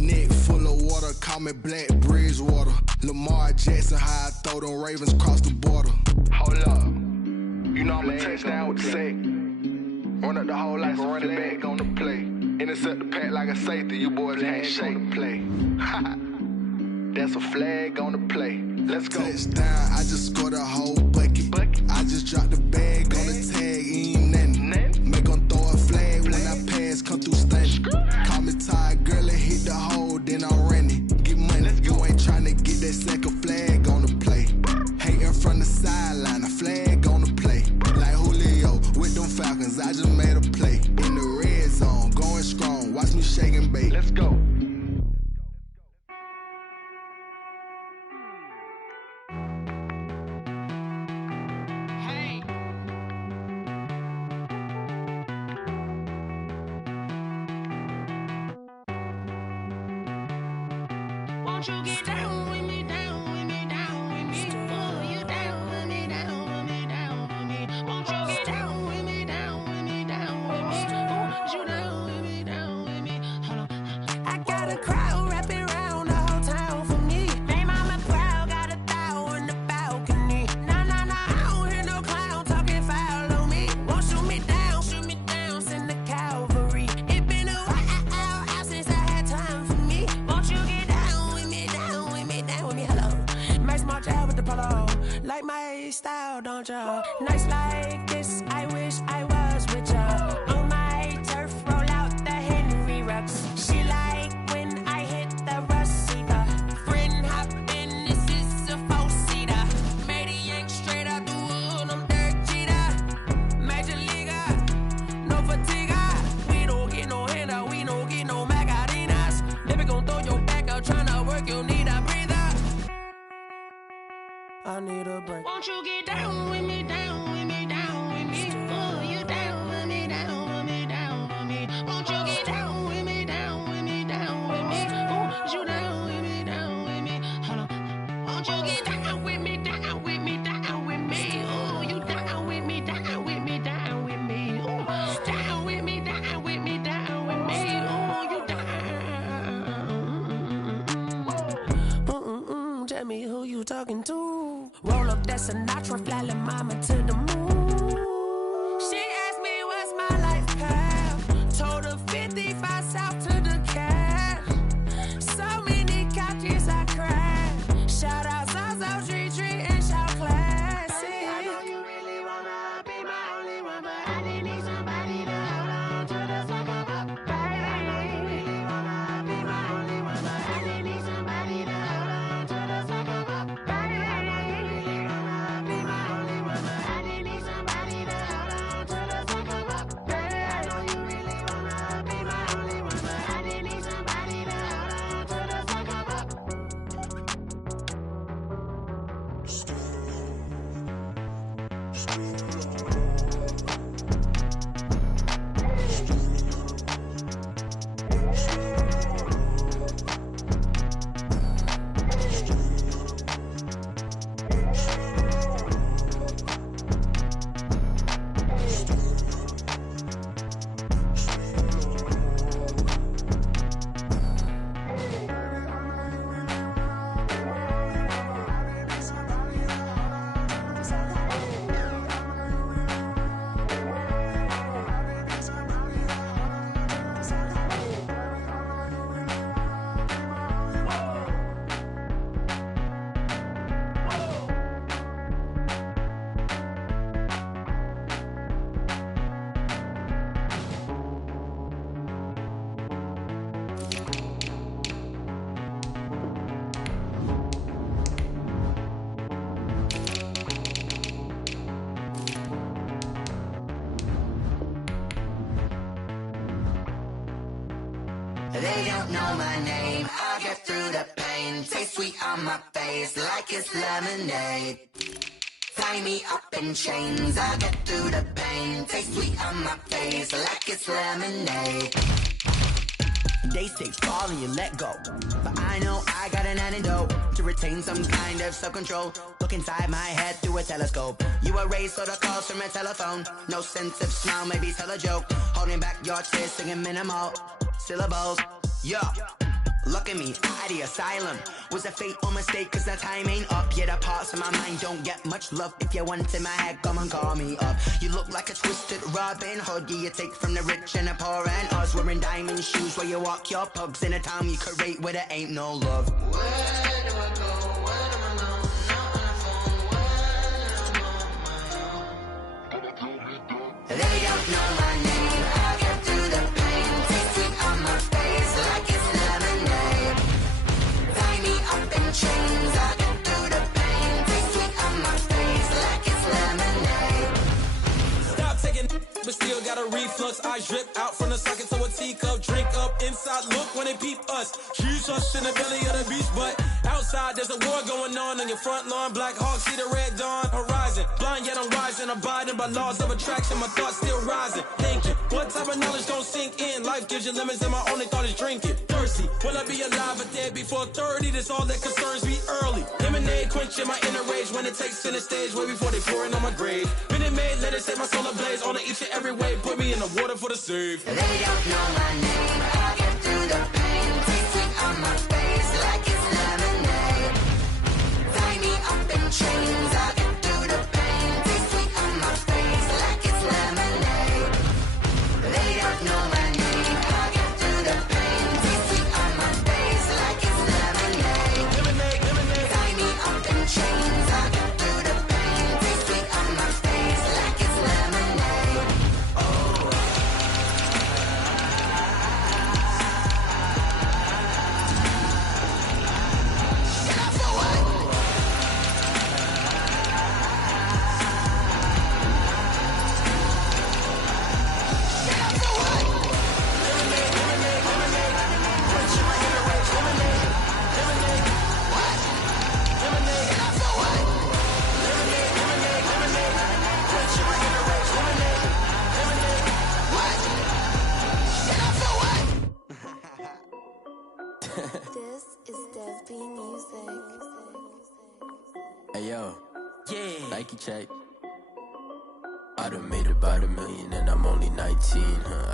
Neck full of water, call me Black Bridgewater. Lamar Jackson, how I throw them Ravens across the border. Hold up, you know I'm a touchdown with the sack. Run up the whole like a running back on the play. Intercept the pack like a safety, you boys ain't shake the play. That's a flag on the play. Let's go. Touchdown, I just scored a whole bucket. I just dropped the bag on the tag, ain't nothing. Make 'em throw a flag when I pass, come through stunning. Call me tired, girl, and hit the hole, then I'm running. Get money, you ain't tryna get that second flag on the play. Hating from the sideline, a flag on the play. Like Julio with them Falcons, I just made a play. In the red zone, going strong, watch me shake and bake. Let's go. Won't you get down with me, down with me, down with me? Oh, you down with me, down with me, down with me. Won't you get down with me, down with me, down with me? Oh, you down with me, down with me? Hold on. I got a crowd wrapping around the whole town for me. They mama proud, got a thou in the balcony. Nah, nah, nah, I don't hear no clown talking foul on me. Won't shoot me down, send the cavalry. It been a while since I had time for me. Won't you get down with me, down with me, down with me? Hello. Nice small jab with the polo. Like my style, don't ya? Nice like this, I wish I was with ya. On my turf, roll out the Henry Rux. She like when I hit the receiver. Friend hop in, this is a four-seater. Made a yank straight out the wood, I'm Derek Jeter. Major leaguer, no fatigue. We don't get no handout, we don't get no Macarinas. Never gon' throw your back out, tryna work, you need a breather. I need a break. Won't you get down with me, down with me, down with me? Oh, you down with me, down with me, down with me? Won't you get down with me, down with me, down with me? Oh, you down with me, down with me? Hold on. Won't you get down with me, down with me, down with me? Oh, you down with me, down with me, down with me? Oh, down with me, down with me, down with me? Oh, you down. Tell me who you talking to. Roll up that Sinatra, fly la mama to the moon. She asked me what's my life path. Told her 55 south to the cat. So many couches I cried. Shout out Zazo, Tree, and shout classic. I know you really wanna be my only one, but I didn't need somebody to hold on to the sucker up. Baby, I know you really wanna be my only one, but I didn't need somebody to hold on to the sucker up. Baby, I know you really wanna be my only one, but I didn't need somebody to hold on to the sucker up. Baby, I know you really wanna be my only one, but I didn't need somebody to hold on to the sucker up. They don't know my name, I get through the pain. Taste sweet on my face like it's lemonade. Tie me up in chains, I get through the pain. Taste sweet on my face like it's lemonade. They say fall and you let go, but I know I got an antidote to retain some kind of self-control. Look inside my head through a telescope. You erase all the calls from a telephone. No sense of smile, maybe tell a joke. Holding back your tears, singing minimal syllables. Yeah, Look at me, out of the asylum. Was a fate or mistake, cause the time ain't up. Yeah, the parts of my mind don't get much love. If you want in my head, come and call me up. You look like a twisted Robin Hood. Yeah, you take from the rich and the poor and us. Wearing diamond shoes where you walk your pugs. In a town you create where there ain't no love. Where do I go? Where am I alone? Not on the phone. When I'm on my own. They don't know my name. I get through the pain. Taste sweet on my face like it's lemonade. Tie me up in chains. I get through the pain. Taste sweet on my face like it's lemonade. Stop taking but still got a reflux. Eyes drip out from the socket to a teacup. Drink up inside, look when they peep us. She's us in the belly of the beast, but outside there's a war going on your front lawn. Black Hawk, see the red dawn horizon. Blind yet I'm rising, abiding by laws of attraction. My thoughts still rising, thinking what type of knowledge gon' sink in? Life gives you lemons and my only thought is drinking. Thirsty, will I be alive or dead before 30? That's all that concerns me early. Lemonade quenching my inner rage when it takes center stage way before they pouring on my grave. Minute Maid, let it set my soul ablaze on each and every way. Put me in the water for the save. They don't know my name. I get through the pain. Taste sweet on my face like it's lemonade. Tie me up in chains. I get through the pain. Taste sweet on my face like it's lemonade. They don't know my name. I get through the pain. Taste sweet on my face like it's lemonade. Lemonade, lemonade. Tie me up in chains. I get through the pain. Taste sweet on my face like it's lemonade. This is Dev B Music. Hey yo, Yeah. Nike check. I done made about $1 million and I'm only 19.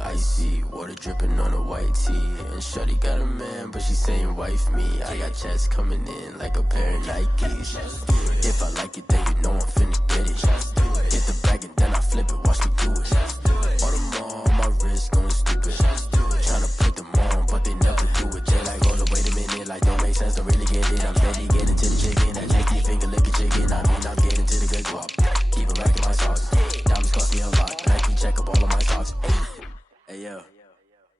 Icy water dripping on a white tee. And Shorty got a man, but she saying wife me. I got checks coming in like a pair of Nikes. If I like it, then you know I'm finna get it. Hit the bag and then I flip it, watch me do it. All them all on my wrist going stupid. Tryna put them on, but they never do it. They like, hold up, wait a minute, like don't make sense, don't really get it. I'm steady getting to the chicken, that janky finger licking chicken. I mean, I'm getting to the good guap. Keep it racking my socks. Diamonds cost me a lot. Nike check up all of my socks. Hey yo,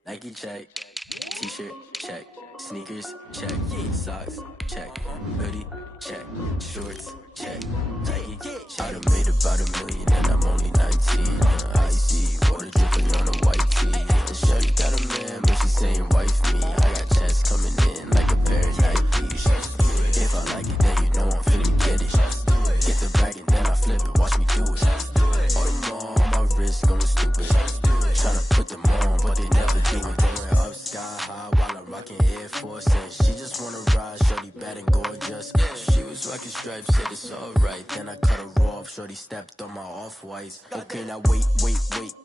Nike check. T-shirt check. Sneakers check. Socks check. Hoodie check. Shorts check. Nike. I done made about $1 million and I'm only 19. Icy water dripping on a white tee. And Shorty got a man, but she saying wife me. I got checks coming in like a pair of Nikes. If I like it, then you know I'm finna get it. Get the bag and then I flip it, watch me do it. All them all on my wrist going stupid. Tryna put them on, but they never do it. Going up sky high while I'm rocking Air Force. And she just wanna ride, Shorty bad and gorgeous. She was rocking stripes, said it's alright. Then I cut her off, Shorty stepped on my off-whites. Okay, now wait.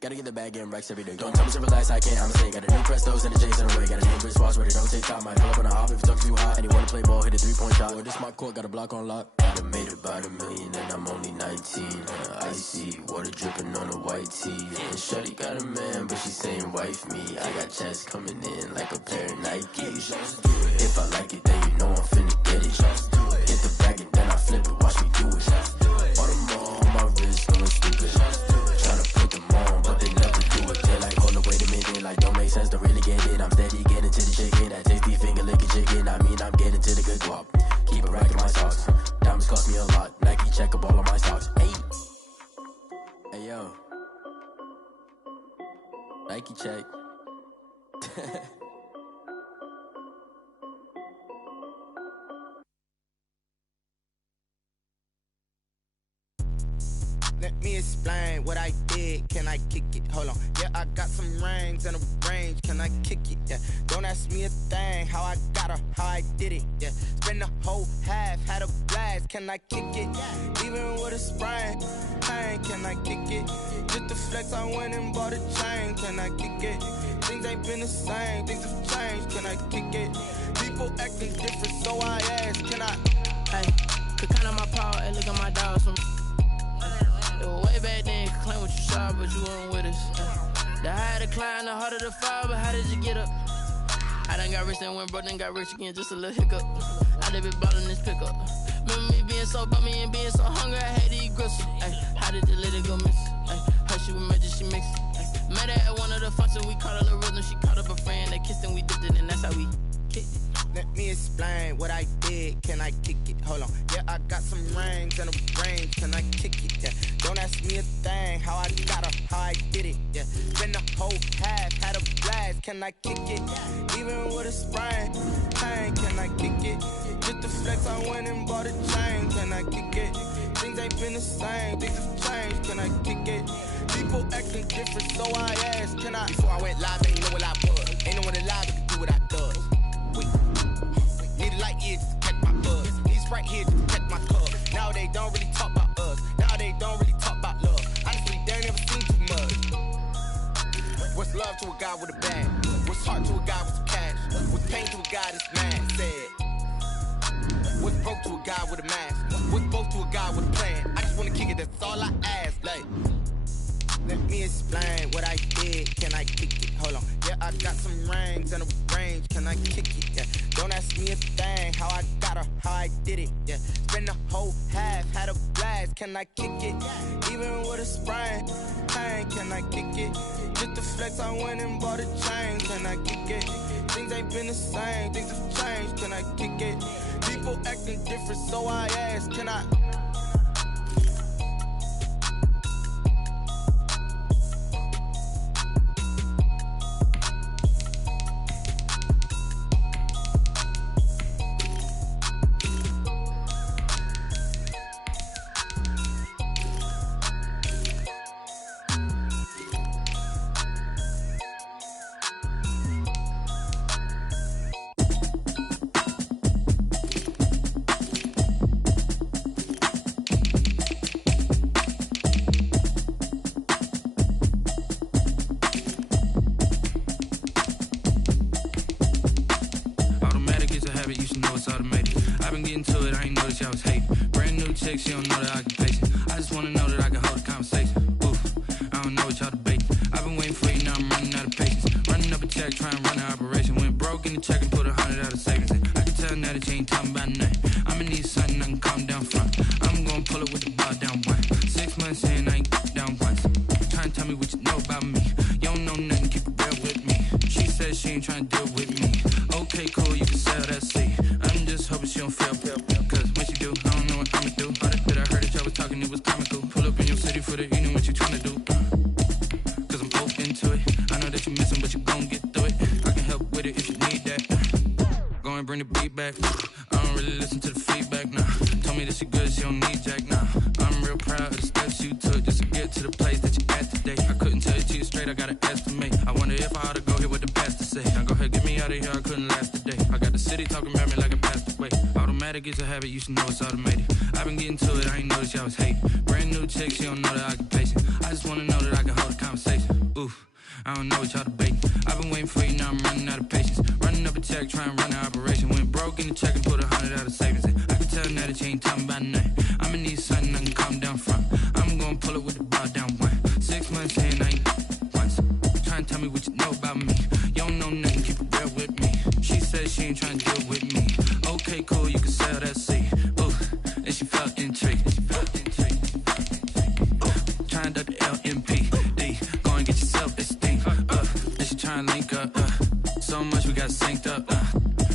Gotta get the bag and racks every day. Don't tell me to relax, I can't, I'ma say. Got a new Prestos and a J's in the way. Got a new wristwatch where they don't take time. Might pull up on a hop if it's talking too hot. And you wanna play ball, hit a 3-point shot. Well, this my court, got a block on lock. I done made about $1 million and I'm only 19. Icy water dripping on a white tee. And Shorty got a man, but she saying wife me. I got checks coming in like a pair of Nikes. If I like it, then you know I'm finna get it. Hit the bag and then I flip it, watch me do it. All them all on my wrist going stupid. Tryna put them on, but they never do it. They're like, hold up, wait a minute, like don't make sense, don't really get it. I'm steady getting to the chicken, that tasty finger licking chicken. I mean, I'm getting to the good guap. Keep it racking my socks. Diamonds cost me a lot. Nike check up all of my socks. Hey yo, Nike check. Let me explain what I did. Can I kick it? Hold on. Yeah, I got some rings and a range. Can I kick it? Yeah. Don't ask me a thing. How I got her, how I did it. Yeah. Spend the whole half, had a blast. Can I kick it? Even with a sprain. Pain, can I kick it? Just the flex, I went and bought a chain. Can I kick it? Things ain't been the same. Things have changed. Can I kick it? People acting different, so I ask, can I? Hey, could count on my power, hey, look at my dogs from. It was way back then, could claim what you saw, but you weren't with us. The higher the climb, the harder the fall, but how did you get up? I done got rich, then went broke, then got rich again, just a little hiccup. I done been ballin' this pickup. Remember me being so bummy and being so hungry, I had to eat gristle. Ay, how did the lady go miss? Ay, her she was magic, she mixed. Ay, met her at one of the functions, we caught a little rhythm, she caught up a friend, they kissed and we dipped it, and that's how we kicked it. Let me explain what I did. Can I kick it? Hold on. Yeah, I got some rings and a range. Can I kick it? Yeah. Don't ask me a thing. How I got her, how I did it. Yeah. Spend the whole half, had a blast. Can I kick it? Even with a sprain, pain. Can I kick it? Just the flex, I went and bought a chain. Can I kick it? Things ain't been the same. Things have changed. Can I kick it? People acting different, so I asked. Can I? Before I went live, ain't know what I was. Ain't no one alive that can do what I does. Wait. Need a light year just to catch my buzz. Need Sprite here just to catch my cup. Now they don't really talk about us. Now they don't really talk about love. Honestly, they ain't never seen too much. What's love to a guy with a bag? What's heart to a guy with some cash? What's pain to a guy that's mad? Said. What's broke to a guy with a mask? What's both to a guy with a plan? I just wanna kick it, that's all I ask. Like, let me explain what I did. Can I kick it? Hold on. Yeah, I got some rings and a range. Can I kick it? Yeah. Don't ask me a thing. How I got her, how I did it. Yeah. Spend the whole half, had a blast. Can I kick it? Even with a sprain, pain. Can I kick it? Just the flex, I went and bought a chain. Can I kick it? Things ain't been the same. Things have changed. Can I kick it? People acting different, so I ask. Can I? She don't know that I can pace it. I just wanna know that I can hold a conversation. Oof, I don't know what y'all debating. I've been waiting for you, now I'm running out of patience. Running up a check, trying to run an operation. Went broke in the check and put 100 out of savings in. I can tell now that you ain't talking about nothing. I'ma need something I can calm down from. I'm gonna pull it with the bar down one. 6 months in, I ain't down once. Trying to tell me what you know about me. You don't know nothing, keep it real with me. She said she ain't trying to deal with me. Okay, cool, you can sell that seat. I'm just hoping she don't fail. Cause when she do, I don't know what I'ma do. Talking, it was comical. Pull up in your city for the evening, what you tryna do? Cause I'm open to it. I know that you missing, but you gon' get through it. I can help with it if you need that. Go and bring the beat back. I don't really listen to the feedback, nah. Told me that she good, she don't need jack, nah. I'm real proud of the steps you took just to get to the place that you at today. I couldn't tell it to you straight, I gotta estimate. I wonder if I ought to go here with the best to say. Now go ahead, get me out of here, I couldn't last a day. I got the city talking about me like I passed away. Automatic is a habit, you should know it's automated. I've been getting to it, I ain't noticed y'all was hating. Brand new chick, she don't know that I can pace it. I just wanna know that I can hold a conversation. Oof, I don't know what y'all debating. I've been waiting for you, now I'm running out of patience. Running up a check, trying to run an operation. Went broke in the check and put 100 out of savings in. I can tell now that you ain't talking about nothing. I'ma need something I can calm down from. I'm gonna pull it with the bar down one. 6 months in, I ain't once. Trying to tell me what you know about me. You don't know nothing, keep it real with me. She said she ain't trying to deal with me. Okay, cool, you can sell that seat. Oof, and she felt intrigued. Trying to duck the LMPD. Go and get yourself esteem. And she trying to link up. So much we got synced up.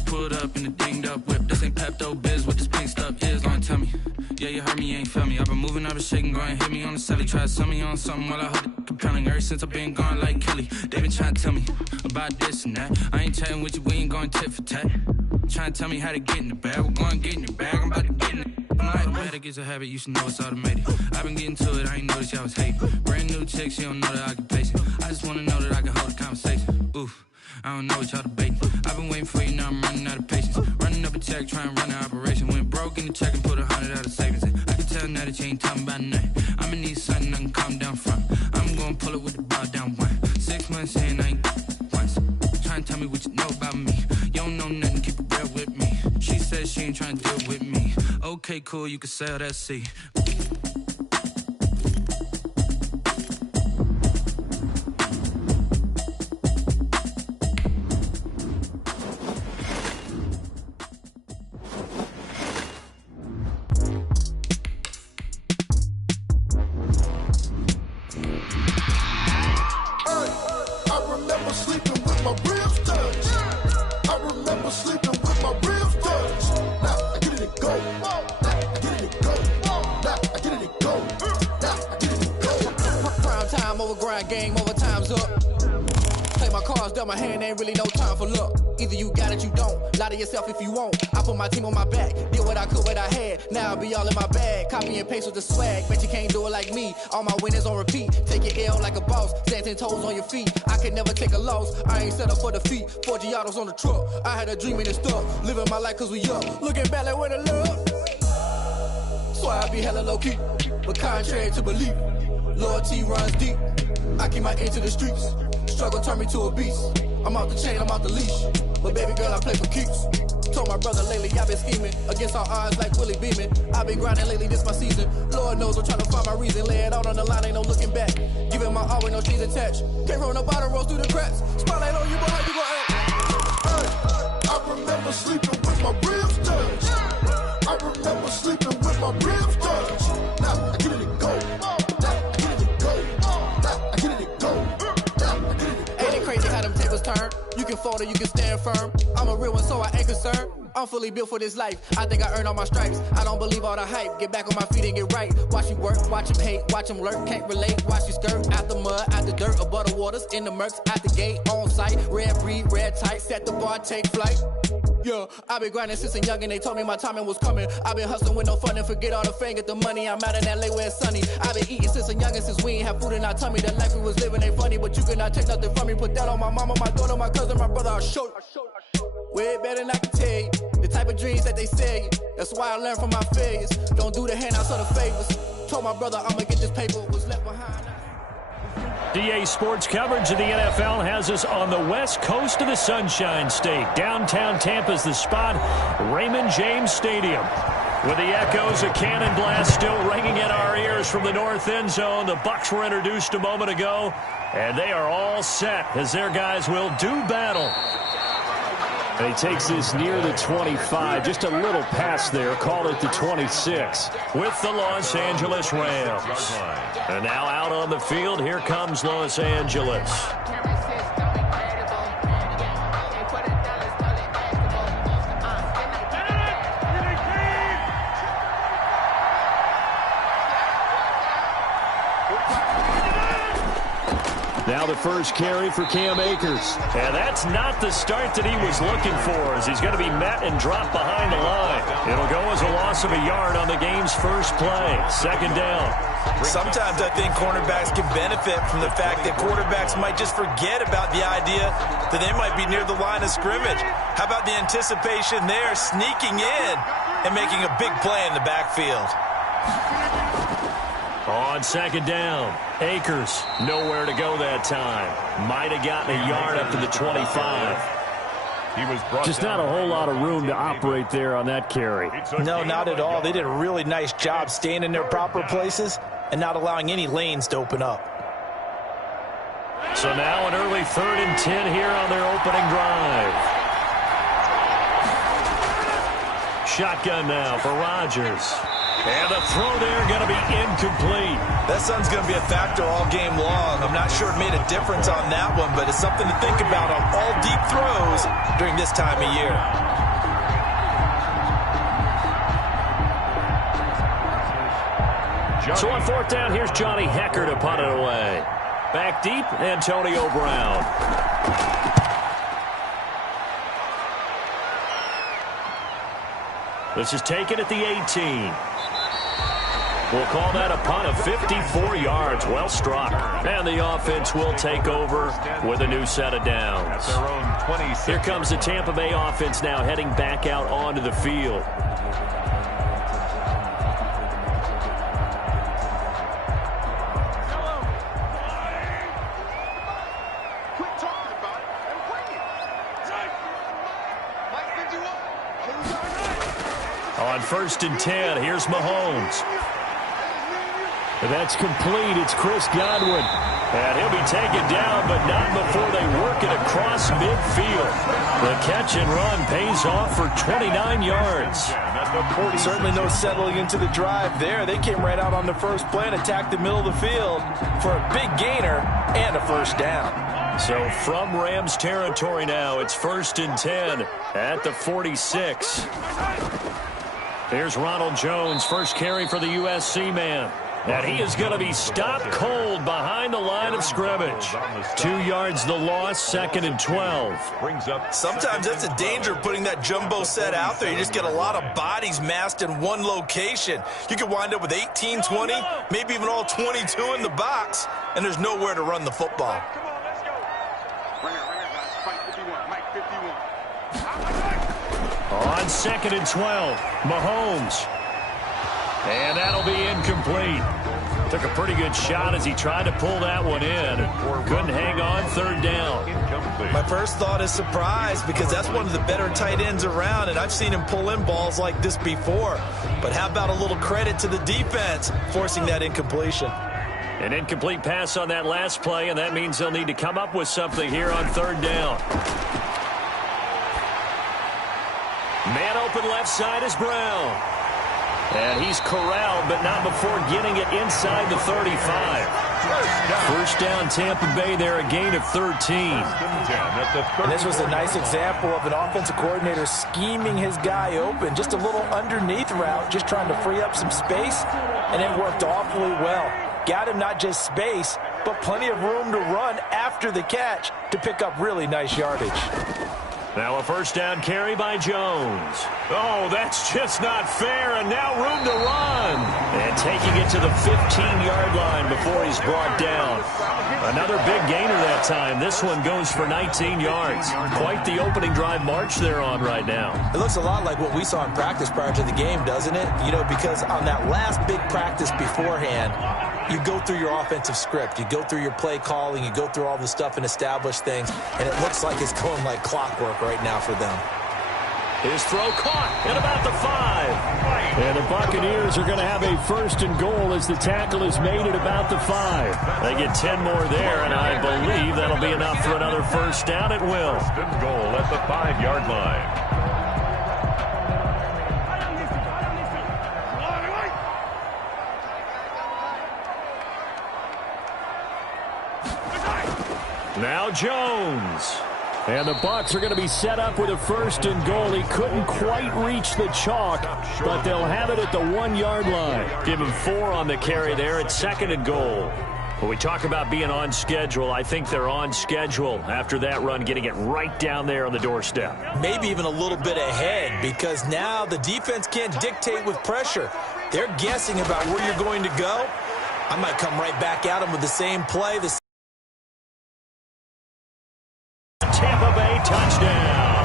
Pulled up in the dinged up whip. This ain't Pepto Biz, what this pink stuff is. Don't tell me. Yeah, you heard me, you ain't feel me. I've been moving, I've been shaking, go and hit me on the celly. Try to sell me on something while I hold it compelling. Ever since I've been gone like Kelly, they been trying to tell me about this and that. I ain't chatting with you, we ain't going tit for tat. Trying to tell me how to get in the bag. We're going to get in the bag, I'm about to get in it. Automatic is a habit, you should know it's automated. I've been getting to it, I ain't noticed y'all was hating. Brand new chick, she don't know that I can pace it. I just wanna know that I can hold a conversation. Oof, I don't know what y'all debating. I've been waiting for you, now I'm running out of patience. Running up a check, trying to run an operation. Went broke in the check and put 100 out of savings in. I can tell now that you ain't talking about nothing. I'ma need something I can calm down from. I'm gonna pull it with the bar down one. 6 months in, I ain't once. Trying to tell me what you know about me. You don't know nothing, keep it real with ain't trying to deal with me. Okay, cool, you can sail that sea. Game over, time's up. Play my cards, dealt my hand, ain't really no time for luck. Either you got it, you don't. Lie to yourself if you won't. I put my team on my back, did what I could, what I had. Now I'll be all in my bag. Copy and paste with the swag. Bet you can't do it like me. All my winners on repeat. Take your L like a boss. Stand 10 toes on your feet. I can never take a loss. I ain't set up for defeat. 4 Giottos on the truck. I had a dream and it's stuck. Living my life cause we up. Looking back like where the love. So I be hella low key. But contrary to belief, loyalty runs deep. I keep my ear to the streets. Struggle turned me to a beast. I'm out the chain, I'm out the leash. But baby girl, I play for keeps. Told my brother lately, I've been scheming. Against all odds like Willie Beeman. I've been grinding lately, this my season. Lord knows I'm trying to find my reason. Lay it out on the line, ain't no looking back. Giving my all with no strings attached. Came from the bottom, rose through the cracks. Spotlight on you, boy, how you gon' act? Hey, I remember sleeping with my ribs touched. I remember sleeping with my ribs touched. Now I get it and go. Turn. You can fold or you can stand firm. I'm a real one, so I ain't concerned. I'm fully built for this life. I think I earned all my stripes. I don't believe all the hype. Get back on my feet and get right. Watch you work, watch him hate, watch him lurk. Can't relate, watch you skirt. Out the mud, out the dirt, above the waters, in the murks, out the gate, on site. Red breed, red tight, set the bar, take flight. Yeah, I've been grinding since a young and they told me my timing was coming. I've been hustling with no fun and forget all the fame, get the money. I'm out in LA where it's sunny. I've been eating since a young and since we ain't have food in our tummy. The life we was living ain't funny, but you cannot take nothing from me. Put that on my mama, my daughter, my cousin, my brother, I'll show you. Way better than I can tell you. The type of dreams that they sell you. That's why I learned from my failures. Don't do the handouts or the favors. Told my brother I'ma get this paper, was left behind. DA Sports coverage of the NFL has us on the west coast of the Sunshine State. Downtown Tampa's the spot, Raymond James Stadium. With the echoes of cannon blast still ringing in our ears from the north end zone, the Bucs were introduced a moment ago, and they are all set as their guys will do battle. And he takes this near the 25, just a little pass there, call it the 26. With the Los Angeles Rams. And now out on the field, here comes Los Angeles. Now the first carry for Cam Akers. And that's not the start that he was looking for, as he's going to be met and dropped behind the line. It'll go as a loss of a yard on the game's first play. Second down. Sometimes I think cornerbacks can benefit from the fact that quarterbacks might just forget about the idea that they might be near the line of scrimmage. How about the anticipation there, sneaking in and making a big play in the backfield? On second down, Akers nowhere to go that time. Might have gotten a yard up to the 25. Just not a whole lot of room to operate there on that carry. No, not at all. They did a really nice job staying in their proper places and not allowing any lanes to open up. So now an early 3rd and 10 here on their opening drive. Shotgun now for Rodgers. And the throw there going to be incomplete. That sun's going to be a factor all game long. I'm not sure it made a difference on that one, but it's something to think about on all deep throws during this time of year. So on 4th down, here's Johnny Hecker to punt it away. Back deep, Antonio Brown. This is taken at the 18. We'll call that a punt of 54 yards. Well struck. And the offense will take over with a new set of downs. Here comes the Tampa Bay offense now heading back out onto the field. On 1st and 10, here's Mahomes. That's complete. It's Chris Godwin. And he'll be taken down, but not before they work it across midfield. The catch and run pays off for 29 yards. Certainly no settling into the drive there. They came right out on the first play and attacked the middle of the field for a big gainer and a first down. So from Rams territory now, it's 1st and 10 at the 46. Here's Ronald Jones, first carry for the USC man. And he is going to be stopped cold behind the line of scrimmage. 2 yards the loss, 2nd and 12. Sometimes that's a danger putting that jumbo set out there. You just get a lot of bodies massed in one location. You could wind up with 18, 20, maybe even all 22 in the box, and there's nowhere to run the football. On 2nd and 12, Mahomes. And that'll be incomplete. Took a pretty good shot as he tried to pull that one in. Couldn't hang on, 3rd down. My first thought is surprise, because that's one of the better tight ends around, and I've seen him pull in balls like this before. But how about a little credit to the defense forcing that incompletion? An incomplete pass on that last play, and that means they'll need to come up with something here on 3rd down. Man open left side is Brown. And he's corralled, but not before getting it inside the 35. First down, Tampa Bay there, a gain of 13. And this was a nice example of an offensive coordinator scheming his guy open. Just a little underneath route, just trying to free up some space, and it worked awfully well. Got him not just space, but plenty of room to run after the catch to pick up really nice yardage. Now a first down carry by Jones. Oh, that's just not fair, and now room to run. And taking it to the 15-yard line before he's brought down. Another big gainer that time. This one goes for 19 yards. Quite the opening drive march they're on right now. It looks a lot like what we saw in practice prior to the game, doesn't it? You know, because on that last big practice beforehand, you go through your offensive script. You go through your play calling. You go through all the stuff and establish things. And it looks like it's going like clockwork right now for them. His throw caught at about the 5. And the Buccaneers are going to have a 1st and goal as the tackle is made at about the 5. They get 10 more there, and I believe that'll be enough for another first down. It will. 1st and goal at the 5-yard line. Now Jones. And the Bucs are going to be set up with a 1st and goal. He couldn't quite reach the chalk, but they'll have it at the 1-yard line. Give him 4 on the carry there at 2nd and goal. When we talk about being on schedule, I think they're on schedule after that run, getting it right down there on the doorstep. Maybe even a little bit ahead, because now the defense can't dictate with pressure. They're guessing about where you're going to go. I might come right back at them with the same play. Tampa Bay touchdown.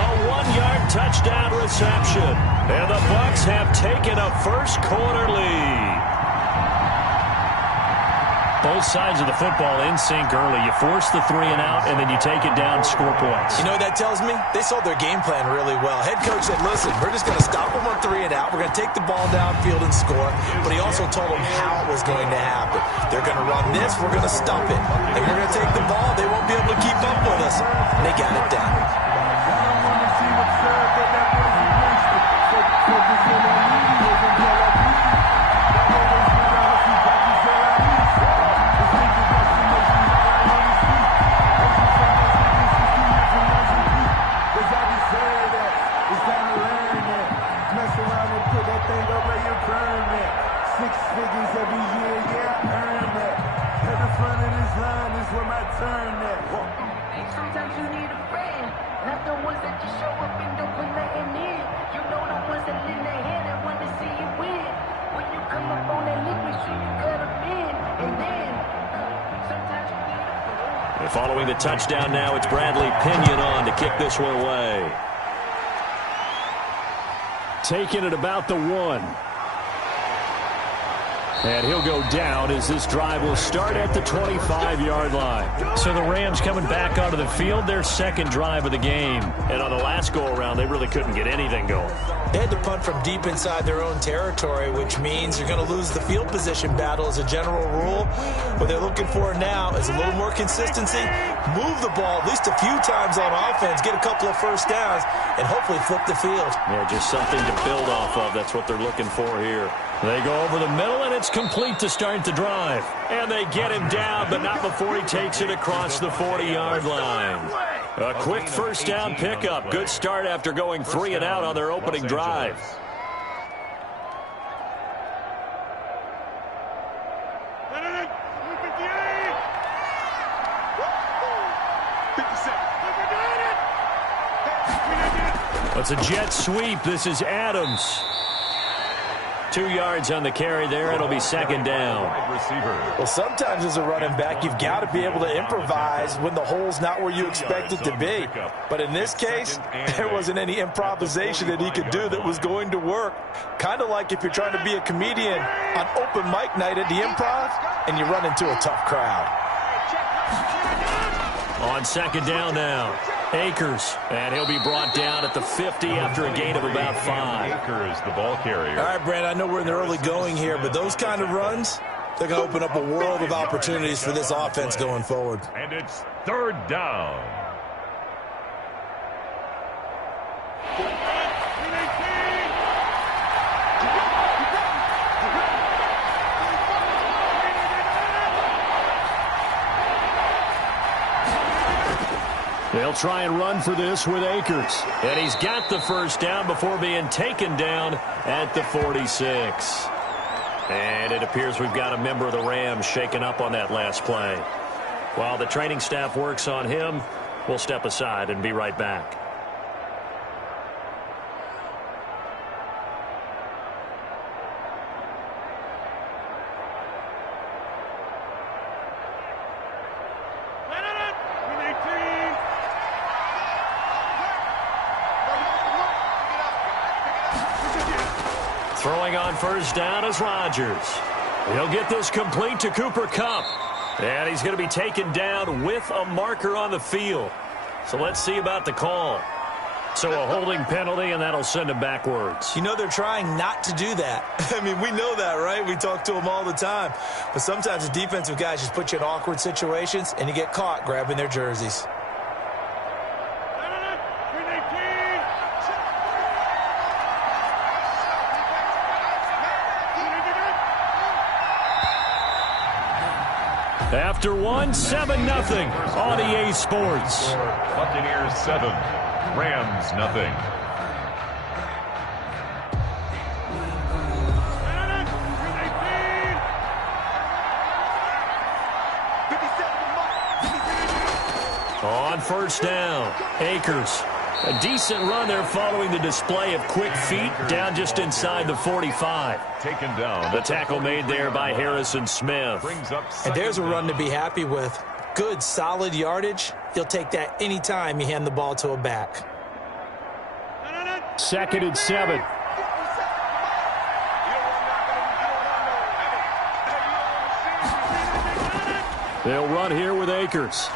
A 1-yard touchdown reception. And the Bucs have taken a first-quarter lead. Both sides of the football in sync early. You force the 3 and out, and then you take it down, score points. You know what that tells me? They sold their game plan really well. Head coach said, listen, we're just going to stop them on 3 and out. We're going to take the ball downfield and score. But he also told them how it was going to happen. They're going to run this. We're going to stop it. And we're going to take the ball. They won't be able to keep up with us. And they got it done. Sometimes you need a friend, not the ones that just show up and don't put nothing in. You know the ones that lend their hand and want to see you win. When you come up on that lick, make sure you cut them in. And then, sometimes you need a friend. Following the touchdown now, it's Bradley Pinion on to kick this one away. Taking it about the 1. And he'll go down as this drive will start at the 25-yard line. So the Rams coming back onto the field, their second drive of the game. And on the last go-around, they really couldn't get anything going. They had to punt from deep inside their own territory, which means you're going to lose the field position battle as a general rule. What they're looking for now is a little more consistency, move the ball at least a few times on offense, get a couple of first downs, and hopefully flip the field. Yeah, just something to build off of. That's what they're looking for here. They go over the middle, and it's complete to start the drive. And they get him down, but not before he takes it across the 40-yard line. A quick first down pickup. Good start after going 3 and out on their opening drive. It's a jet sweep. This is Adams. 2 yards on the carry there. It'll be second down. Well, sometimes as a running back, you've got to be able to improvise when the hole's not where you expect it to be. But in this case, there wasn't any improvisation that he could do that was going to work. Kind of like if you're trying to be a comedian on open mic night at the Improv and you run into a tough crowd. On second down now, Akers, and he'll be brought down at the 50 after a gain of about 5. Akers, the ball carrier. All right, Brad, I know we're in the early going here, but those kind of runs, they're going to open up a world of opportunities for this offense going forward. And it's third down. They'll try and run for this with Akers. And he's got the first down before being taken down at the 46. And it appears we've got a member of the Rams shaken up on that last play. While the training staff works on him, we'll step aside and be right back. Throwing on first down is Rodgers. He'll get this complete to Cooper Kupp. And he's going to be taken down with a marker on the field. So let's see about the call. So a holding penalty, and that'll send him backwards. You know they're trying not to do that. I mean, we know that, right? We talk to them all the time. But sometimes the defensive guys just put you in awkward situations, and you get caught grabbing their jerseys. After 7-0 on EA Sports. Buccaneers 7, Rams nothing. On first down, Akers. A decent run there following the display of quick feet down just inside the 45. Taken down. The tackle made there by Harrison Smith. And there's a run to be happy with. Good, solid yardage. You'll take that anytime you hand the ball to a back. 2nd and 7. They'll run here with Akers.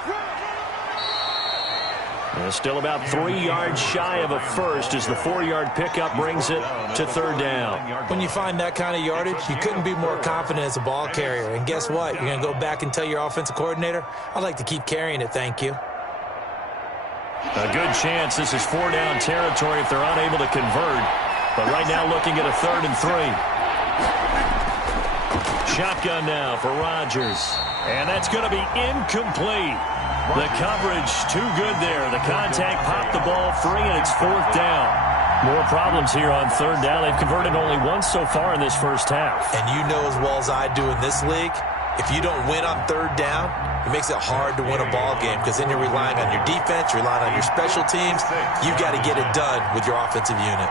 And still about 3 yards shy of a first as the 4-yard pickup brings it to third down. When you find that kind of yardage, you couldn't be more confident as a ball carrier. And guess what? You're going to go back and tell your offensive coordinator, I'd like to keep carrying it, thank you. A good chance this is 4-down territory if they're unable to convert. But right now looking at a 3rd and 3. Shotgun now for Rodgers. And that's going to be incomplete. The coverage too good there. The contact popped the ball free, and it's 4th down. More problems here on 3rd down. They've converted only once so far in this first half. And you know as well as I do in this league, if you don't win on 3rd down, it makes it hard to win a ball game because then you're relying on your defense, you're relying on your special teams. You've got to get it done with your offensive unit.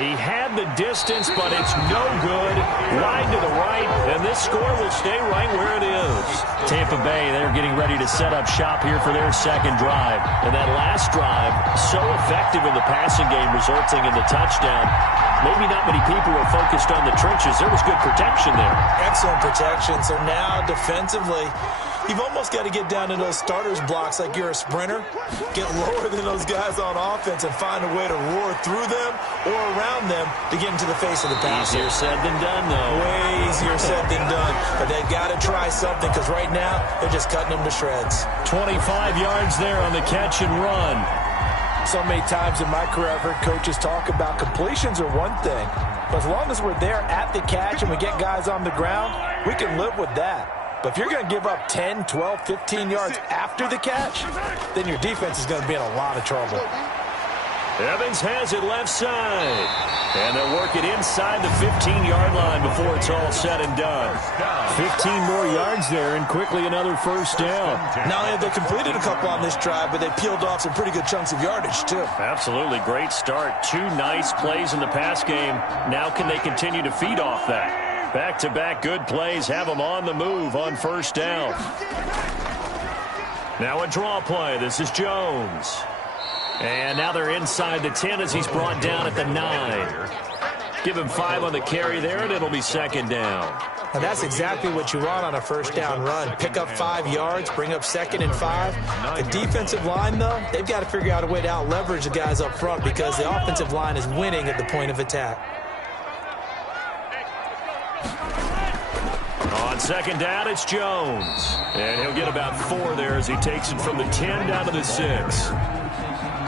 He had the distance, but it's no good. Wide to the right, and this score will stay right where it is. Tampa Bay, they're getting ready to set up shop here for their second drive. And that last drive, so effective in the passing game, resulting in the touchdown. Maybe not many people were focused on the trenches. There was good protection there. Excellent protection. So now defensively, you've almost got to get down to those starters blocks like you're a sprinter, get lower than those guys on offense and find a way to roar through them or around them to get into the face of the passer. Easier said than done, though. Way easier said than done. But they've got to try something because right now they're just cutting them to shreds. 25 yards there on the catch and run. So many times in my career, I've heard coaches talk about completions are one thing. But as long as we're there at the catch and we get guys on the ground, we can live with that. But if you're going to give up 10, 12, 15 yards after the catch, then your defense is going to be in a lot of trouble. Evans has it left side. And they'll work it inside the 15-yard line before it's all said and done. 15 more yards there and quickly another first down. Not only have they completed a couple on this drive, but they peeled off some pretty good chunks of yardage, too. Absolutely. Great start. 2 nice plays in the pass game. Now can they continue to feed off that? Back-to-back good plays have them on the move on first down. Now a draw play. This is Jones. And now they're inside the 10 as he's brought down at the 9. Give him 5 on the carry there, and it'll be second down. Now that's exactly what you want on a first down run. Pick up 5 yards, bring up second and 5. The defensive line, though, they've got to figure out a way to out-leverage the guys up front because the offensive line is winning at the point of attack. On second down, it's Jones. And he'll get about 4 there as he takes it from the 10 down to the 6.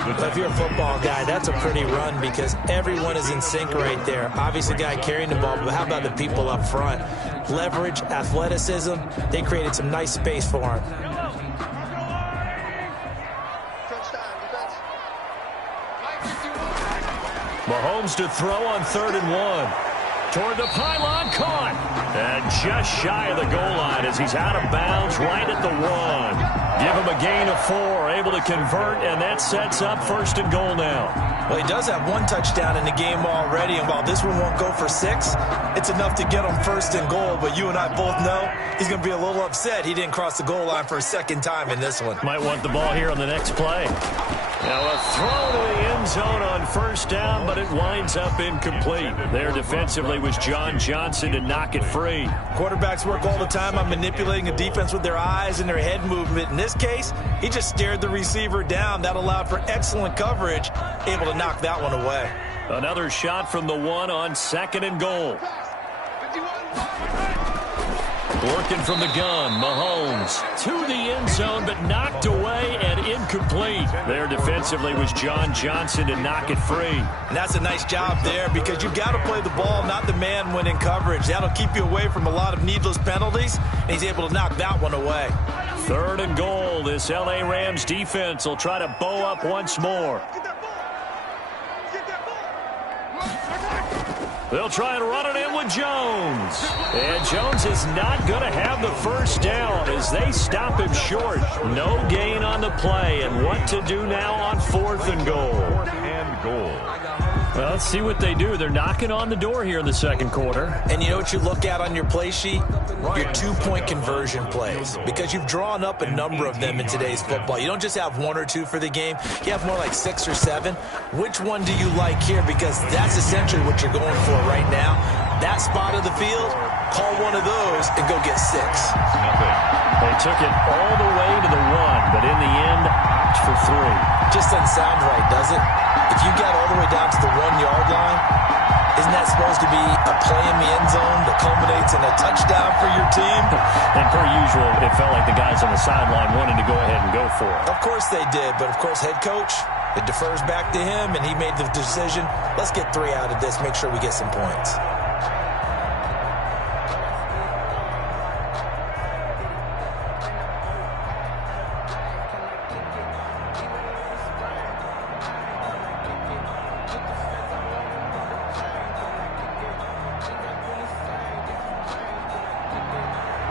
But if you're a football guy, that's a pretty run because everyone is in sync right there. Obviously, the guy carrying the ball, but how about the people up front? Leverage, athleticism, they created some nice space for him. Mahomes to throw on 3rd and 1. Toward the pylon, caught. And just shy of the goal line as he's out of bounds right at the 1. Give him a gain of 4, able to convert, and that sets up 1st and goal now. Well, he does have 1 touchdown in the game already, and while this one won't go for 6, it's enough to get him 1st and goal. But you and I both know he's going to be a little upset he didn't cross the goal line for a second time in this one. Might want the ball here on the next play. Now a throw to the end zone on first down, but it winds up incomplete. There defensively was John Johnson to knock it free. Quarterbacks work all the time on manipulating a defense with their eyes and their head movement. In this case, he just stared the receiver down. That allowed for excellent coverage, able to knock that one away. Another shot from the 1 on 2nd and goal. Working from the gun, Mahomes to the end zone, but knocked away and incomplete. There defensively was John Johnson to knock it free. And that's a nice job there because you've got to play the ball, not the man when in coverage. That'll keep you away from a lot of needless penalties, and he's able to knock that one away. 3rd and goal. This L.A. Rams defense will try to bow up once more. They'll try and run it in with Jones. And Jones is not going to have the first down as they stop him short. No gain on the play. And what to do now on 4th and goal? 4th and goal. Well, let's see what they do. They're knocking on the door here in the second quarter. And you know what you look at on your play sheet? Your 2-point conversion plays. Because you've drawn up a number of them in today's football. You don't just have 1 or 2 for the game. You have more like 6 or 7. Which one do you like here? Because that's essentially what you're going for right now. That spot of the field, call one of those and go get 6. They took it all the way to the 1, but in the end, opt for 3. Just doesn't sound right, does it? If you got all the way down to the 1-yard line, isn't that supposed to be a play in the end zone that culminates in a touchdown for your team? And per usual, it felt like the guys on the sideline wanted to go ahead and go for it. Of course they did, but of course head coach, it defers back to him, and he made the decision, let's get 3 out of this, make sure we get some points.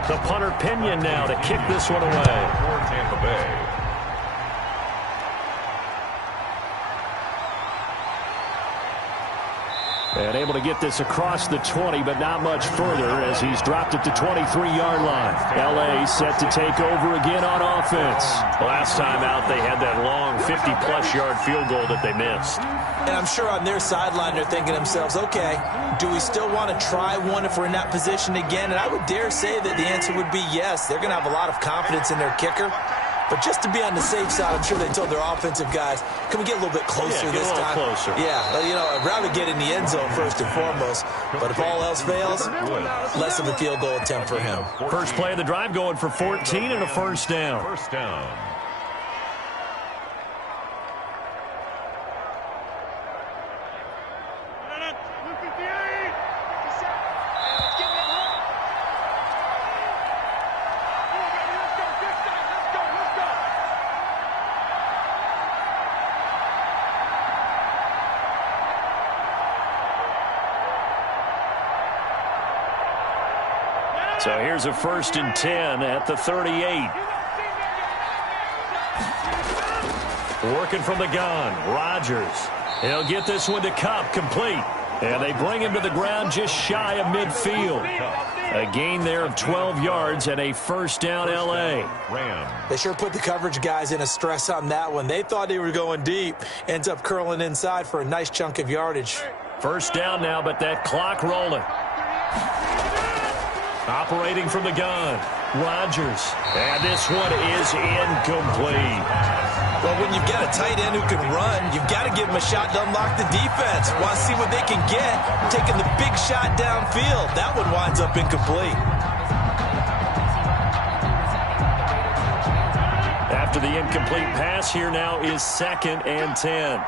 The punter Pinion now to kick this one away. For Tampa Bay. And able to get this across the 20, but not much further as he's dropped it to 23-yard line. L.A. set to take over again on offense. Last time out, they had that long 50-plus yard field goal that they missed. And I'm sure on their sideline they're thinking to themselves, okay, do we still want to try one if we're in that position again? And I would dare say that the answer would be yes. They're going to have a lot of confidence in their kicker. But just to be on the safe side, I'm sure they told their offensive guys, can we get a little bit closer this time? Closer. Yeah, you know, I'd rather get in the end zone first and foremost. But if all else fails, less of a field goal attempt for him. First play of the drive going for 14 and a first down. First down. So here's a 1st and 10 at the 38. Working from the gun, Rodgers. He'll get this one to Cup, complete. And they bring him to the ground just shy of midfield. A gain there of 12 yards and a first down L.A. They sure put the coverage guys in a stress on that one. They thought they were going deep. Ends up curling inside for a nice chunk of yardage. First down now, but that clock rolling. Operating from the gun, Rodgers. And this one is incomplete. Well, when you've got a tight end who can run, you've got to give him a shot to unlock the defense. Want to see what they can get. Taking the big shot downfield. That one winds up incomplete. After the incomplete pass, here now is 2nd and 10.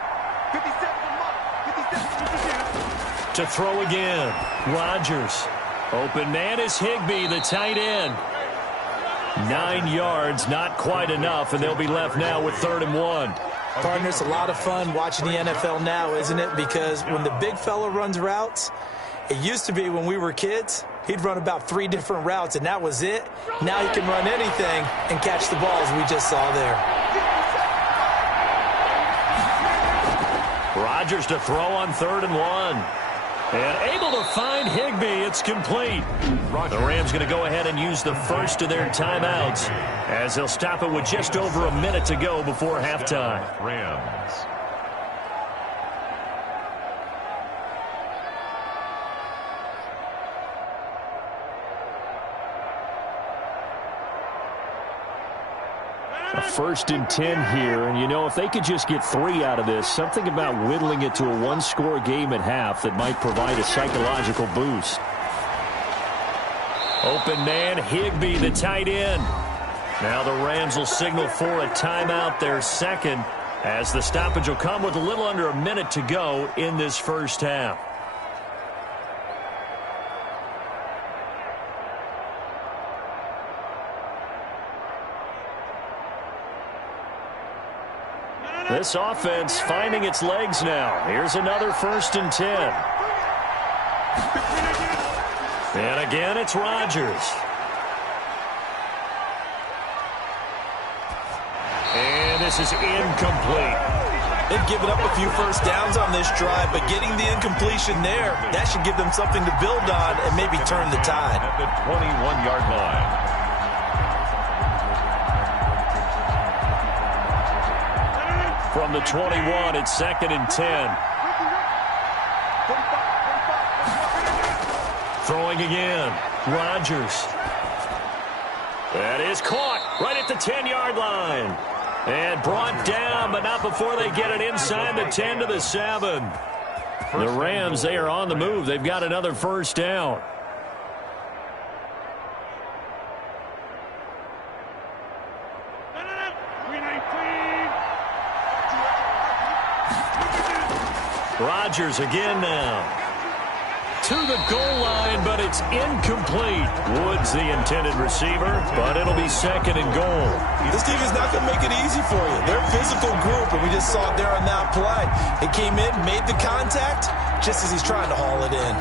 To throw again, Rodgers. Open man is Higbee, the tight end. 9 yards, not quite enough, and they'll be left now with 3rd and 1. Partner, it's a lot of fun watching the NFL now, isn't it? Because when the big fella runs routes, it used to be when we were kids, he'd run about 3 different routes, and that was it. Now he can run anything and catch the balls we just saw there. Rodgers to throw on 3rd and 1. And able to find Higbee. It's complete. The Rams going to go ahead and use the first of their timeouts as they'll stop it with just over a minute to go before halftime. Rams. A 1st and 10 here, and you know, if they could just get 3 out of this, something about whittling it to a 1-score game at half that might provide a psychological boost. Open man, Higbee, the tight end. Now the Rams will signal for a timeout, their 2nd, as the stoppage will come with a little under a minute to go in this first half. This offense finding its legs now. Here's another 1st and 10. And again, it's Rodgers. And this is incomplete. They've given up a few first downs on this drive, but getting the incompletion there, that should give them something to build on and maybe turn the tide. At the 21-yard line. From the 21, it's 2nd and 10. Throwing again, Rodgers. That is caught right at the 10-yard line. And brought down, but not before they get it inside the 10 to the 7. The Rams, they are on the move. They've got another first down. Rodgers again now. To the goal line, but it's incomplete. Woods the intended receiver, but it'll be 2nd and goal. This team is not going to make it easy for you. They're a physical group, and we just saw it there on that play. It came in, made the contact, just as he's trying to haul it in.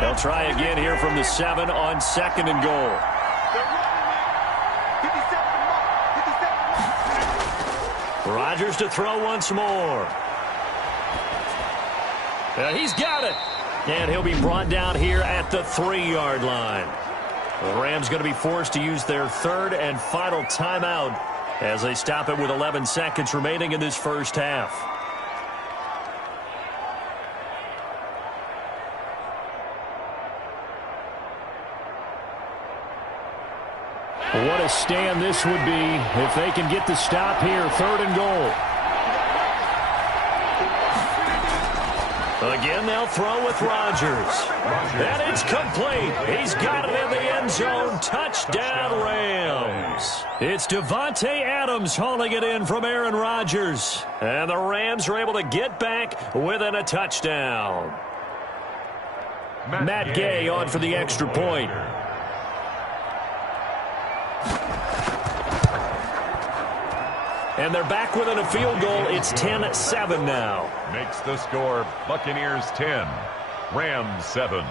They'll try again here from the 7 on 2nd and goal. Rodgers to throw once more. He's got it. And he'll be brought down here at the 3-yard line. The Rams going to be forced to use their third and final timeout as they stop it with 11 seconds remaining in this first half. What a stand this would be if they can get the stop here. 3rd and goal. Again, they'll throw with Rodgers. And it's complete. He's got it in the end zone. Touchdown, Rams. It's Devontae Adams hauling it in from Aaron Rodgers. And the Rams are able to get back within a touchdown. Matt Gay on for the extra point. And they're back within a field goal. It's 10-7 now. Makes the score Buccaneers 10, Rams 7.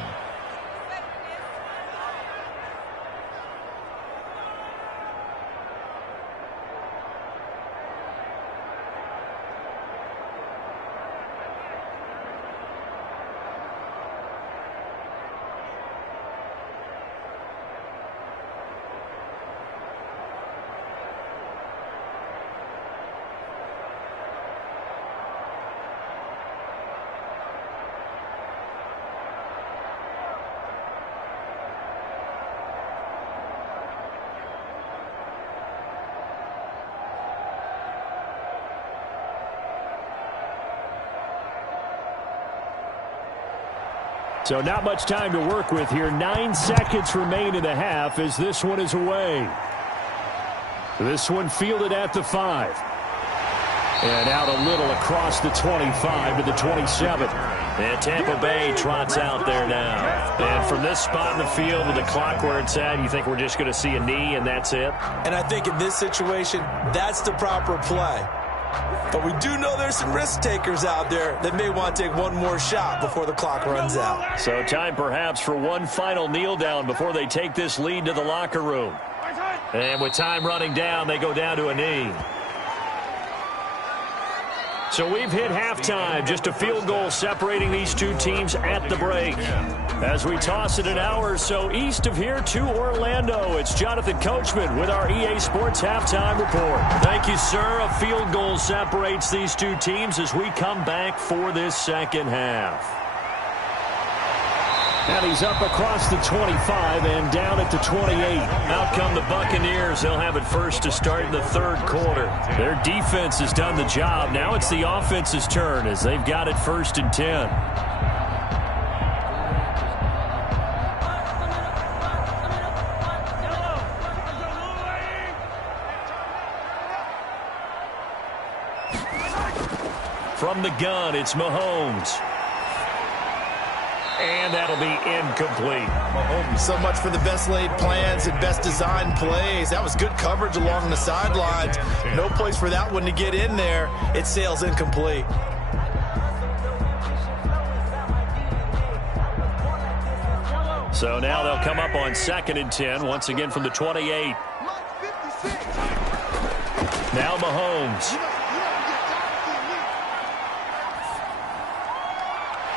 So not much time to work with here. 9 seconds remain in the half as this one is away. This one fielded at the 5. And out a little across the 25 to the 27. And Tampa Bay trots out there now. And from this spot in the field with the clock where it's at, you think we're just going to see a knee and that's it? And I think in this situation, that's the proper play. But we do know there's some risk takers out there that may want to take one more shot before the clock runs out. So time perhaps for one final kneel down before they take this lead to the locker room. And with time running down, they go down to a knee. So we've hit halftime, just a field goal separating these two teams at the break. As we toss it an hour or so east of here to Orlando, it's Jonathan Coachman with our EA Sports Halftime Report. Thank you, sir. A field goal separates these two teams as we come back for this second half. And he's up across the 25 and down at the 28. Out come the Buccaneers. They'll have it first to start in the third quarter. Their defense has done the job. Now it's the offense's turn as they've got it 1st and 10. From the gun, it's Mahomes. And that'll be incomplete. Mahomes, so much for the best laid plans and best designed plays. That was good coverage along the sidelines. No place for that one to get in there. It sails incomplete. So now they'll come up on 2nd and 10, once again from the 28. Now Mahomes.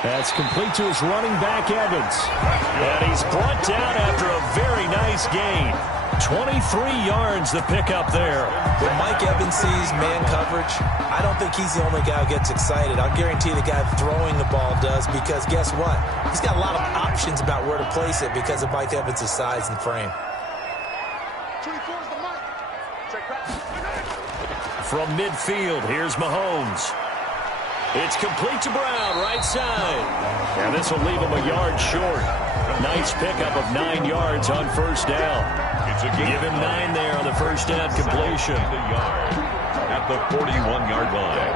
That's complete to his running back, Evans. And he's brought down after a very nice gain. 23 yards the pickup there. When Mike Evans sees man coverage, I don't think he's the only guy who gets excited. I'll guarantee the guy throwing the ball does, because guess what? He's got a lot of options about where to place it because of Mike Evans' size and frame. From midfield, here's Mahomes. It's complete to Brown, right side. And this will leave him a yard short. Nice pickup of 9 yards on 1st down. Give him 9 there on the 1st down completion. At the 41-yard line.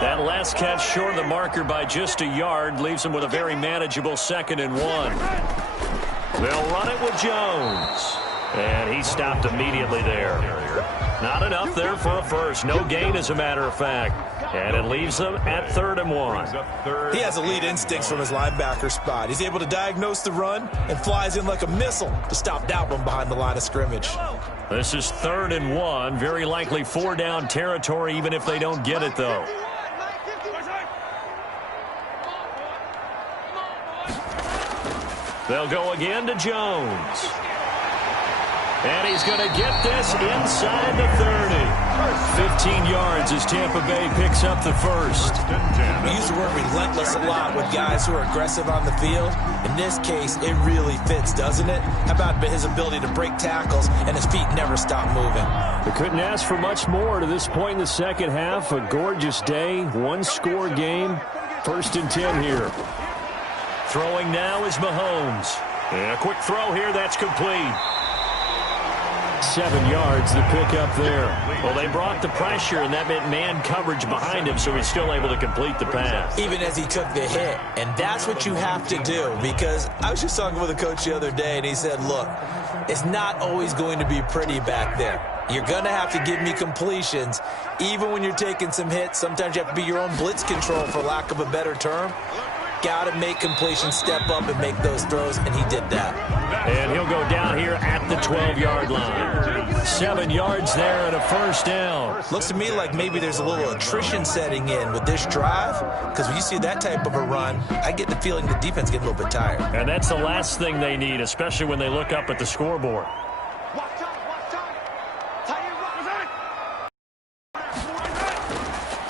That last catch short of the marker by just a yard leaves him with a very manageable 2nd and 1. They'll run it with Jones. And he stopped immediately there. Not enough there for a first. No gain, as a matter of fact. And it leaves them at 3rd and 1. He has elite instincts from his linebacker spot. He's able to diagnose the run and flies in like a missile to stop that one behind the line of scrimmage. This is 3rd and 1. Very likely 4-down territory, even if they don't get it, though. They'll go again to Jones. And he's going to get this inside the 30. 15 yards as Tampa Bay picks up the first. We use the word relentless a lot with guys who are aggressive on the field. In this case, it really fits, doesn't it? How about his ability to break tackles and his feet never stop moving? They couldn't ask for much more to this point in the second half. A gorgeous day, one-score game. 1st and 10 here. Throwing now is Mahomes. And a quick throw here, that's complete. 7 yards the pick up there. Well, they brought the pressure, and that meant man coverage behind him, so he's still able to complete the pass. Even as he took the hit, and that's what you have to do, because I was just talking with a coach the other day, and he said, look, it's not always going to be pretty back there. You're going to have to give me completions, even when you're taking some hits. Sometimes you have to be your own blitz control, for lack of a better term. Got to make completions, step up and make those throws, and he did that. And he'll go down here at the 12-yard line. 7 yards there and a 1st down. Looks to me like maybe there's a little attrition setting in with this drive, because when you see that type of a run, I get the feeling the defense gets a little bit tired. And that's the last thing they need, especially when they look up at the scoreboard.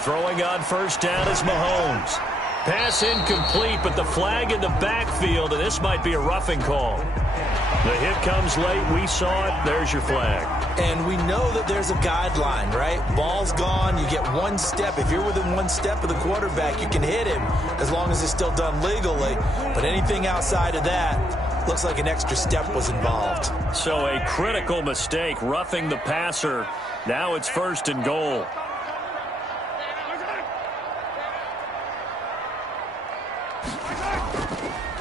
Throwing on 1st down is Mahomes. Pass incomplete, but the flag in the backfield, and this might be a roughing call. The hit comes late. We saw it. There's your flag. And we know that there's a guideline, right? Ball's gone. You get 1 step. If you're within 1 step of the quarterback, you can hit him as long as it's still done legally. But anything outside of that, looks like an extra step was involved. So a critical mistake, roughing the passer. Now it's 1st and goal.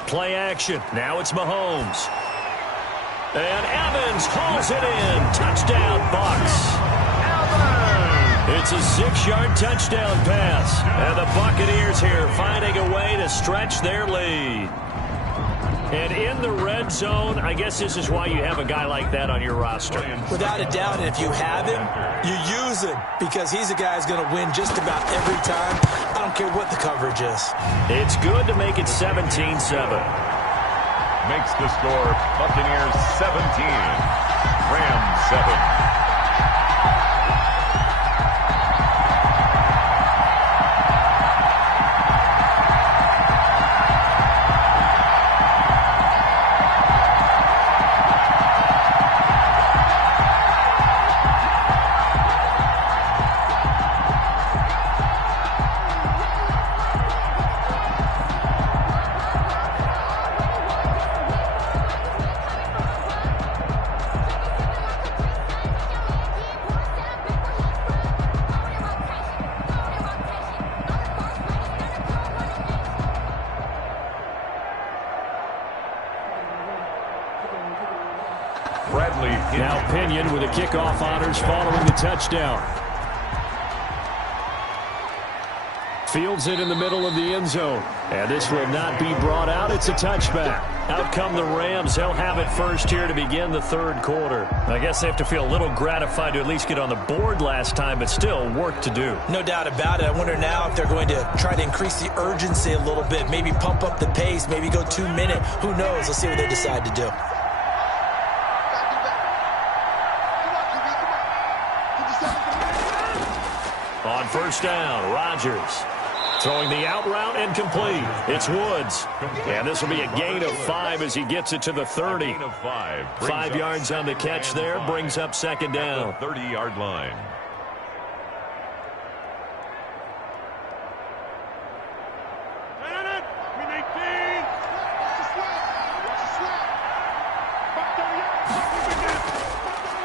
Play action. Now it's Mahomes. And Evans hauls it in. Touchdown, Bucs. It's a 6-yard touchdown pass. And the Buccaneers here finding a way to stretch their lead. And in the red zone, I guess this is why you have a guy like that on your roster. Without a doubt, and if you have him, you use him, because he's a guy who's going to win just about every time. I don't care what the coverage is. It's good to make it 17-7. Makes the score Buccaneers 17, Rams 7. Now Pinion with the kickoff honors following the touchdown. Fields it in the middle of the end zone. And this will not be brought out. It's a touchback. Out come the Rams. They'll have it first here to begin the 3rd quarter. I guess they have to feel a little gratified to at least get on the board last time, but still work to do. No doubt about it. I wonder now if they're going to try to increase the urgency a little bit, maybe pump up the pace, maybe go 2-minute. Who knows? Let's see what they decide to do. On 1st down, Rodgers throwing the out route incomplete. It's Woods. And this will be a gain of 5 as he gets it to the 30. 5 yards on the catch there, brings up 2nd down. 30-yard line.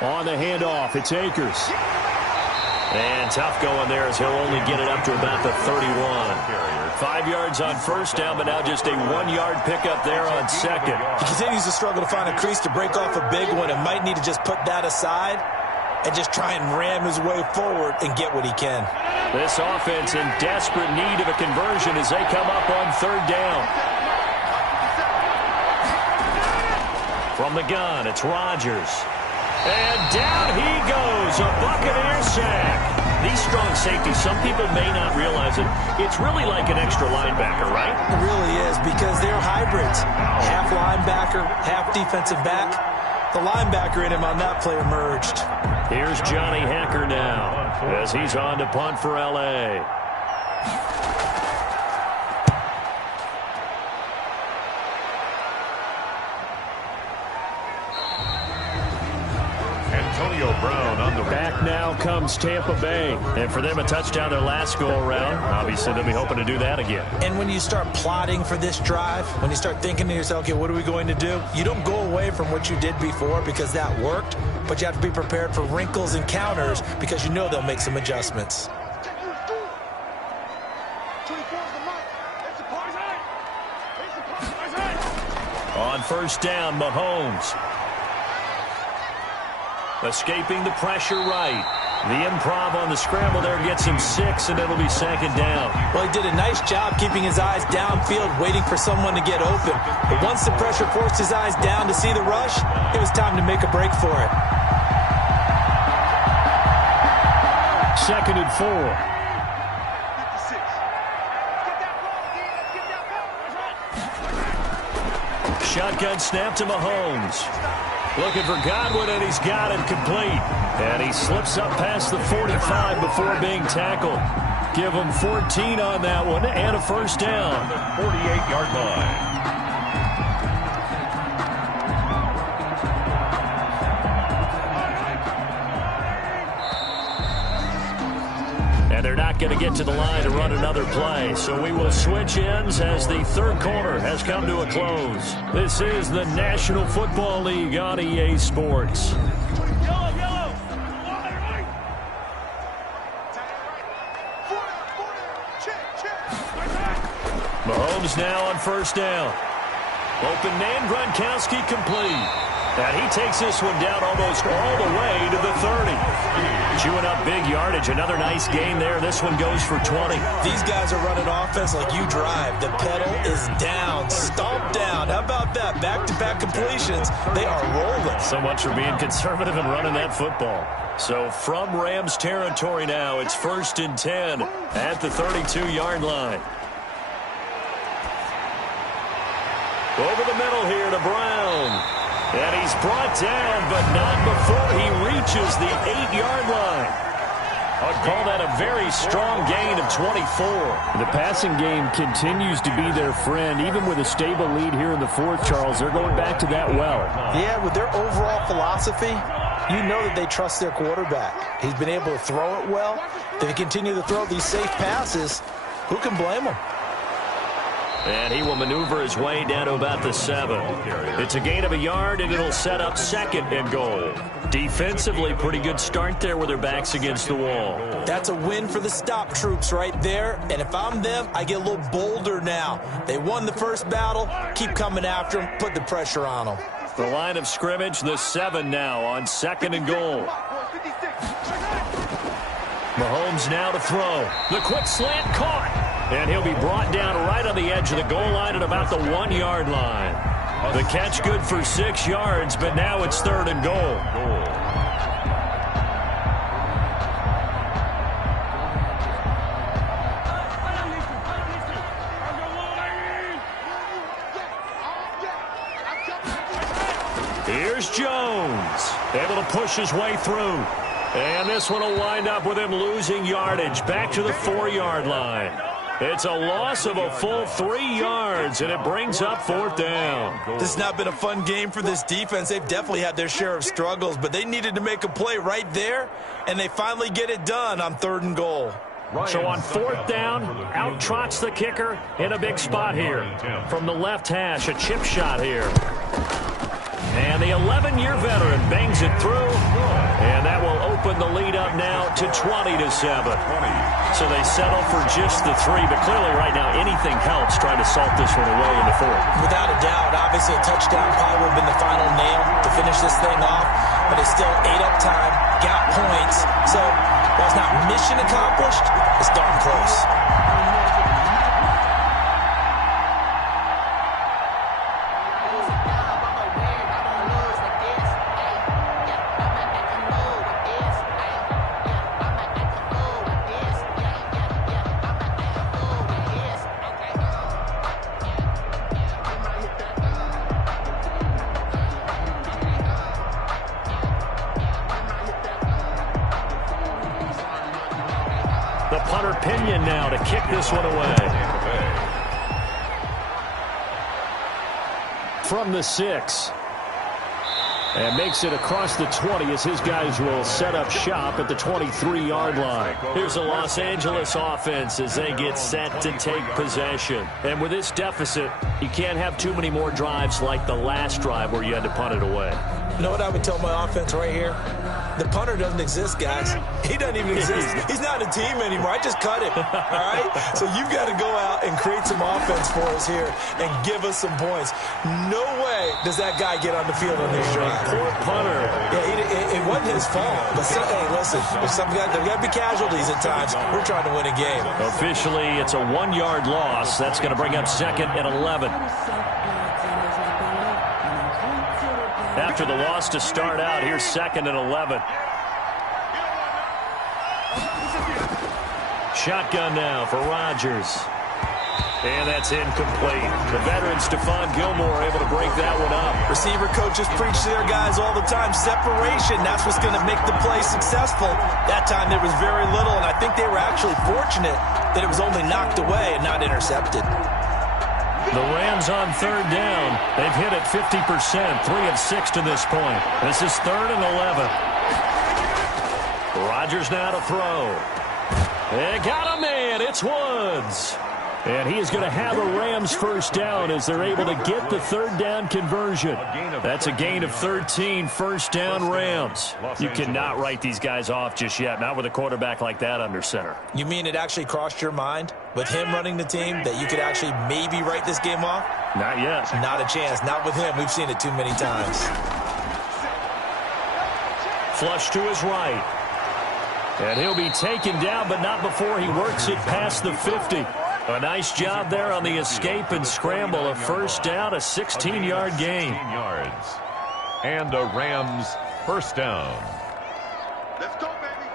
On the handoff, it's Akers. And tough going there as he'll only get it up to about the 31. 5 yards on 1st down, but now just a 1-yard pickup there on 2nd. He continues to struggle to find a crease to break off a big one, and might need to just put that aside and just try and ram his way forward and get what he can. This offense in desperate need of a conversion as they come up on 3rd down. From the gun, it's Rodgers. And down he goes, a Buccaneer sack. These strong safeties, some people may not realize it. It's really like an extra linebacker, right? It really is, because they're hybrids. Half linebacker, half defensive back. The linebacker in him on that play emerged. Here's Johnny Hacker now as he's on to punt for L.A. Brown on the back now comes Tampa Bay, and for them a touchdown their last go around. Obviously they'll be hoping to do that again. And when you start plotting for this drive, when you start thinking to yourself, okay, what are we going to do? You don't go away from what you did before because that worked, but you have to be prepared for wrinkles and counters because you know they'll make some adjustments. On first down, Mahomes. Escaping the pressure right. The improv on the scramble there gets him 6, and it'll be second down. Well, he did a nice job keeping his eyes downfield, waiting for someone to get open. But once the pressure forced his eyes down to see the rush, it was time to make a break for it. Second and 4. Shotgun snap to Mahomes. Looking for Godwin, and he's got it complete. And he slips up past the 45 before being tackled. Give him 14 on that one and a first down. 48-yard line. And they're not going to get to the line to run another play. So we will switch ends as the third quarter has come to a close. This is the National Football League on EA Sports. Mahomes now on first down. Open man, Gronkowski complete. And he takes this one down almost all the way to the 30. Chewing up big yardage. Another nice gain there. This one goes for 20. These guys are running offense like you drive. The pedal is down, stomped down. How about that? Back-to-back completions. They are rolling. So much for being conservative and running that football. So from Rams territory now, it's 1st and 10 at the 32-yard line. Over the middle here to Brown. And he's brought down, but not before he reaches the 8-yard line. I'd call that a very strong gain of 24. The passing game continues to be their friend. Even with a stable lead here in the fourth, Charles, they're going back to that well. Yeah, with their overall philosophy, you know that they trust their quarterback. He's been able to throw it well. They continue to throw these safe passes. Who can blame them? And he will maneuver his way down to about the 7. It's a gain of a yard, and it'll set up 2nd and goal. Defensively, pretty good start there with their backs against the wall. That's a win for the stop troops right there. And if I'm them, I get a little bolder now. They won the first battle. Keep coming after them. Put the pressure on them. The line of scrimmage, the 7 now on 2nd and goal. Mahomes now to throw. The quick slant caught. And he'll be brought down right on the edge of the goal line at about the 1-yard line. The catch good for 6 yards, but now it's 3rd and goal. Here's Jones, able to push his way through. And this one will wind up with him losing yardage back to the 4-yard line. It's a loss of a full 3 yards, and it brings up 4th down. This has not been a fun game for this defense. They've definitely had their share of struggles, but they needed to make a play right there, and they finally get it done on 3rd and goal. So on 4th down, out trots the kicker in a big spot here. From the left hash, a chip shot here. And the 11-year veteran bangs it through, and that will open the lead up now to 20-7. So they settle for just the 3, but clearly right now anything helps trying to salt this one away in the 4th. Without a doubt, obviously a touchdown probably would have been the final nail to finish this thing off, but it's still ate up time, got points, so while it's not mission accomplished, it's darn close. punter Pinion now to kick this one away. From the 6. And makes it across the 20 as his guys will set up shop at the 23-yard line. Here's the Los Angeles offense as they get set to take possession. And with this deficit, you can't have too many more drives like the last drive where you had to punt it away. You know what I would tell my offense right here? The punter doesn't exist, guys. He doesn't even exist. He's not a team anymore. I just cut him, all right? So you've got to go out and create some offense for us here and give us some points. No way does that guy get on the field on this drive. Poor punter. Yeah, it wasn't his fault. But, hey, listen, there's got to be casualties at times. We're trying to win a game. Officially, it's a 1-yard loss. That's going to bring up 2nd and 11. After the loss to start out, here's 2nd and 11. Shotgun now for Rodgers. And that's incomplete. The veteran Stephon Gilmore able to break that one up. Receiver coaches preach to their guys all the time. Separation, that's what's going to make the play successful. That time there was very little, and I think they were actually fortunate that it was only knocked away and not intercepted. The Rams on 3rd down. They've hit it 50%, 3 of 6 to this point. This is 3rd and 11. Rodgers now to throw. They got a man. It's Woods. And he is going to have a Rams first down as they're able to get the 3rd down conversion. That's a gain of 13, first down Rams. You cannot write these guys off just yet, not with a quarterback like that under center. You mean it actually crossed your mind with him running the team that you could actually maybe write this game off? Not yet. Not a chance. Not with him. We've seen it too many times. Flush to his right. And he'll be taken down, but not before he works it past the 50. A nice job there on the escape and scramble. A first down, a 16-yard gain. 16 yards. And a Rams first down. Let's go, baby.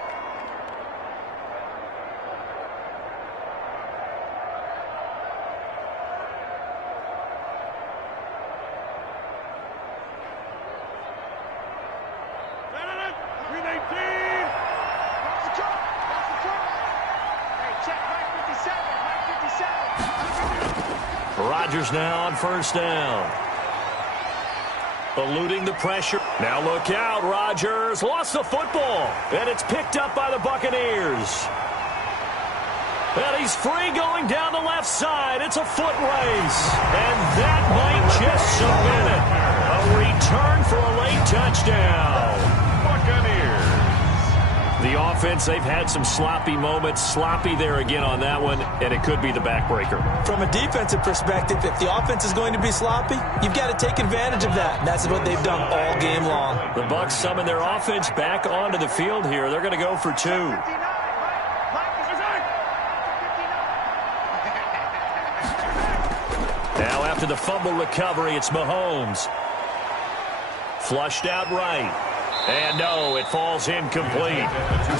Rodgers now on first down. Eluding the pressure. Now look out. Rodgers lost the football. And it's picked up by the Buccaneers. And he's free going down the left side. It's a foot race. And that might just submit it. A return for a late touchdown. Buccaneers. The offense, they've had some sloppy moments. Sloppy there again on that one, and it could be the backbreaker. From a defensive perspective, if the offense is going to be sloppy, you've got to take advantage of that. And that's what they've done all game long. The Bucs summon their offense back onto the field here. They're going to go for 2. Now after the fumble recovery, it's Mahomes. Flushed out right. And no, it falls incomplete.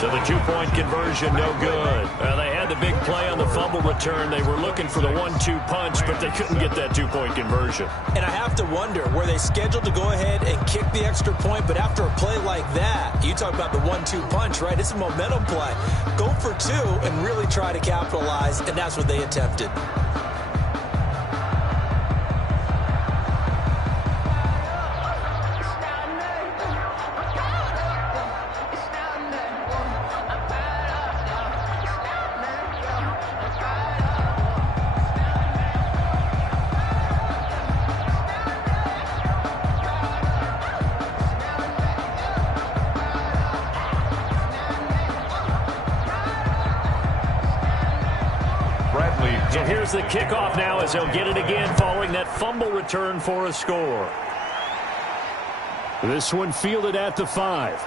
So the 2-point conversion, no good. They had the big play on the fumble return. They were looking for the 1-2 punch, but they couldn't get that 2-point conversion. And I have to wonder, were they scheduled to go ahead and kick the extra point? But after a play like that, you talk about the 1-2 punch, right? It's a momentum play. Go for 2 and really try to capitalize, and that's what they attempted. So here's the kickoff now as they'll get it again following that fumble return for a score. This one fielded at the 5.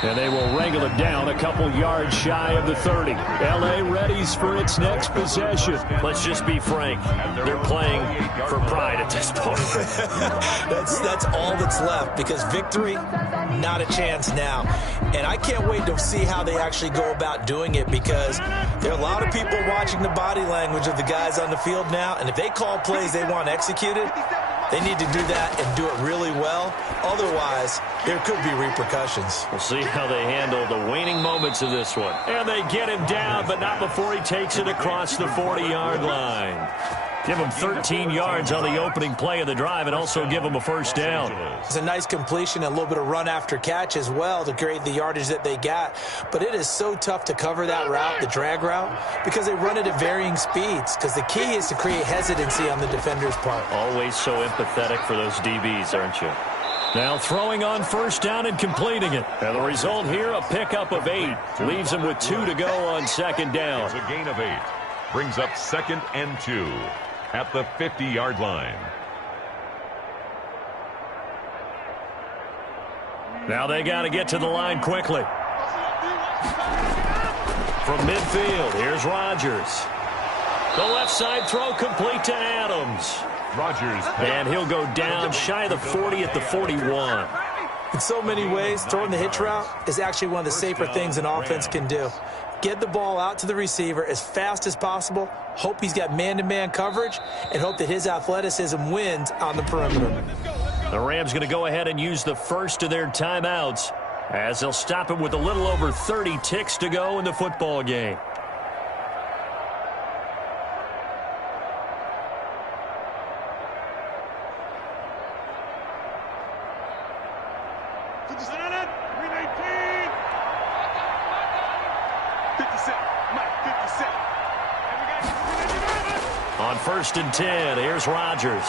And they will wrangle it down a couple yards shy of the 30. L.A. readies for its next possession. Let's just be frank. They're playing for pride at this point. That's all that's left, because victory, not a chance now. And I can't wait to see how they actually go about doing it, because there are a lot of people watching the body language of the guys on the field now, and if they call plays they want executed, They need to do that and do it really well. Otherwise, there could be repercussions. We'll see how they handle the waning moments of this one. And they get him down, but not before he takes it across the 40-yard line. Give him 13 yards on the opening play of the drive and also give him a first down. It's a nice completion, a little bit of run after catch as well to create the yardage that they got. But it is so tough to cover that route, the drag route, because they run it at varying speeds. Because the key is to create hesitancy on the defender's part. Always so empathetic for those DBs, aren't you? Now throwing on first down and completing it. And the result here, a pickup of 8. Leaves him with 2 to go on second down. It's a gain of 8. Brings up 2nd and 2. At the 50-yard line. Now they got to get to the line quickly. From midfield, here's Rodgers. The left side throw complete to Adams. Rodgers. And he'll go down shy of the 40 at the 41. In so many ways, throwing the hitch route is actually one of the safer things an offense can do. Get the ball out to the receiver as fast as possible, hope he's got man-to-man coverage, and hope that his athleticism wins on the perimeter. The Rams going to go ahead and use the first of their timeouts as they'll stop him with a little over 30 ticks to go in the football game. On 1st and 10, here's Rodgers.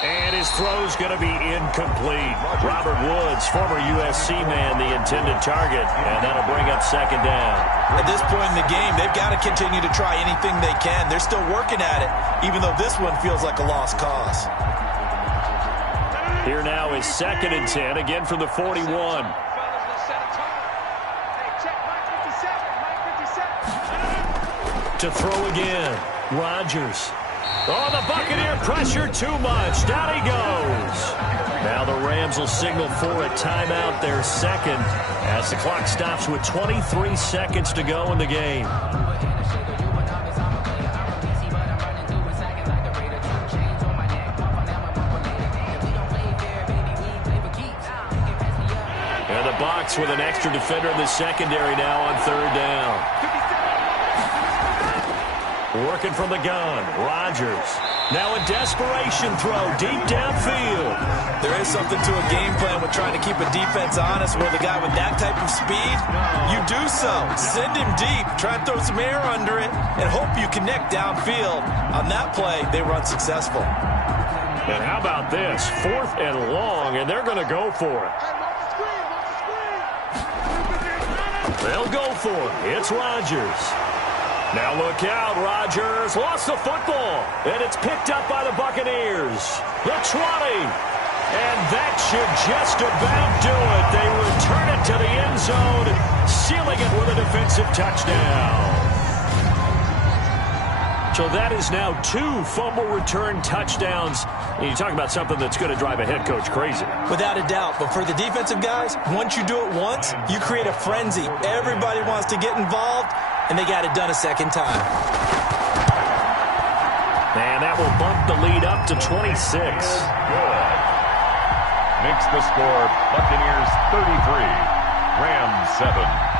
And his throw's going to be incomplete. Robert Woods, former USC man, the intended target, and that'll bring up second down. At this point in the game, they've got to continue to try anything they can. They're still working at it, even though this one feels like a lost cause. Here now is 2nd and 10, again from the 41. To throw again, Rodgers. Oh, the Buccaneer pressure too much. Down he goes. Now the Rams will signal for a timeout, their second, as the clock stops with 23 seconds to go in the game. And the Bucs with an extra defender in the secondary now on 3rd down. Working from the gun, Rodgers. Now a desperation throw deep downfield. There is something to a game plan with trying to keep a defense honest with a guy with that type of speed. You do so. Send him deep. Try and throw some air under it and hope you connect downfield. On that play, they run successful. And how about this? 4th and long, and they're going to go for it. They'll go for it. It's Rodgers. Now look out, Rodgers lost the football, and it's picked up by the Buccaneers. The 20, and that should just about do it. They return it to the end zone, sealing it with a defensive touchdown. So that is now 2 fumble return touchdowns. And you talk about something that's going to drive a head coach crazy. Without a doubt. But for the defensive guys, once you do it once, you create a frenzy. Everybody wants to get involved, and they got it done a second time. And that will bump the lead up to 26. Good. Makes the score Buccaneers 33, Rams 7.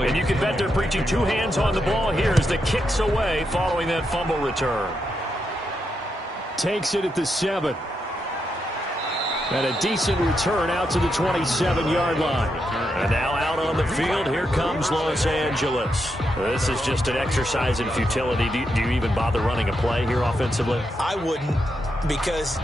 And you can bet they're preaching 2 hands on the ball here as the kick's away following that fumble return. Takes it at the 7. And a decent return out to the 27-yard line. And now out on the field, here comes Los Angeles. This is just an exercise in futility. Do you even bother running a play here offensively? I wouldn't, because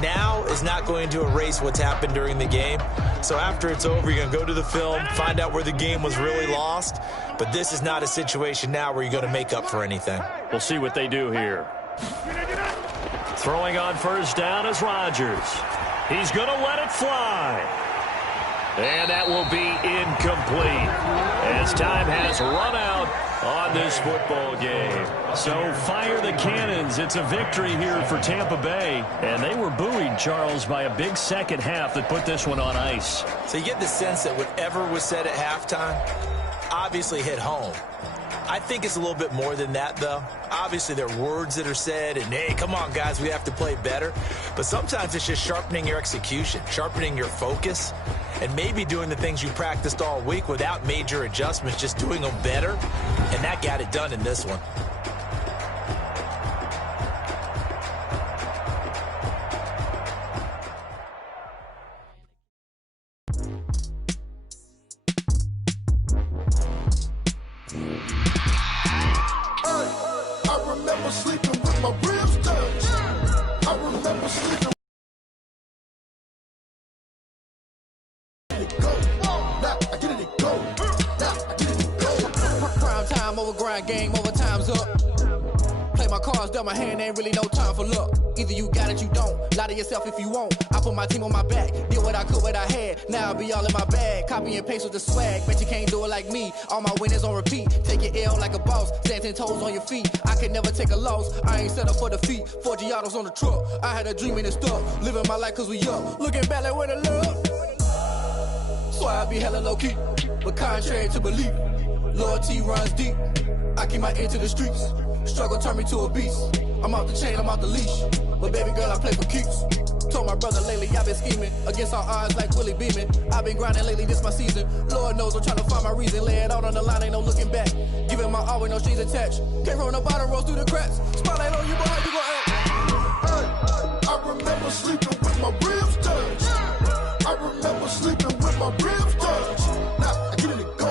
now is not going to erase what's happened during the game. So after it's over, you're going to go to the film, find out where the game was really lost. But this is not a situation now where you're going to make up for anything. We'll see what they do here. Throwing on first down is Rodgers. He's going to let it fly. And that will be incomplete as time has run out on this football game. So fire the cannons. It's a victory here for Tampa Bay. And they were buoyed, Charles, by a big second half that put this one on ice. So you get the sense that whatever was said at halftime obviously hit home. I think it's a little bit more than that, though. Obviously, there are words that are said, and, hey, come on, guys, we have to play better. But sometimes it's just sharpening your execution, sharpening your focus, and maybe doing the things you practiced all week without major adjustments, just doing them better. And that got it done in this one. Game over, time's up. Play my cards, dealt my hand, ain't really no time for luck. Either you got it, you don't. Lie to yourself if you won't. I put my team on my back, did what I could, what I had. Now I'll be all in my bag, copy and paste with the swag. Bet you can't do it like me. All my winners on repeat. Take your L like a boss, stand 10 toes on your feet. I can never take a loss, I ain't set up for defeat. 4 Giottos on the truck, I had a dream and it's stuck. Living my life cause we up, looking back like where the love. So I be hella low key, but contrary to belief, loyalty runs deep. I keep my ear to the streets. Struggle turned me to a beast. I'm out the chain, I'm out the leash. But baby girl, I play for keeps. Told my brother lately, I've been scheming against all odds like Willie Beeman. I've been grinding lately, this my season. Lord knows I'm trying to find my reason. Lay it out on the line, ain't no looking back. Giving my all with no strings attached. Can't roll no bottom, roll through the cracks. Spotlight on you, boy, how you gon' act? I remember sleeping with my ribs touched. I remember sleeping with my ribs touched. Now I get it to go.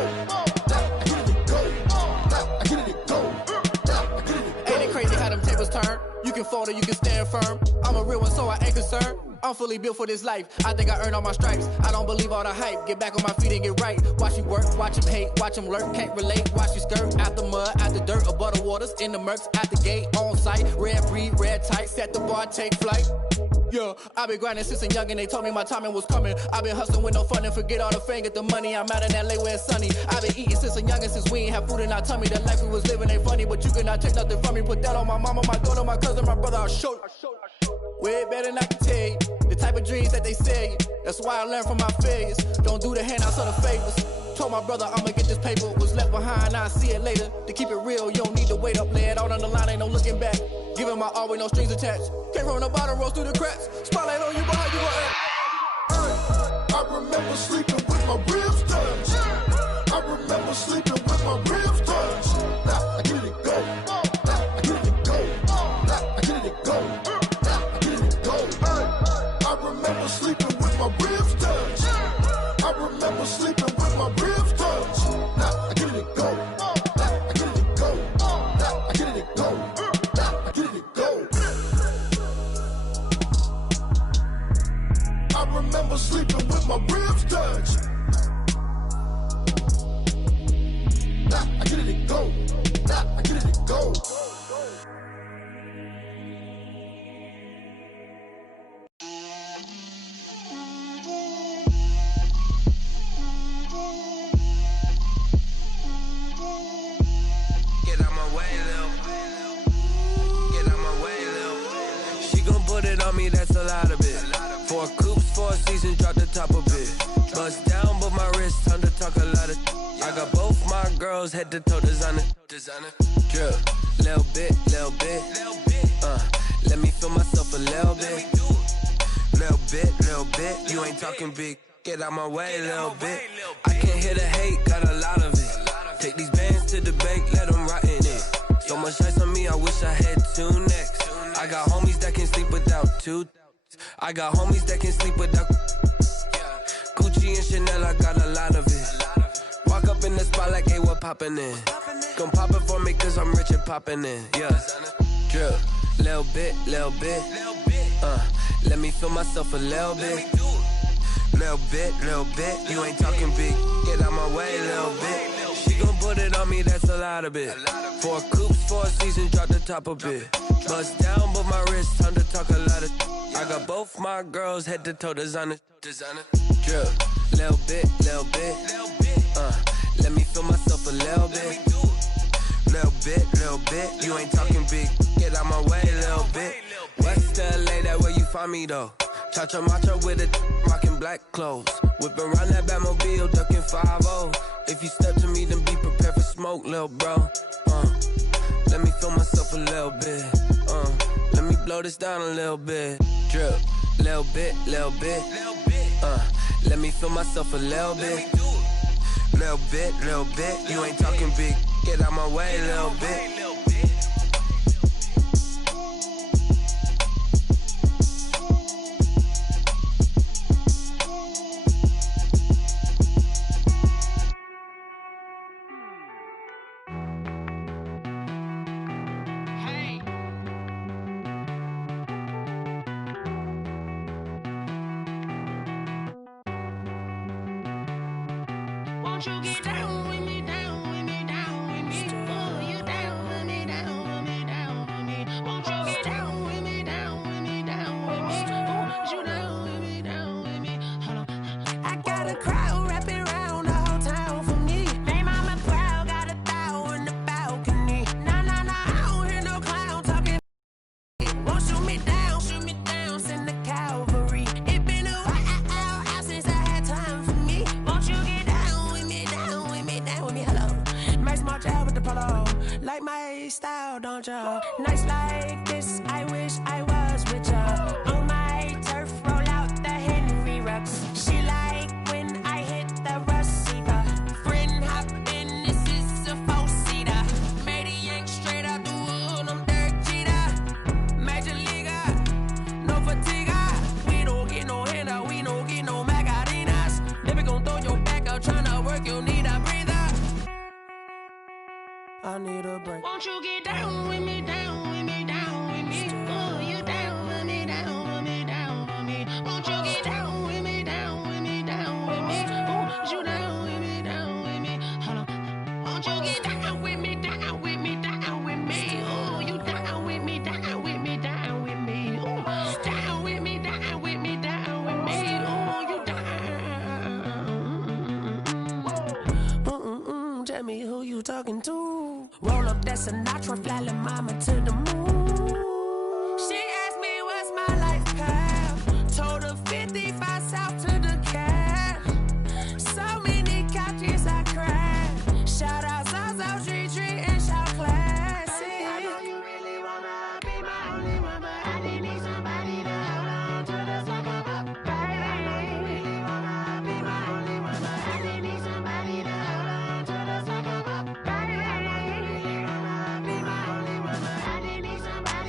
Turn. You can fold or you can stand firm. I'm a real one, so I ain't concerned. I'm fully built for this life. I think I earned all my stripes. I don't believe all the hype. Get back on my feet and get right. Watch you work, watch him hate, watch him lurk. Can't relate, watch you skirt. Out the mud, out the dirt, above the waters, in the murks, out the gate, on site. Red breed, red tight, set the bar, take flight. Yeah, I've been grinding since a young and they told me my timing was coming. I've been hustling with no fun and forget all the fame, get the money. I'm out in LA where it's sunny. I've been eating since a young and since we ain't have food in our tummy. The life we was living ain't funny, but you cannot take nothing from me. Put that on my mama, my daughter, my cousin, my brother, I'll show you. Way better than I can tell you. The type of dreams that they sell you. That's why I learned from my failures. Don't do the handouts or the favors. Told my brother I'ma get this paper. Was left behind, I'll see it later. To keep it real, you don't need to wait up. Lay it out on the line, ain't no looking back. Giving my all with no strings attached. Can't roll no bottom, roll through the cracks. Spotlight on you, boy, how you gon' act? I remember sleeping with my ribs touched. I remember sleeping with my ribs touched. Now I get it to go. Now I get it to go. Now I get it to go. Now I get it to go. I remember sleeping with my ribs touched. I remember sleeping with my ribs touched. Now I get it to go. Now I get it to go. Now I get it to go. Now I get it to go. I remember sleeping with my ribs touched. Now I get it to go. Now I get it to go. Get out my way, Lil. Get out my way, Lil. She gon' put it on me, that's a lot of it. 4 coops, 4 seasons, drop the top of it. Bust down, but my wrist, time to talk a lot of. I got both my girls head to toe designer. Drip, little bit, little bit. Let me feel myself a little bit. Little bit, you ain't talking big. Get out my way, little bit. I can't hear the hate, got a lot of it. Take these bands to the bank, let them rot in it. So much ice on me, I wish I had 2 necks. I got homies that can sleep without 2. I got homies that can sleep without Gucci and Chanel, I got a lot of it. Walk up in the spot like, hey, what poppin' in? Gon' pop it for me cause I'm rich and poppin' in, yeah. Drip, little bit, Let me feel myself a little bit. Little bit, you ain't talking big. Get out my way, little bit. She gon' put it on me, that's a lot of it. 4 coops, 4 seasons, drop the top a bit. Bust down, but my wrist, time to talk a lot of. I got both my girls, head to toe, designer. Drip, little bit. Let me feel myself a little bit. Little bit, you ain't talking big. Get out my way, little bit. West LA, that where you find me though. Cha-cha macha with it, rockin' black clothes. Whip around that Batmobile, ducking 5-0. If you step to me, then be prepared for smoke, lil' bro. Let me feel myself a little bit. Let me blow this down a little bit. Drip, little bit. Let me feel myself a little bit. Little bit, you ain't talking big. Get out my way, little bit. Won't you get down with me, down with me, down with me? Oh, you down with me, down with me, down with me. Won't you get down with me, down with me, down with me? Oh, you down with me, down with me? Hold on. I got a crowd wrapping around the whole town for me. They mama proud, got a thou in the balcony. Nah, I don't hear no clown talking. Won't shoot me down, send the cavalry. It been a while since I had time for me. Won't you get down with me, down with me, down with me? Hello. Max March out with the polo. Like my style, don't ya? Nights like this, I wish I was with ya. On my turf, roll out the Henry Rux. She like when I hit the receiver. Friend hop in, this is a 4-seater. Made a yank straight out the wood, I'm Derek Jeter. Major leaguer, no fatigue. We don't get no handout, we don't get no Macarinas. Never gon' throw your back out, tryna work, you need a breather. I need a break. Won't you get down with me, down with me, down with me? Oh, you down with me, down with me, down with me? Won't you get down with me, down with me, down with me? Oh, you down with me, down with me? Hold on. Won't you get down with me, down with me, down with me? Oh, you down with me, down with me, down with me? Oh, down with me, down with me, down with me? Oh, you down. Tell me who you talking to. Roll up that Sinatra, fly la mama to the moon. She asked me what's my life path. Told her 55 south to the cat. So many couches I cried. Shout out Zazo, Tree, and shout classic. I know you really wanna be my only one, but I didn't need somebody to hold on to the sucker up. Baby, I know you really wanna be my only one, but I didn't need somebody to hold on to the sucker up. Baby, I know you really wanna be my only one, but I didn't need somebody.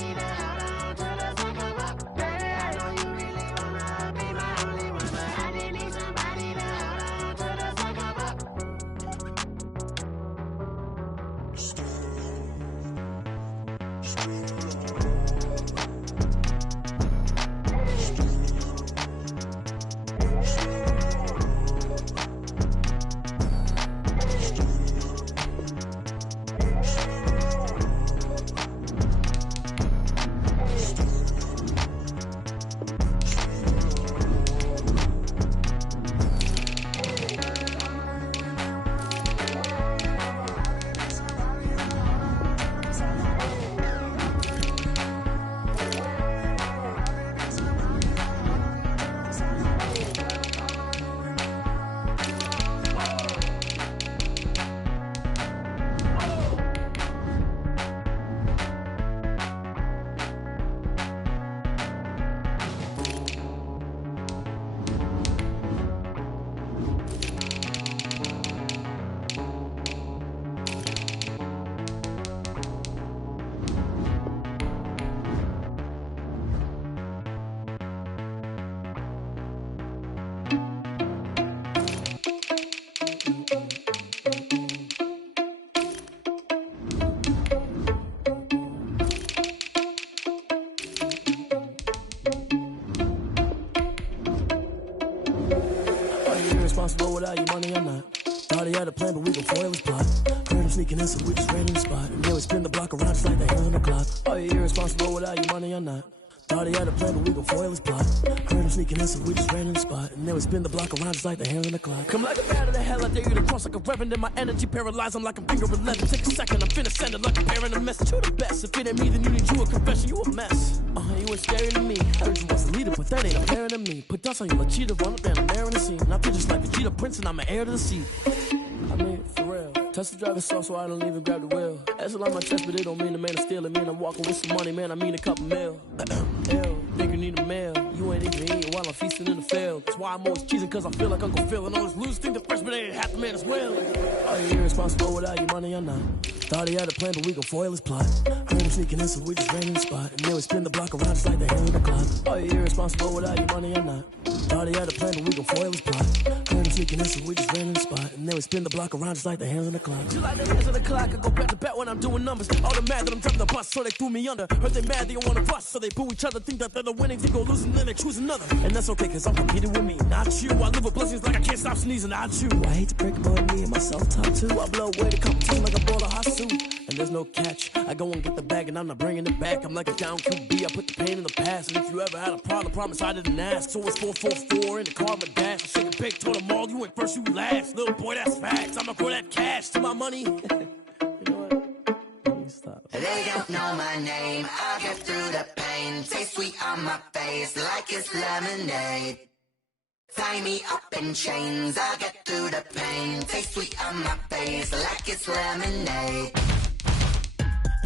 had a plan, but we gon' foil his plot. Heard him sneaking in, so we just ran in the spot. And then we spin the block around just like the hands on the clock. Are you irresponsible without your money or not? Thought he had a plan, but we gon' foil his plot. Heard him sneaking in, so we just ran in the spot. And then we spin the block around just like the hands on the clock. Come like a bat of the hell, I dare you to cross like a reverend. And my energy paralyzed, I'm like a finger 11. Take a second, I'm finna send it like a parent a message. You the best, if it ain't me, then you need you a confession. You a mess. You ain't scary to me. Heard you was a leader, but that ain't apparent to me. Put dust on you like cheetah, run up and I'm there in the scene. And I feel just like Vegeta Prince, and I'm an heir to the seat. I mean, for real. Touch the driver's soft, so I don't even grab the wheel. That's a lot on my chest, but it don't mean the man is stealing. Mean I'm walking with some money, man. I mean a couple mil. Ew, think you need a meal. You ain't even eating while I'm feasting in the field. That's why I'm always cheesing, cause I feel like Uncle Phil. And all this loose thing, the freshman ain't half the man as well. Are you irresponsible without your money or not? Thought he had a plan, but we gon' foil his plot. Heard him sneaking in, so we just ran in the spot. And then we spin the block around just like the hands on the clock. Are you irresponsible without your money or not? Thought he had a plan, but we gon' foil his plot. Heard him sneaking in, so we just ran in the spot. And then we spin the block around just like the hands on the clock. Just like the hands on the clock, I go back to back when I'm doing numbers. All the mad that I'm dropping the bus, so they threw me under. Heard they mad, they don't wanna bust, so they boo each other. Think that they're the winning, they go losing, then they choose another. And that's okay, cause I'm competing with me, not you. I live with blessings like I can't stop sneezing, not you. I hate to break it, but me and my self-talk too. I blow away the competition like a ball of hot soup. And there's no catch, I go and get the bag and I'm not bringing it back. I'm like a down QB, I put the pain in the past. And if you ever had a problem, promise I didn't ask. So it's 444 in the car, my dash. I shake a big, told them all, you went first, you last. Little boy, that's facts, I'ma grow that cash to my money. You know what? Stop. They don't know my name, I'll get through the pain. Taste sweet on my face like it's lemonade. Tie me up in chains, I'll get through the pain. Taste sweet on my face like it's lemonade.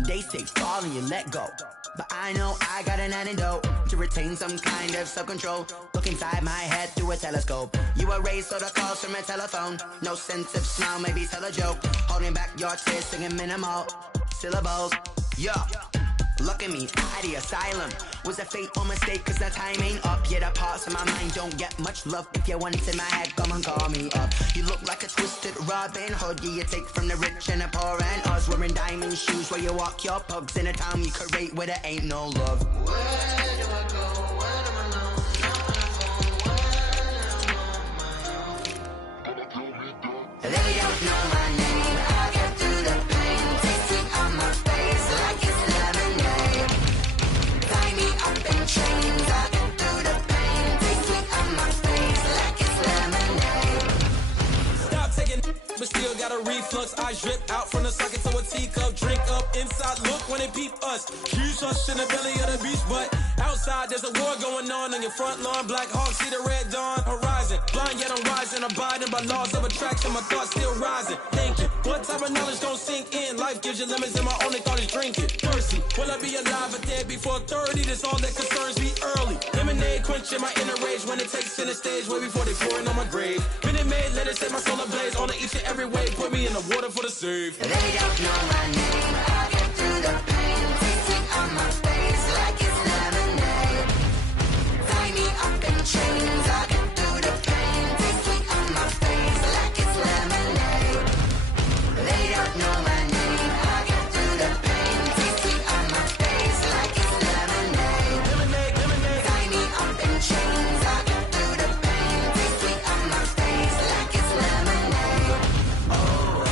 They say fall and you let go, but I know I got an antidote to retain some kind of self-control. Look inside my head through a telescope. You erase all the calls from a telephone. No sense of smile, maybe tell a joke. Holding back your tears, singing minimal syllables. Yeah, look at me, out of the asylum. Was a fate or mistake, cause the time ain't up. Yet the parts of my mind don't get much love. If you're once in my head, come and call me up. You look like a twisted Robin Hood. Yeah, you take from the rich and the poor and us. Wearing diamond shoes where you walk your pugs. In a town you create where there ain't no love. Where do I go? Where am I now? They don't know my name, I'll get through the pain. Taste sweet on my face like it's lemonade. Tie me up in chains, I'll get through the pain. Taste sweet on my face like it's lemonade. Stop taking, but still got a reflux. I drip out from the socket to a teacup. Drink up inside, look when they peep us. Huge us in the belly of the beast, but outside there's a war going on your front lawn. Black Hawk, see the red dawn horizon. Blind yet I'm rising, abiding by laws of attraction. My thoughts still rising, thinking, what type of knowledge gon' sink in? Life gives you lemons and my only thought is drinking. Thirsty, will I be alive or dead before 30? That's all that concerns me early. Lemonade quenching my inner rage when it takes center stage way before they pouring on my grave. Minute Maid, let it set my soul ablaze on each and every way. Put me in the water for the save. They don't know my name, I'll get through the pain. Taste sweet on my face like it's lemonade. Tie me up in chains, I'll get through the pain. Taste sweet on my face like it's lemonade. They don't know my name, I'll get through the pain. Taste sweet on my face like it's lemonade. Lemonade, lemonade. Tie me up in chains, I'll get through the pain. Taste sweet on my face like it's lemonade. Oh.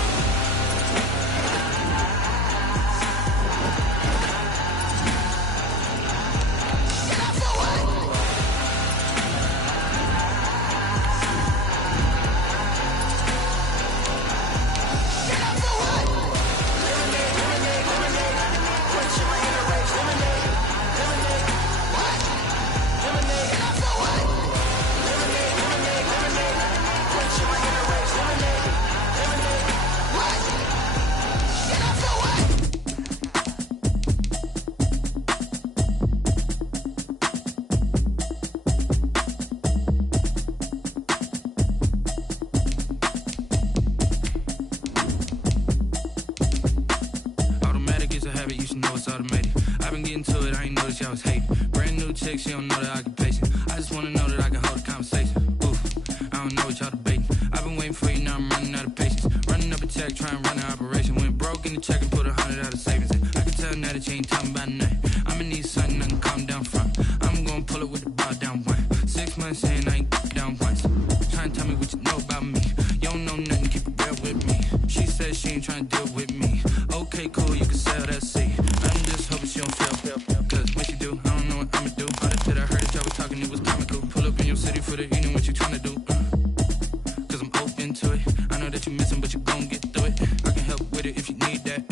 Automatic is a habit, you should know it's automated. I've been getting to it, I ain't noticed y'all was hating. Brand new chick, she don't know that I can pace it. I just wanna know that I can hold a conversation. Oof, I don't know what y'all debating. I've been waiting for you, now I'm running out of patience. Running up a check, trying to run an operation. Went broke in the check and put 100 out of savings in. I can tell now that you ain't talking about nothing. I'ma need something I can calm down from. I'm gonna pull it with the bar down one. 6 months in, I ain't down once. Trying to tell me what you know about me. You don't know nothing, keep it real with me. said she ain't trying to deal with me. Okay, cool, you can sell that seat. I'm just hoping she don't fail. Cause when she do, I don't know what I'ma do. All that shit I heard that y'all was talking, it was comical. Pull up in your city for the evening, what you trying to do? Cause I'm open to it. I know that you missing, but you gon' get through it. I can help with it if you need that.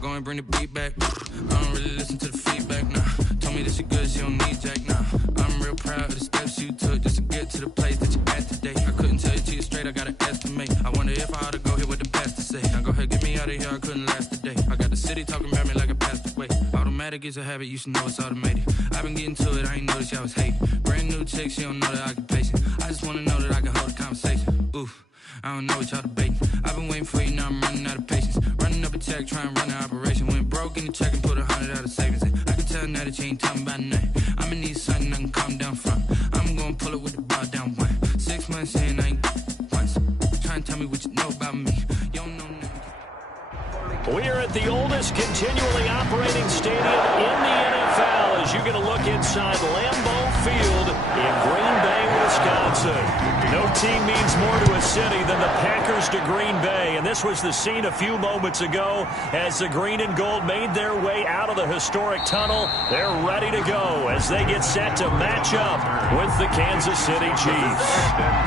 Go and bring the beat back. I don't really listen to the feedback, nah. Told me that she good, she don't need Jack, nah. I'm real proud of the steps you took just to get to the place that you at today. I couldn't tell you to you straight, I gotta estimate. I wonder if I ought to go here with the best to say. Now go ahead, get me out of here, I couldn't last today. I got the city talking about me like I passed away. Automatic is a habit, you should know it's automated. I've been getting to it, I ain't noticed y'all was hating. Brand new chick, she don't know the occupation. I just wanna know that I can hold a conversation. Oof, I don't know what y'all debating. I've been waiting for you, now I'm running out of patience. Running up a check, trying to run an operation. Went broke in the check and put 100 out of savings in. I can tell now that you ain't talking about nothing. I'ma need something I can calm down from. I'm gonna pull it with the bar down one. 6 months in, I ain't once. Try and tell me what you know about me. You don't know nothing. We are at the oldest continually operating stadium in the NFL as you get a look inside Lambeau Field in Green Bay, Wisconsin. No team means more to a city than the Packers to Green Bay, and this was the scene a few moments ago as the green and gold made their way out of the historic tunnel. They're ready to go as they get set to match up with the Kansas City Chiefs.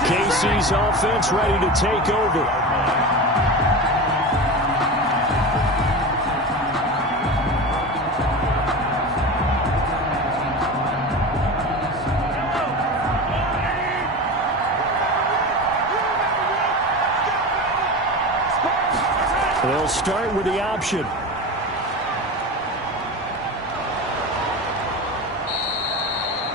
KC's offense ready to take over. They'll start with the option.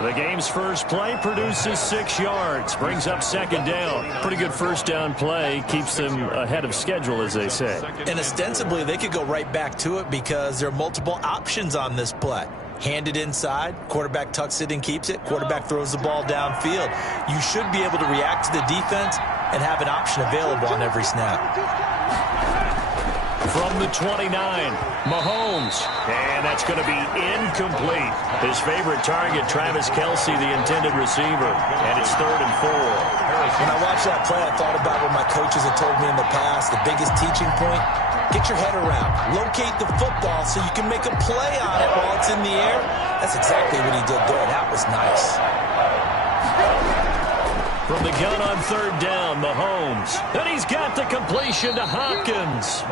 The game's first play produces 6 yards, brings up second down. Pretty good first down play, keeps them ahead of schedule, as they say. And ostensibly, they could go right back to it because there are multiple options on this play. Handed inside, quarterback tucks it and keeps it, quarterback throws the ball downfield. You should be able to react to the defense and have an option available on every snap. From the 29, Mahomes, and that's going to be incomplete. His favorite target, Travis Kelce, the intended receiver, and it's 3rd and 4. When I watched that play, I thought about what my coaches had told me in the past. The biggest teaching point, get your head around, locate the football so you can make a play on it while it's in the air. That's exactly what he did there. That was nice. From the gun on 3rd down, Mahomes. And he's got the completion to Hopkins.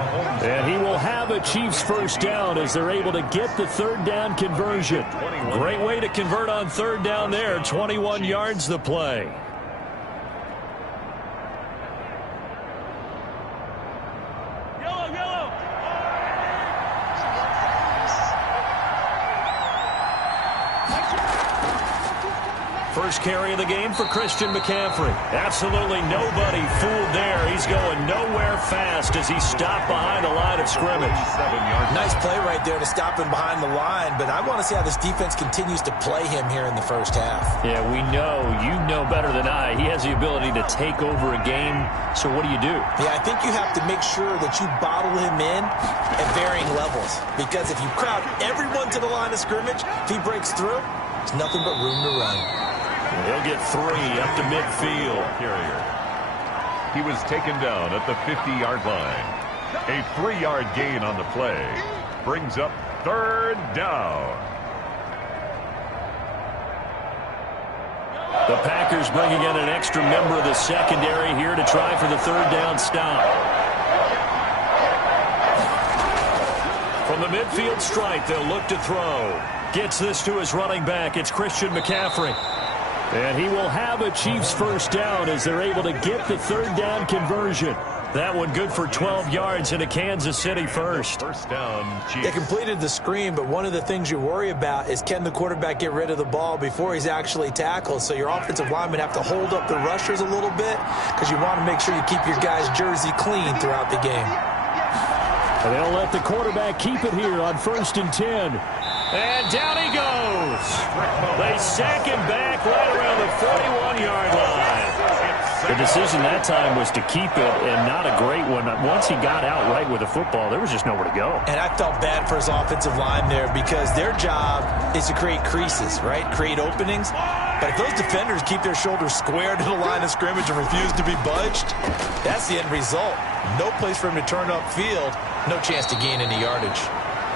And he will have a Chiefs first down as they're able to get the 3rd down conversion. Great way to convert on 3rd down there. 21 yards the play. First carry of the game for Christian McCaffrey. Absolutely nobody fooled there. He's going nowhere fast as he stopped behind the line of scrimmage. Nice play right there to stop him behind the line, but I want to see how this defense continues to play him here in the first half. Yeah, we know. You know better than I. He has the ability to take over a game, so what do you do? Yeah, I think you have to make sure that you bottle him in at varying levels, because if you crowd everyone to the line of scrimmage, if he breaks through, there's nothing but room to run. He'll get 3 up to midfield. He was taken down at the 50-yard line. A 3-yard gain on the play brings up 3rd down. The Packers bringing in an extra member of the secondary here to try for the 3rd down stop. From the midfield stripe, they'll look to throw. Gets this to his running back. It's Christian McCaffrey. And he will have a Chiefs first down as they're able to get the 3rd down conversion. That one good for 12 yards into Kansas City first. First down, Chiefs. They completed the screen, but one of the things you worry about is can the quarterback get rid of the ball before he's actually tackled. So your offensive linemen have to hold up the rushers a little bit because you want to make sure you keep your guys' jersey clean throughout the game. And they'll let the quarterback keep it here on 1st and 10. And down he goes. They sack him back right around the 41-yard line. The decision that time was to keep it, and not a great one. Once he got out right with the football, there was just nowhere to go. And I felt bad for his offensive line there because their job is to create creases, right? Create openings. But if those defenders keep their shoulders square to the line of scrimmage and refuse to be budged, that's the end result. No place for him to turn upfield. No chance to gain any yardage.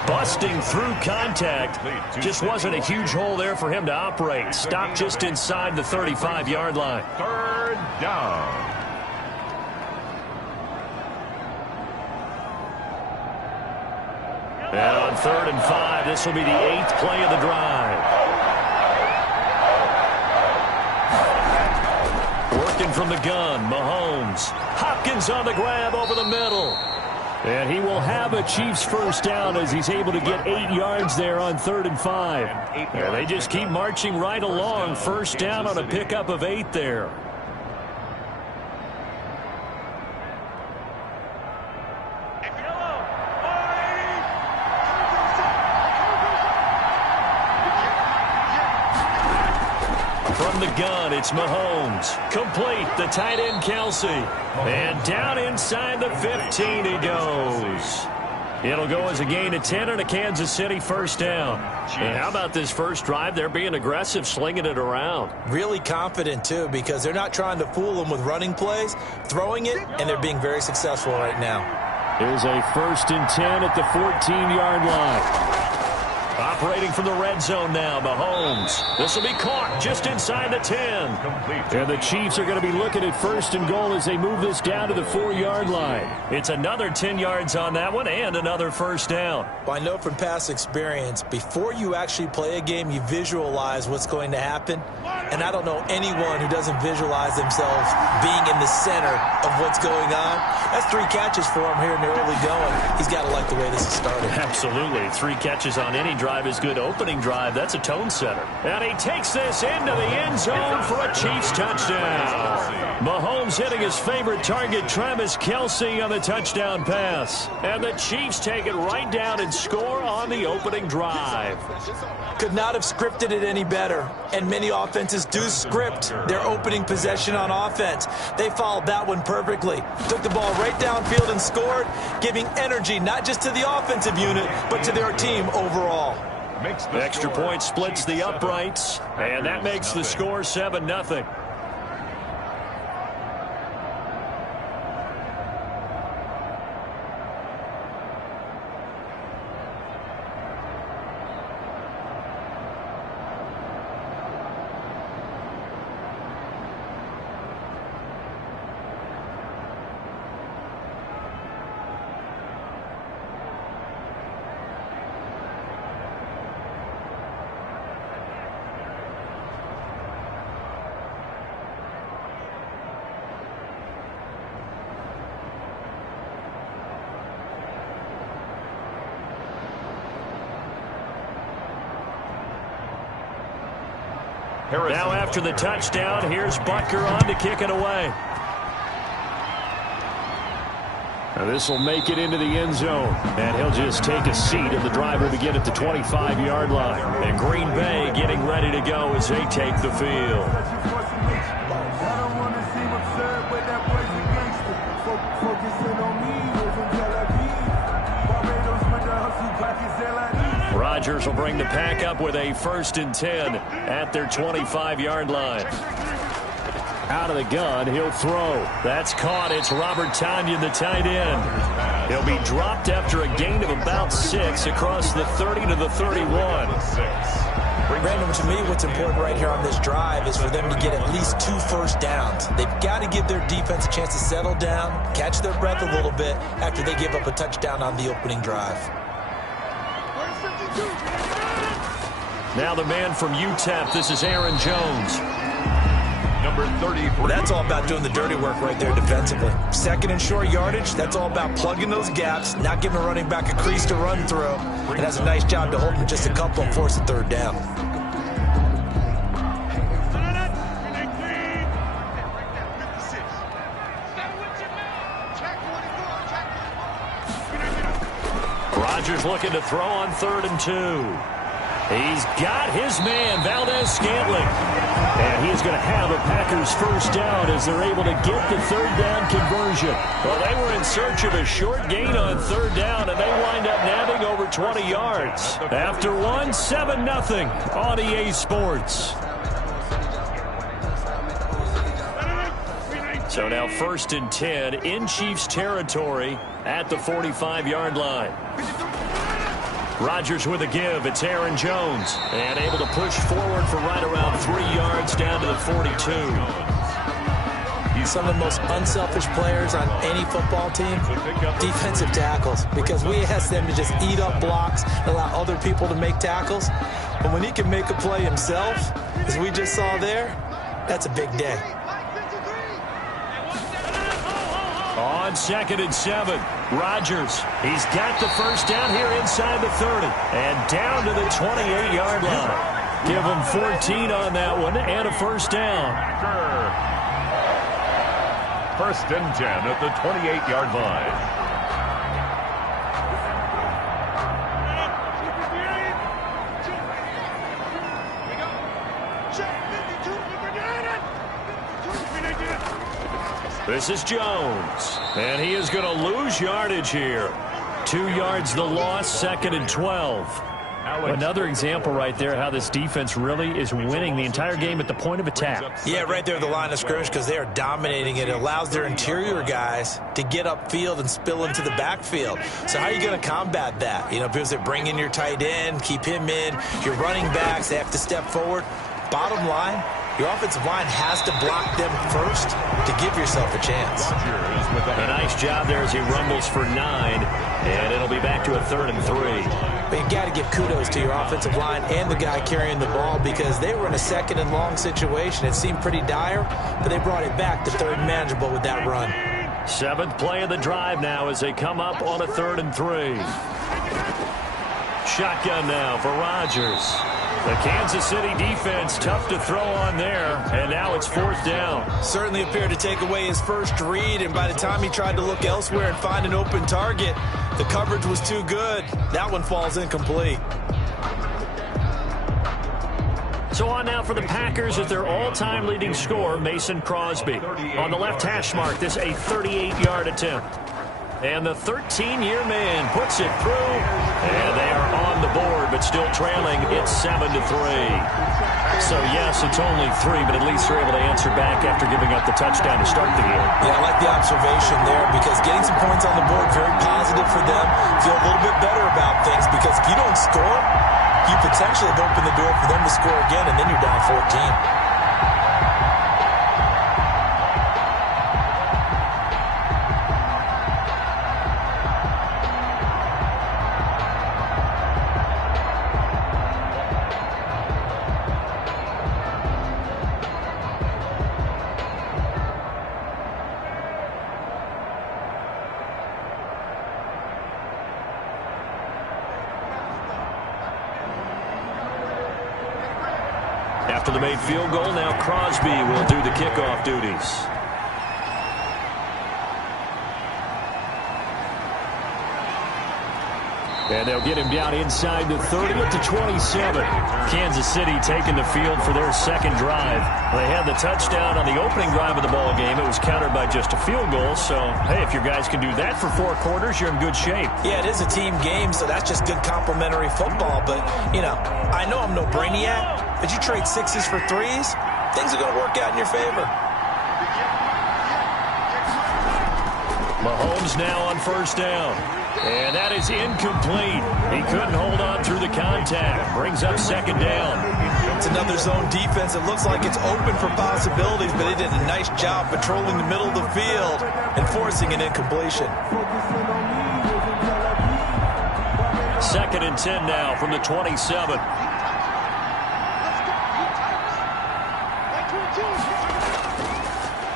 Busting through contact. Just wasn't a huge hole there for him to operate. Stopped just inside the 35-yard line. Third down. And on 3rd and 5, this will be the 8th play of the drive. Working from the gun, Mahomes. Hopkins on the grab over the middle. And he will have a Chiefs first down as he's able to get 8 yards there on 3rd and 5. And they just keep marching right along. First down on a pickup of 8 there. From the gun, it's Mahomes. Complete, the tight end, Kelsey. And down inside the 15 he goes. It'll go as a gain of 10 and a Kansas City first down. And how about this first drive? They're being aggressive, slinging it around. Really confident, too, because they're not trying to fool them with running plays, throwing it, and they're being very successful right now. Here's a 1st and 10 at the 14-yard line. Operating from the red zone now, Mahomes. This will be caught just inside the 10. And the Chiefs are going to be looking at 1st and goal as they move this down to the 4-yard line. It's another 10 yards on that one and another first down. Well, I know from past experience, before you actually play a game, you visualize what's going to happen. And I don't know anyone who doesn't visualize themselves being in the center of what's going on. That's 3 catches for him here in the early going. He's got to like the way this is started. Absolutely. 3 catches on any drive is good. Opening drive, that's a tone setter. And he takes this into the end zone for a Chiefs touchdown. Mahomes hitting his favorite target, Travis Kelsey, on the touchdown pass. And the Chiefs take it right down and score on the opening drive. Could not have scripted it any better. And many offenses do script their opening possession on offense. They followed that one perfectly. Took the ball right downfield and scored, giving energy not just to the offensive unit, but to their team overall. The extra point splits the uprights, and that makes the score 7-0. Now after the touchdown, here's Butker on to kick it away. Now this will make it into the end zone. And he'll just take a seat, and the drive will begin at the 25-yard line. And Green Bay getting ready to go as they take the field. Rodgers will bring the pack up with a 1st and 10 at their 25-yard line. Out of the gun, he'll throw. That's caught. It's Robert Tonyan, the tight end. He'll be dropped after a gain of about 6 across the 30 to the 31. Brandon, to me, what's important right here on this drive is for them to get at least 2 first downs. They've got to give their defense a chance to settle down, catch their breath a little bit after they give up a touchdown on the opening drive. Now the man from UTEP, this is Aaron Jones. Number 33. That's all about doing the dirty work right there defensively. 2nd and short yardage, that's all about plugging those gaps, not giving a running back a crease to run through. It has a nice job to hold him just a couple and force a 3rd down. Rodgers looking to throw on 3rd and 2. He's got his man, Valdez Scantling. And he's going to have a Packers first down as they're able to get the third down conversion. Well, they were in search of a short gain on third down, and they wind up nabbing over 20 yards. After 7-0 on EA Sports. So now 1st and 10 in Chiefs territory at the 45-yard line. Rodgers with a give. It's Aaron Jones. And able to push forward for right around 3 yards down to the 42. He's some of the most unselfish players on any football team, defensive tackles, because we ask them to just eat up blocks and allow other people to make tackles. But when he can make a play himself, as we just saw there, that's a big day. On 2nd and 7, Rodgers. He's got the first down here inside the 30 and down to the 28-yard line. Give him 14 on that one and a first down. 1st and 10 at the 28-yard line. This is Jones, and he is going to lose yardage here. 2 yards the loss, 2nd and 12. Another example right there how this defense really is winning the entire game at the point of attack. Yeah, right there at the line of scrimmage because they are dominating it. It allows their interior guys to get upfield and spill into the backfield. So how are you going to combat that? You know, because they bring in your tight end, keep him in. Your running backs, they have to step forward. Bottom line, your offensive line has to block them first to give yourself a chance. A nice job there as he rumbles for 9, and it'll be back to a 3rd and 3. But you got to give kudos to your offensive line and the guy carrying the ball because they were in a 2nd and long situation. It seemed pretty dire, but they brought it back to 3rd and manageable with that run. 7th play of the drive now as they come up on a 3rd and 3. Shotgun now for Rodgers. The Kansas City defense tough to throw on there, and now it's 4th down. Certainly appeared to take away his first read, and by the time he tried to look elsewhere and find an open target, the coverage was too good. That one falls incomplete. So on now for the Packers at their all-time leading scorer, Mason Crosby. On the left hash mark, this a 38-yard attempt. And the 13-year man puts it through, and they are on the board, but still trailing. It's 7-3. So, yes, it's only 3, but at least they're able to answer back after giving up the touchdown to start the game. Yeah, I like the observation there because getting some points on the board, very positive for them. Feel a little bit better about things because if you don't score, you potentially have opened the door for them to score again, and then you're down 14. After the made field goal, now Crosby will do the kickoff duties. And they'll get him down inside the 30 at the 27. Kansas City taking the field for their 2nd drive. They had the touchdown on the opening drive of the ball game. It was countered by just a field goal. So, hey, if your guys can do that for 4 quarters, you're in good shape. Yeah, it is a team game, so that's just good complimentary football. But, you know, I know I'm no brainiac, but you trade 6s for 3s, things are going to work out in your favor. Mahomes now on 1st down. And that is incomplete. He couldn't hold on through the contact. Brings up 2nd down. It's another zone defense. It looks like it's open for possibilities, but they did a nice job patrolling the middle of the field and forcing an incompletion. 2nd and 10 now from the 27.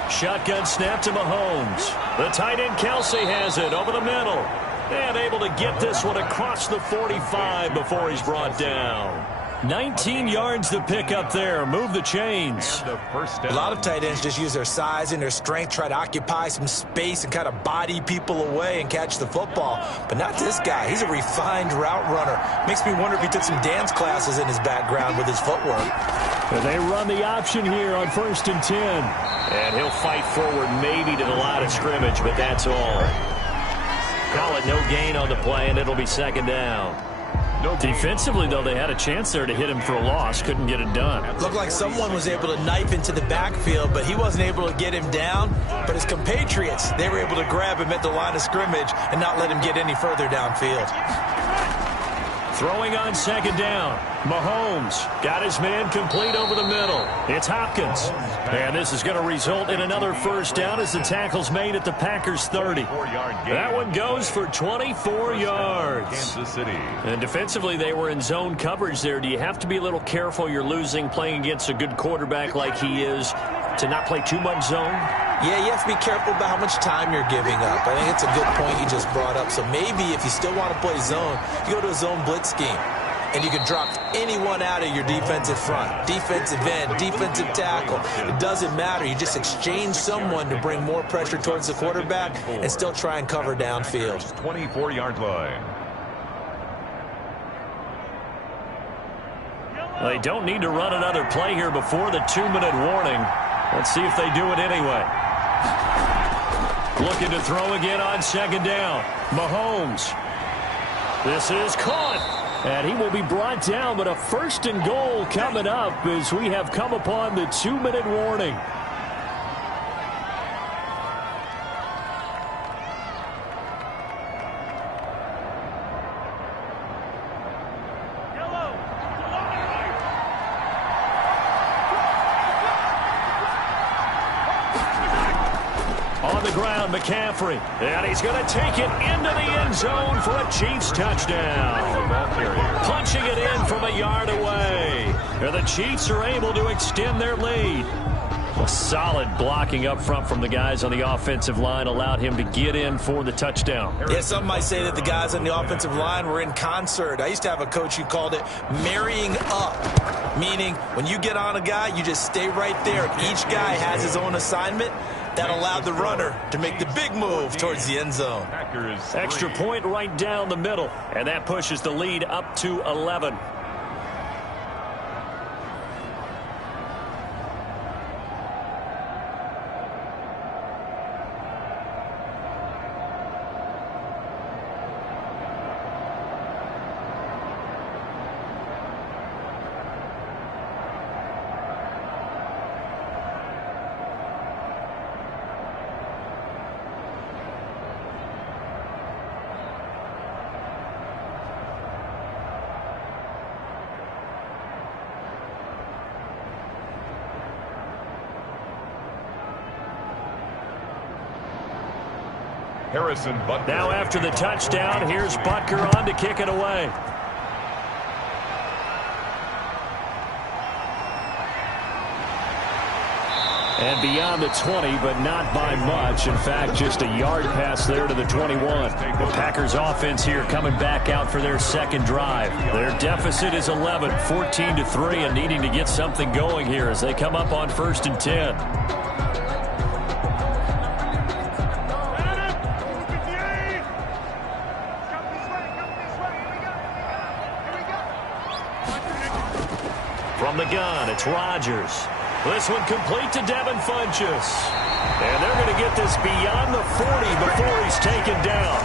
Shotgun snap to Mahomes. The tight end Kelsey has it over the middle. And able to get this one across the 45 before he's brought down. 19 yards to pick up there. Move the chains. A lot of tight ends just use their size and their strength, try to occupy some space and kind of body people away and catch the football. But not this guy. He's a refined route runner. Makes me wonder if he took some dance classes in his background with his footwork. And they run the option here on 1st and 10. And he'll fight forward maybe to the line of scrimmage, but that's all. Call it no gain on the play, and it'll be 2nd down. Defensively, though, they had a chance there to hit him for a loss. Couldn't get it done. Looked like someone was able to knife into the backfield, but he wasn't able to get him down. But his compatriots, they were able to grab him at the line of scrimmage and not let him get any further downfield. Throwing on 2nd down. Mahomes got his man complete over the middle. It's Hopkins. And this is going to result in another 1st down as the tackle's made at the Packers 30. That one goes for 24 yards. Kansas City. And defensively, they were in zone coverage there. Do you have to be a little careful? You're losing playing against a good quarterback like he is to not play too much zone? Yeah, you have to be careful about how much time you're giving up. I think it's a good point you just brought up. So maybe if you still want to play zone, you go to a zone blitz scheme. And you can drop anyone out of your defensive front, defensive end, defensive tackle. It doesn't matter. You just exchange someone to bring more pressure towards the quarterback and still try and cover downfield. 24-yard line. They don't need to run another play here before the 2-minute warning. Let's see if they do it anyway. Looking to throw again on 2nd down. Mahomes. This is caught. And he will be brought down, but a 1st and goal coming up as we have come upon the 2-minute warning. On the ground, McCaffrey. And he's going to take it into the end zone for a Chiefs touchdown. Punching it in from a yard away. And the Chiefs are able to extend their lead. A solid blocking up front from the guys on the offensive line allowed him to get in for the touchdown. Yeah, some might say that the guys on the offensive line were in concert. I used to have a coach who called it marrying up, meaning when you get on a guy, you just stay right there. Each guy has his own assignment. That allowed the runner to make the big move towards the end zone. Extra point right down the middle, and that pushes the lead up to 11. Harrison Butker. Now after the touchdown, here's Butker on to kick it away. And beyond the 20, but not by much. In fact, just a yard pass there to the 21. The Packers offense here coming back out for their 2nd drive. Their deficit is 11, 14-3, and needing to get something going here as they come up on 1st and 10. From the gun, it's Rodgers. This one complete to Devin Funchess. And they're going to get this beyond the 40 before he's taken down.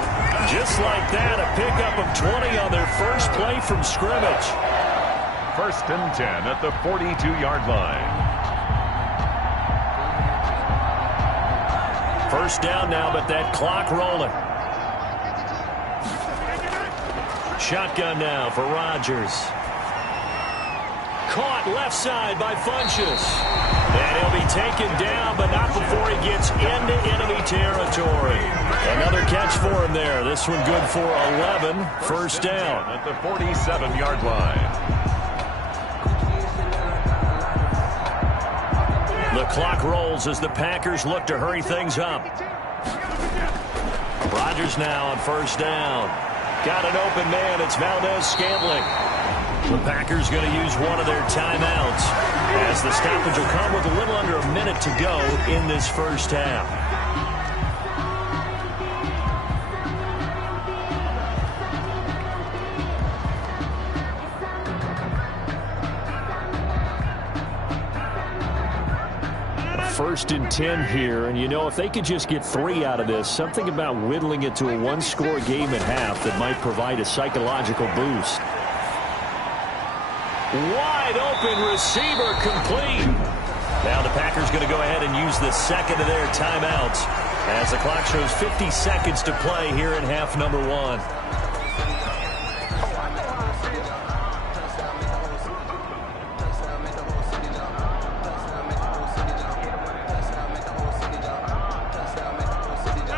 Just like that, a pickup of 20 on their first play from scrimmage. 1st and 10 at the 42-yard line. 1st down now, but that clock rolling. Shotgun now for Rodgers. Caught left side by Funchess. And he'll be taken down, but not before he gets into enemy territory. Another catch for him there. This one good for 11. 1st down. At the 47-yard line. The clock rolls as the Packers look to hurry things up. Rodgers now on 1st down. Got an open man. It's Valdez Scantling. The Packers going to use one of their timeouts as the stoppage will come with a little under a minute to go in this first half. First and 10 here, and you know, if they could just get 3 out of this, something about whittling it to a one-score game at half that might provide a psychological boost. Wide open receiver complete. Now the Packers going to go ahead and use the second of their timeouts as the clock shows 50 seconds to play here in half number 1.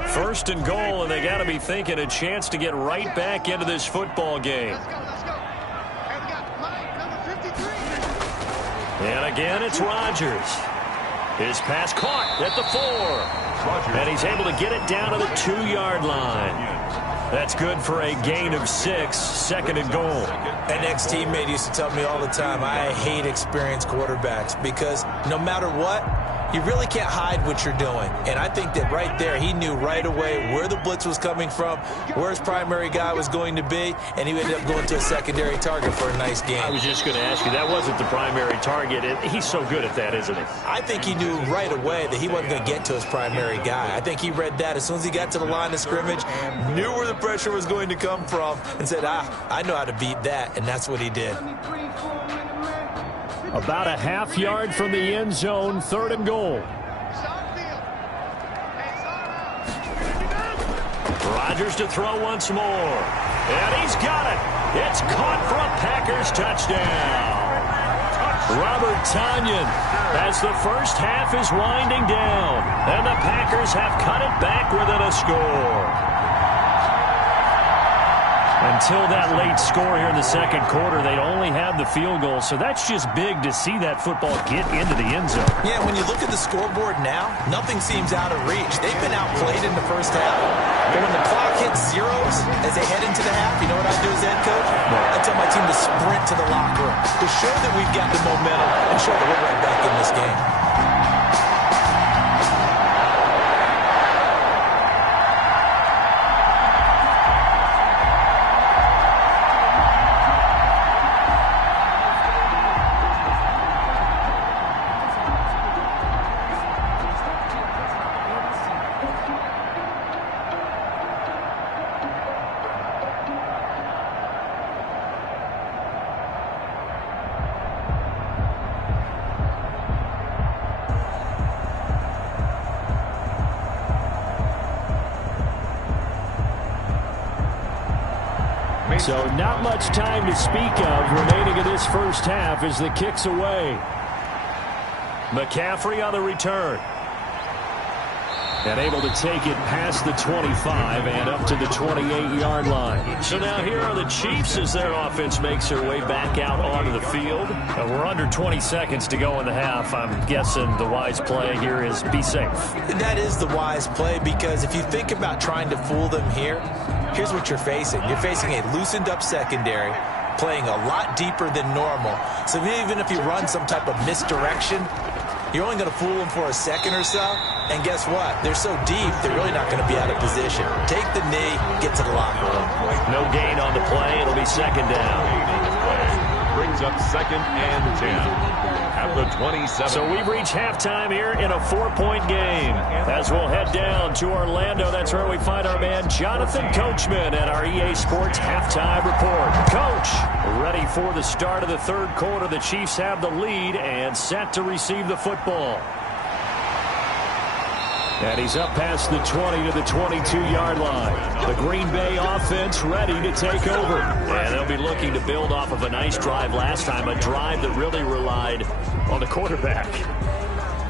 First and goal, and they got to be thinking a chance to get right back into this football game. And again, it's Rodgers. His pass caught at the 4. And he's able to get it down to the 2-yard line. That's good for a gain of 6, second and goal. An ex-teammate used to tell me all the time, I hate experienced quarterbacks because no matter what, you really can't hide what you're doing. And I think that right there, he knew right away where the blitz was coming from, where his primary guy was going to be, and he ended up going to a secondary target for a nice game. I was just going to ask you, that wasn't the primary target. He's so good at that, isn't he? I think he knew right away that he wasn't going to get to his primary guy. I think he read that as soon as he got to the line of scrimmage, knew where the pressure was going to come from, and said, I know how to beat that, and that's what he did. About a half yard from the end zone, third and goal. Rodgers to throw once more. And he's got it. It's caught for a Packers touchdown. Robert Tonyan as the first half is winding down. And the Packers have cut it back within a score. Until that late score here in the second quarter, they'd only had the field goal, so that's just big to see that football get into the end zone. Yeah, when you look at the scoreboard now, nothing seems out of reach. They've been outplayed in the first half, but when the clock hits zeros as they head into the half, you know what I do as head coach? I tell my team to sprint to the locker room to show that we've got the momentum and show that we're right back in this game. So not much time to speak of remaining in this first half as the kick's away. McCaffrey on the return. And able to take it past the 25 and up to the 28-yard line. So now here are the Chiefs as their offense makes their way back out onto the field. And we're under 20 seconds to go in the half. I'm guessing the wise play here is be safe. That is the wise play because if you think about trying to fool them here, here's what you're facing. You're facing a loosened up secondary, playing a lot deeper than normal. So even if you run some type of misdirection, you're only going to fool them for a second or so. And guess what? They're so deep, they're really not going to be out of position. Take the knee, get to the locker room. No gain on the play. It'll be second down. Brings up second and 10. At the 27. So we've reached halftime here in a 4-point game. As we'll head down to Orlando, that's where we find our man Jonathan Coachman at our EA Sports Halftime Report. Coach, ready for the start of the third quarter. The Chiefs have the lead and set to receive the football. And he's up past the 20 to the 22-yard line. The Green Bay offense ready to take over. And they'll be looking to build off of a nice drive last time, a drive that really relied on the quarterback.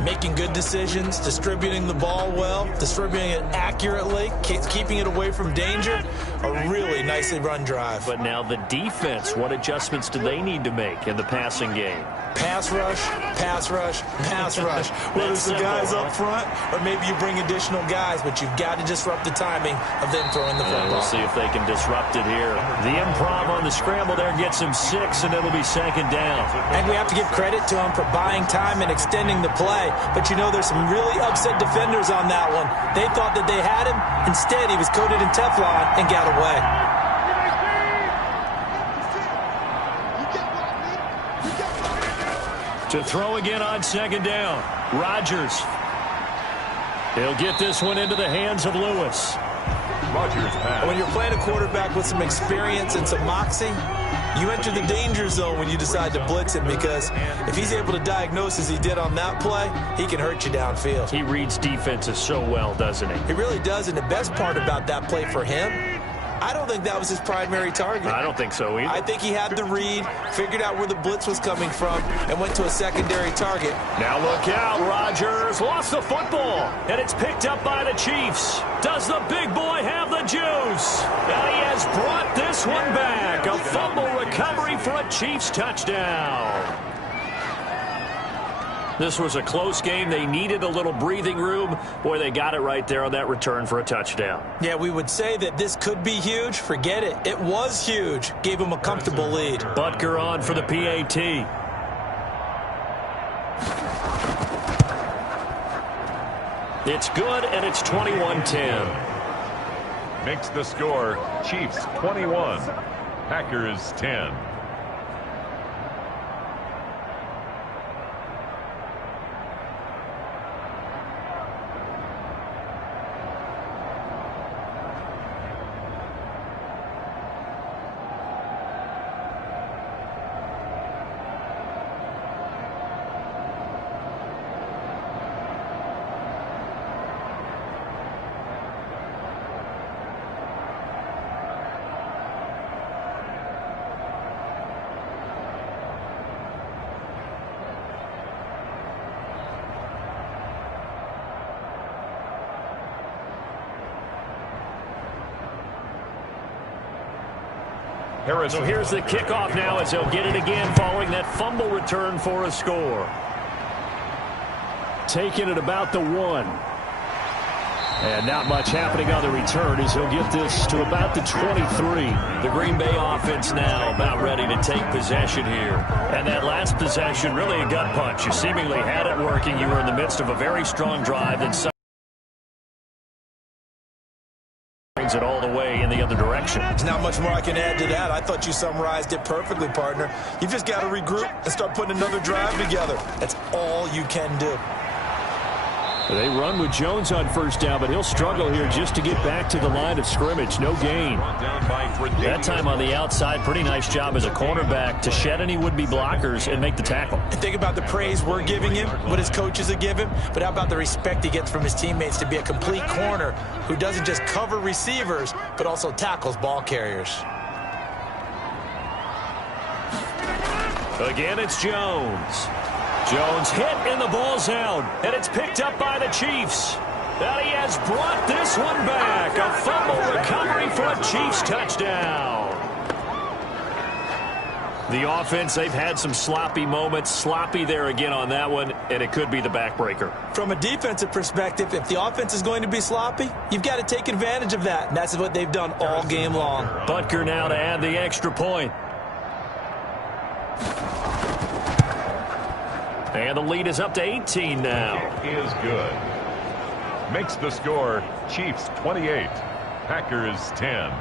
Making good decisions, distributing the ball well, distributing it accurately, keeping it away from danger. A really nicely run drive. But now the defense, what adjustments do they need to make in the passing game? Pass rush, pass rush, pass rush. Whether it's the guys up front or maybe you bring additional guys, but you've got to disrupt the timing of them throwing the football. We'll see if they can disrupt it here. The improv on the scramble there gets him 6, and it'll be second down. And we have to give credit to him for buying time and extending the play. But, you know, there's some really upset defenders on that one. They thought that they had him. Instead, he was coated in Teflon and got away. To throw again on second down. Rodgers. He'll get this one into the hands of Lewis. Rodgers pass. When you're playing a quarterback with some experience and some moxie, you enter the danger zone when you decide to blitz him, because if he's able to diagnose as he did on that play, he can hurt you downfield. He reads defenses so well, doesn't he? He really does, and the best part about that play for him, I don't think that was his primary target. I don't think so either. I think he had the read, figured out where the blitz was coming from, and went to a secondary target. Now look out, Rodgers lost the football, and it's picked up by the Chiefs. Does the big boy have the juice? And he has brought this one back. A fumble recovery for a Chiefs touchdown. This was a close game. They needed a little breathing room. Boy, they got it right there on that return for a touchdown. Yeah, we would say that this could be huge. Forget it. It was huge. Gave him a comfortable lead. Butker on for the PAT. It's good, and it's 21-10. Makes the score Chiefs 21, Packers 10. So here's the kickoff now as he'll get it again following that fumble return for a score. Taking it about the 1. And not much happening on the return as he'll get this to about the 23. The Green Bay offense now about ready to take possession here. And that last possession, really a gut punch. You seemingly had it working. You were in the midst of a very strong drive. Then it all the way in the other direction. There's not much more I can add to that. I thought you summarized it perfectly, partner. You've just got to regroup and start putting another drive together. That's all you can do. They run with Jones on first down, but he'll struggle here just to get back to the line of scrimmage. No gain. That time on the outside, pretty nice job as a cornerback to shed any would-be blockers and make the tackle. And think about the praise we're giving him, what his coaches have given, but how about the respect he gets from his teammates to be a complete corner who doesn't just cover receivers, but also tackles ball carriers. Again, it's Jones. Jones hit and the ball's out, and it's picked up by the Chiefs. And he has brought this one back. A fumble recovery for a Chiefs touchdown. The offense, they've had some sloppy moments. Sloppy there again on that one, and it could be the backbreaker. From a defensive perspective, if the offense is going to be sloppy, you've got to take advantage of that. And that's what they've done all game long. Butker now to add the extra point. And the lead is up to 18 now. It is good. Makes the score Chiefs 28, Packers 10.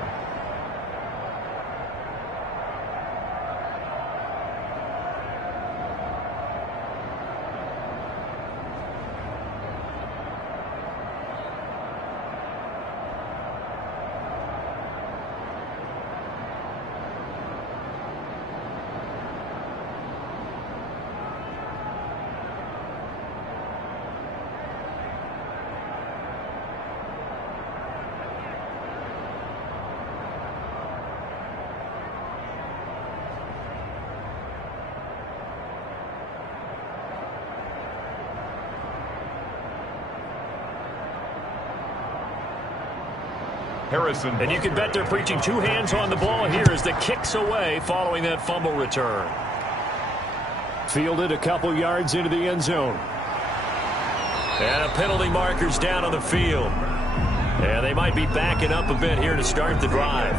Harrison. And you can bet they're preaching two hands on the ball here as the kick's away following that fumble return. Fielded a couple yards into the end zone. And a penalty marker's down on the field. And they might be backing up a bit here to start the drive.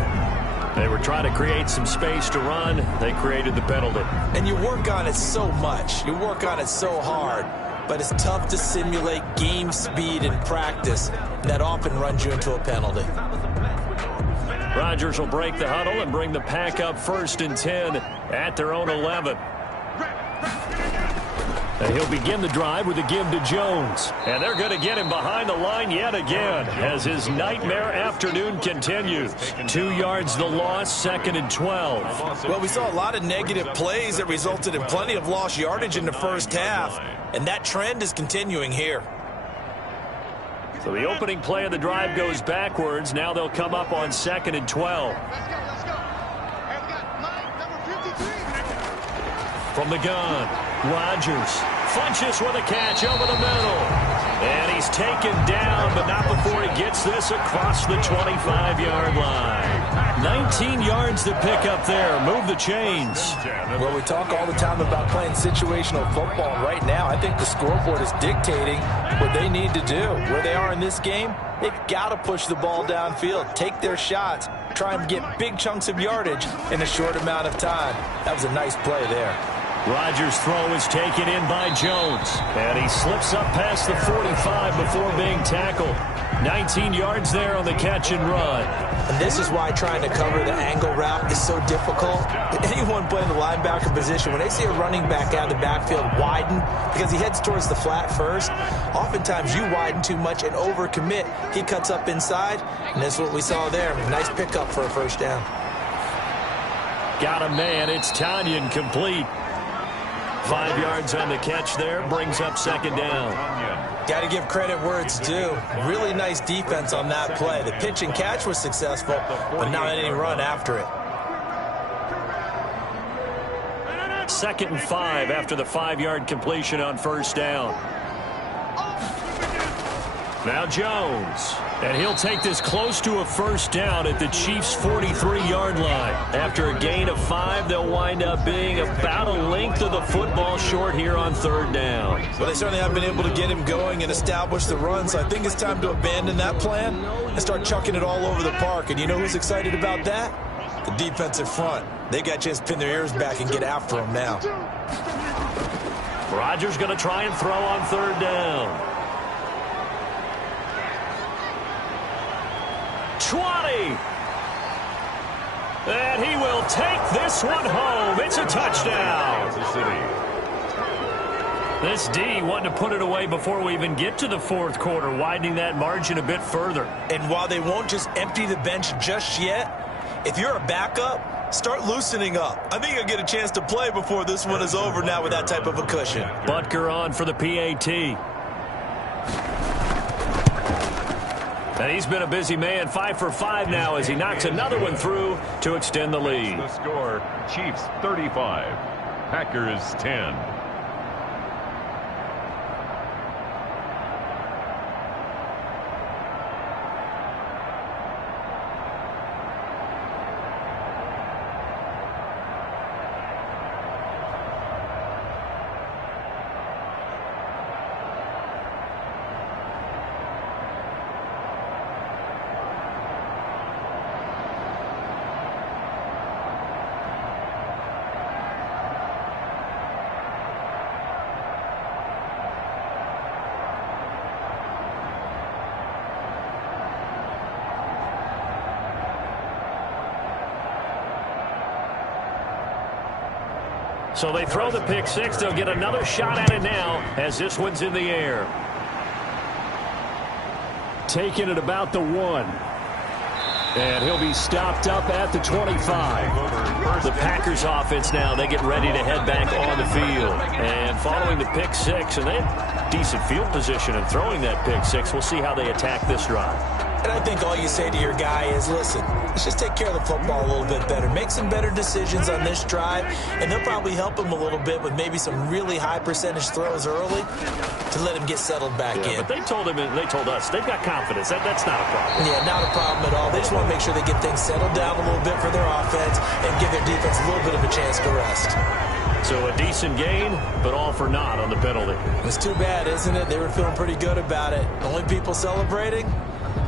They were trying to create some space to run. They created the penalty. And you work on it so much. You work on it so hard. But it's tough to simulate game speed in practice. That often runs you into a penalty. Rodgers will break the huddle and bring the Pack up 1st and 10 at their own 11. And he'll begin the drive with a give to Jones. And they're going to get him behind the line yet again as his nightmare afternoon continues. 2 yards the loss, 2nd and 12. Well, we saw a lot of negative plays that resulted in plenty of lost yardage in the first half. And that trend is continuing here. So the opening play of the drive goes backwards. Now they'll come up on 2nd and 12. From the gun, Rodgers Fletch with a catch over the middle. And he's taken down, but not before he gets this across the 25-yard line. 19 yards to pick up there. Move the chains. Well, we talk all the time about playing situational football. And right now, I think the scoreboard is dictating what they need to do. Where they are in this game, they've got to push the ball downfield, take their shots, try and get big chunks of yardage in a short amount of time. That was a nice play there. Rodgers' throw is taken in by Jones. And he slips up past the 45 before being tackled. 19 yards there on the catch and run. And this is why trying to cover the angle route is so difficult. Anyone playing the linebacker position, when they see a running back out of the backfield widen, because he heads towards the flat first, oftentimes you widen too much and overcommit. He cuts up inside, and that's what we saw there. Nice pickup for a first down. Got a man. It's Tanyan complete. 5 yards on the catch there. Brings up 2nd down. Got to give credit where it's due. Really nice defense on that play. The pitch and catch was successful, but not any run after it. 2nd and 5 after the 5-yard completion on first down. Now Jones. And he'll take this close to a first down at the Chiefs' 43-yard line. After a gain of 5, they'll wind up being about a length of the football short here on 3rd down. Well, they certainly have been able to get him going and establish the run, so I think it's time to abandon that plan and start chucking it all over the park. And you know who's excited about that? The defensive front. They got a chance to pin their ears back and get after him now. Rodgers going to try and throw on 3rd down. 20. And he will take this one home. It's a touchdown. This D wanting to put it away before we even get to the 4th quarter, widening that margin a bit further. And while they won't just empty the bench just yet, if you're a backup, start loosening up. I think you'll get a chance to play before this one is over now with that type of a cushion. Butker on for the PAT. And he's been a busy man, 5 for 5 now as he knocks another one through to extend the lead. The score, Chiefs 35, Packers 10. So they throw the pick 6. They'll get another shot at it now as this one's in the air. Taking it about the 1. And he'll be stopped up at the 25. The Packers offense now, they get ready to head back on the field. And following the pick 6, and they have decent field position in throwing that pick 6. We'll see how they attack this drive. And I think all you say to your guy is, listen, let's just take care of the football a little bit better. Make some better decisions on this drive, and they'll probably help him a little bit with maybe some really high percentage throws early to let him get settled back in. But they told us they've got confidence. That's not a problem. Yeah, not a problem at all. They just want to make sure they get things settled down a little bit for their offense and give their defense a little bit of a chance to rest. So a decent gain, but all for naught on the penalty. It's too bad, isn't it? They were feeling pretty good about it. The only people celebrating,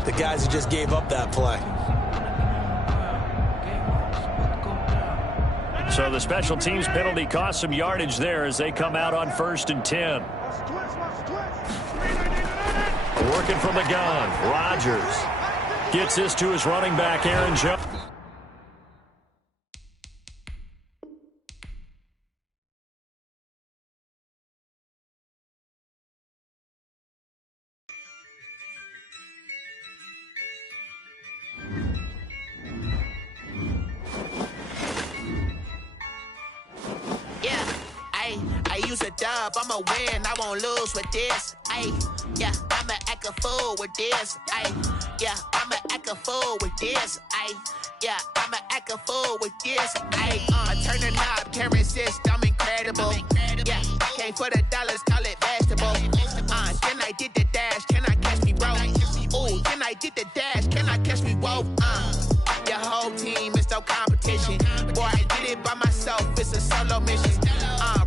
the guys who just gave up that play. So the special teams penalty cost some yardage there as they come out on 1st and 10. Working from the gun, Rodgers gets this to his running back, Aaron Jones. I'ma win, I won't lose with this. Ayy, yeah, I'ma act a fool with this. Ayy, yeah, I'ma act a fool with this. Ayy, yeah, I'ma act a fool with this. Ayy, turn the knob, can't resist, I'm incredible. Yeah, came for the dollars, call it vegetable. Then I did the dash, can I catch me, bro? Ooh, then I did the dash, can I catch me, whoa? Your whole team is no competition. Boy, I did it by myself, it's a solo mission.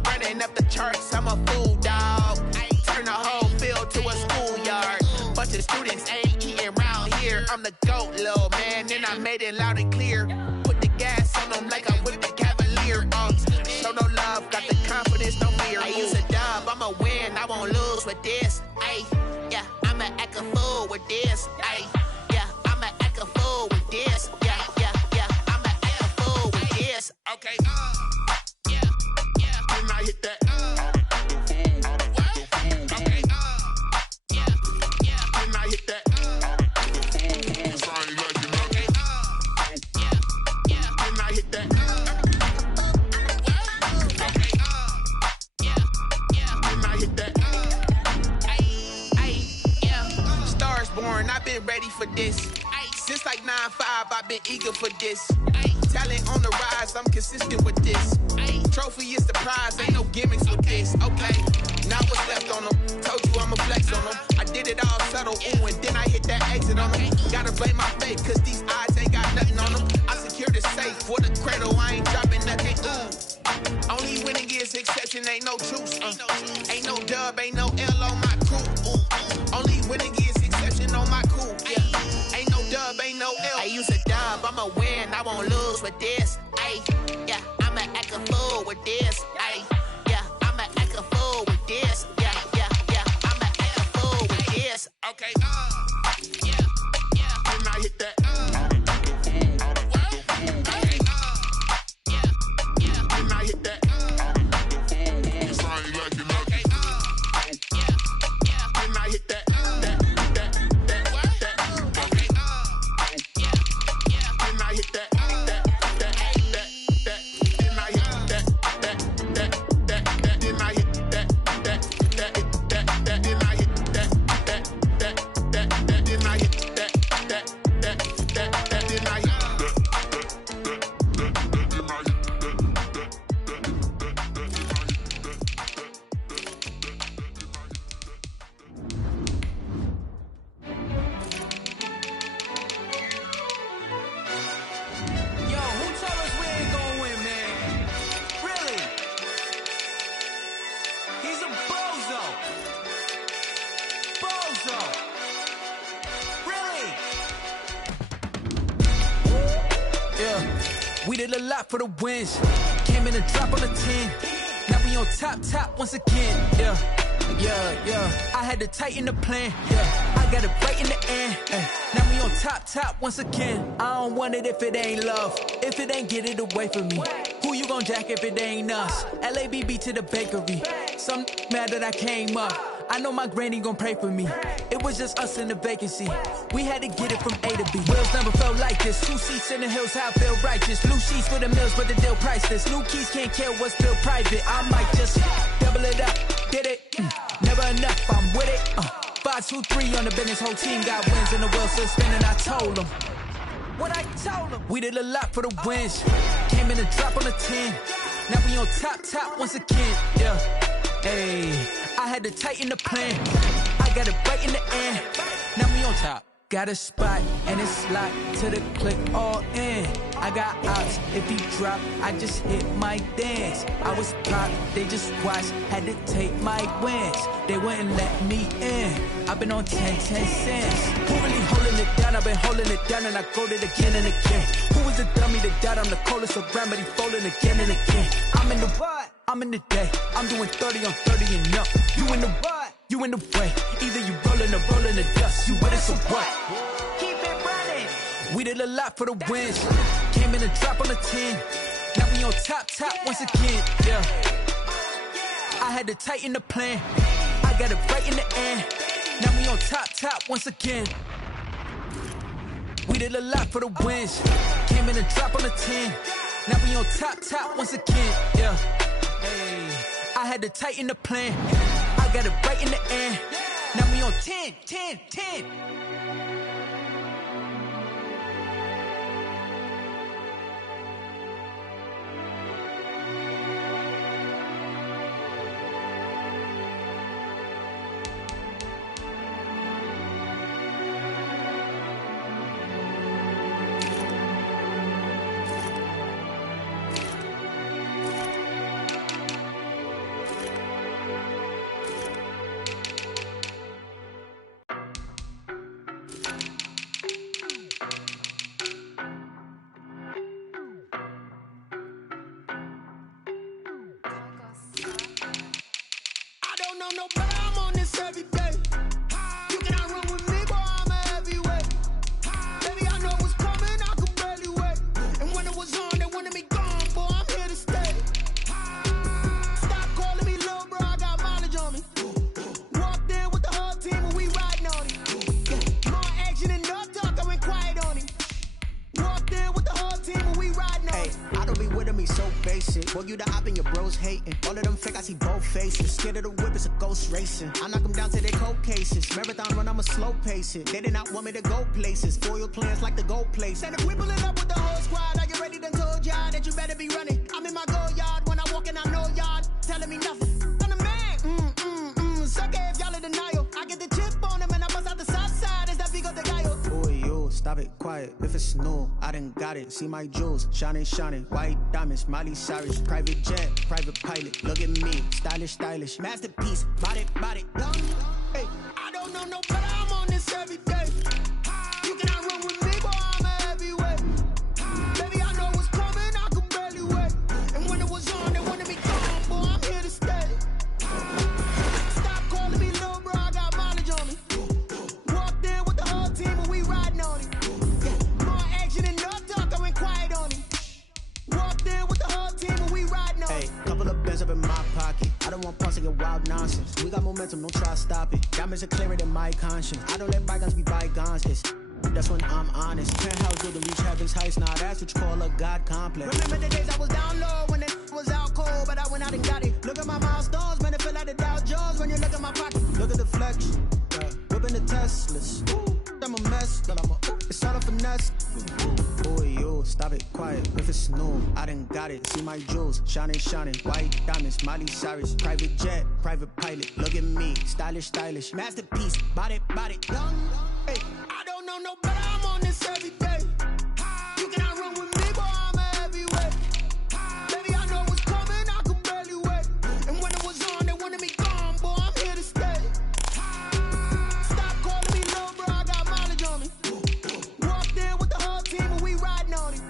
Running up the charts, I'm a fool, dog. Turn the whole field to a schoolyard. Bunch of students ain't eating round here. I'm the GOAT, little man, and I made it loud and clear. Put the gas on them like I whipped the Cavalier. Show no love, got the confidence, no fear. I use a dub, I'ma win, I won't lose with this. Ay, yeah, I'ma act a fool with this. Ay, yeah, I'ma act a fool with this. Yeah, yeah, yeah, I'ma act a fool with this. Okay, I hit that. Okay. Yeah. Then I hit that. Okay. Yeah. Then I hit that. Okay. Yeah. Then I hit that. Yeah. Stars born, I've been ready for this. Since like 9-5, I've been eager for this. Talent on the rise, I'm consistent with this. Trophy is the prize, ain't no gimmicks with this. Okay, now what's left on them? Told you I'ma flex on them. I did it all subtle, ooh, and then I hit that exit on them. Gotta blame my faith, cause these odds ain't got nothing on them. I secure the safe for the cradle, I ain't dropping nothing. Ooh, only winning is exception, ain't no truce. Ain't no dub, ain't no L on my crew. Ooh, only winning is exception on my crew. Yeah, ain't no dub, ain't no L. I use a dub, I'ma win, I won't lose with this. Ay, yeah, I'ma act a fool with this. Ay, yeah, I'ma act a fool with this. Yeah, yeah, yeah, I'ma act a fool with this. Okay, yeah, yeah, then I hit that. Okay, yeah, yeah, then I hit that. Okay, yeah, yeah, then I hit that. We did a lot for the wins. Came in a drop on the 10. Now we on top once again. Yeah. I had to tighten the plan. Yeah, I got it right in the end. Now we on top once again. I don't want it if it ain't love. If it ain't, get it away from me. Who you gon' jack if it ain't us? LABB to the bakery. Some mad that I came up. I know my granny gon' pray for me. It was just us in the vacancy. We had to get it from A to B. Wheels never felt like this. 2 seats in the hills, how I feel righteous. Blue sheets for the mills, but the deal priceless. New keys can't kill what's still private. I might just double it up. Did it? Never enough, I'm with it. 5, 2, 3 on the business. Whole team got wins and the wheels still spinning. I told them what I told them. We did a lot for the wins. Came in a drop on the 10. Now we on top once again. Yeah. Hey, I had to tighten the plan. I got it right in the end. Now we on top. Got a spot and it's locked to the click all in. I got ops. If he drop, I just hit my dance. I was pop, they just watched, had to take my wins. They wouldn't let me in. I've been on 10 cents. Who really holding it down? I've been holding it down and I go it again and again. Who is the dummy that doubt I'm the coldest around, but he folding again and again. I'm in the what? I'm in the day. I'm doing 30 on 30 and up. You in the what? You in the way. Either you rolling the dust. You with us or what? Keep it running. We did a lot for the wins. Came in and drop on the 10. Now we on top once again. Yeah. I had to tighten the plan. I got it right in the end. Now we on top once again. We did a lot for the wins. Came in and drop on the 10. Now we on top once again. Yeah. Hey. I had to tighten the plan. I got it right in the end. Now we on 10. No, but I'm on this every day. You cannot run with me, boy, I'm a heavyweight. Baby, I know what's coming, I could barely wait. And when it was on, they wanted me gone, boy, I'm here to stay. Stop calling me little bro, I got mileage on me. Walked in with the whole team and we riding on it. More action and no talk, I went quiet on it. Walked in with the whole team and we riding on it. I don't be with me so basic. Boy, you the op and your bros hating. All of them fake, I see both faces. Scared of the whip, it's a ghost racing. I knock them down to their cold cases. Marathon run, I'ma slow pace it. They did not want me to go places. Foil plans like the gold place. And if we pulling up with the whole squad, I get ready to told y'all that you better be running. I'm in my go yard. When I walk in, I know y'all telling me nothing. I'm the man. Sucker if y'all in denial. I get the chip on them and I bust out the south side. Is that big of the guy? Boy, yo, stop it, quiet. If it's new, I done got it. See my jewels, shining. White diamonds, Miley Cyrus. Private jet, private pilot. Look at me, stylish. Masterpiece, body. Hey, I don't know no better, I'm on this every day. You cannot run with me, boy, I'm a heavyweight. Baby, I know what's coming, I could barely wait. And when it was on, they wanted me gone, boy, I'm here to stay. Stop calling me little bro, I got mileage on me. Walked in with the whole team and we riding on it. More action and no talk, I went quiet on it. Walked in with the whole team and we riding on it. Hey, couple of bands up in my pocket. I don't want parts of your wild nonsense. We got momentum, don't try to stop it. Diamonds are clearer than my conscience. I don't let bygones be bygones. That's when I'm honest. Penthouse good to reach heaven's heights. Now that's what you call a God complex. Remember the days I was down low when it was out cold, but I went out and got it. Look at my milestones, man, it feel like the Dow Jones when you look at my pocket. Look at the Fletch, whipping the Teslas. I'm a mess, but it's all a finesse. Boy, yo, stop it, quiet. If it's new, I done got it. See my jewels, shining. White diamonds, Miley Cyrus. Private jet, private pilot. Look at me, stylish. Masterpiece, body. Hey, I don't know no better, I'm on this every day. You cannot run with me, boy, I'm a heavyweight. Baby, I know what's coming, I could barely wait. And when it was on, they wanted me gone, boy, I'm here to stay. Stop calling me little bro, I got mileage on me. Walked in with the whole team and we riding on it.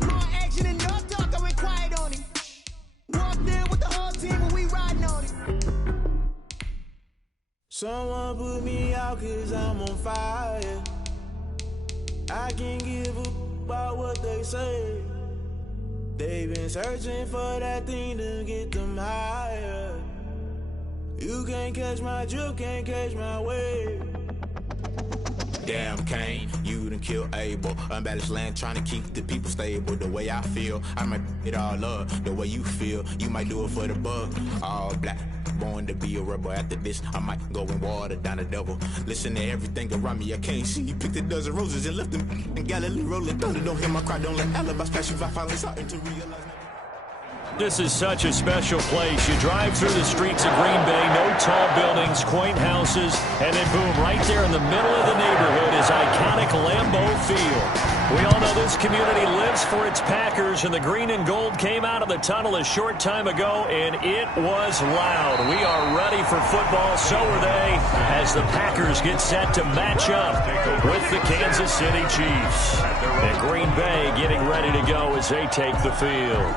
More action and no talk, I went quiet on it. Walked in with the whole team and we riding on it. Someone put me out cause I'm on fire. I can't give up about what they say. They've been searching for that thing to get them higher. You can't catch my drift, can't catch my wave. Damn, Kane, you done killed Abel. Unbalanced land, trying to keep the people stable. The way I feel, I might it all up. The way you feel, you might do it for the bug. All black, born to be a rebel. After this, I might go and water down the devil. Listen to everything around me, I can't see. Picked a dozen roses and left them in Galilee rolling thunder. Don't hear my cry, don't let alibis pass you. I finally starting to realize. This is such a special place. You drive through the streets of Green Bay, no tall buildings, quaint houses, and then boom, right there in the middle of the neighborhood is iconic Lambeau Field. We all know this community lives for its Packers, and the green and gold came out of the tunnel a short time ago, and it was loud. We are ready for football, so are they, as the Packers get set to match up with the Kansas City Chiefs. And Green Bay getting ready to go as they take the field.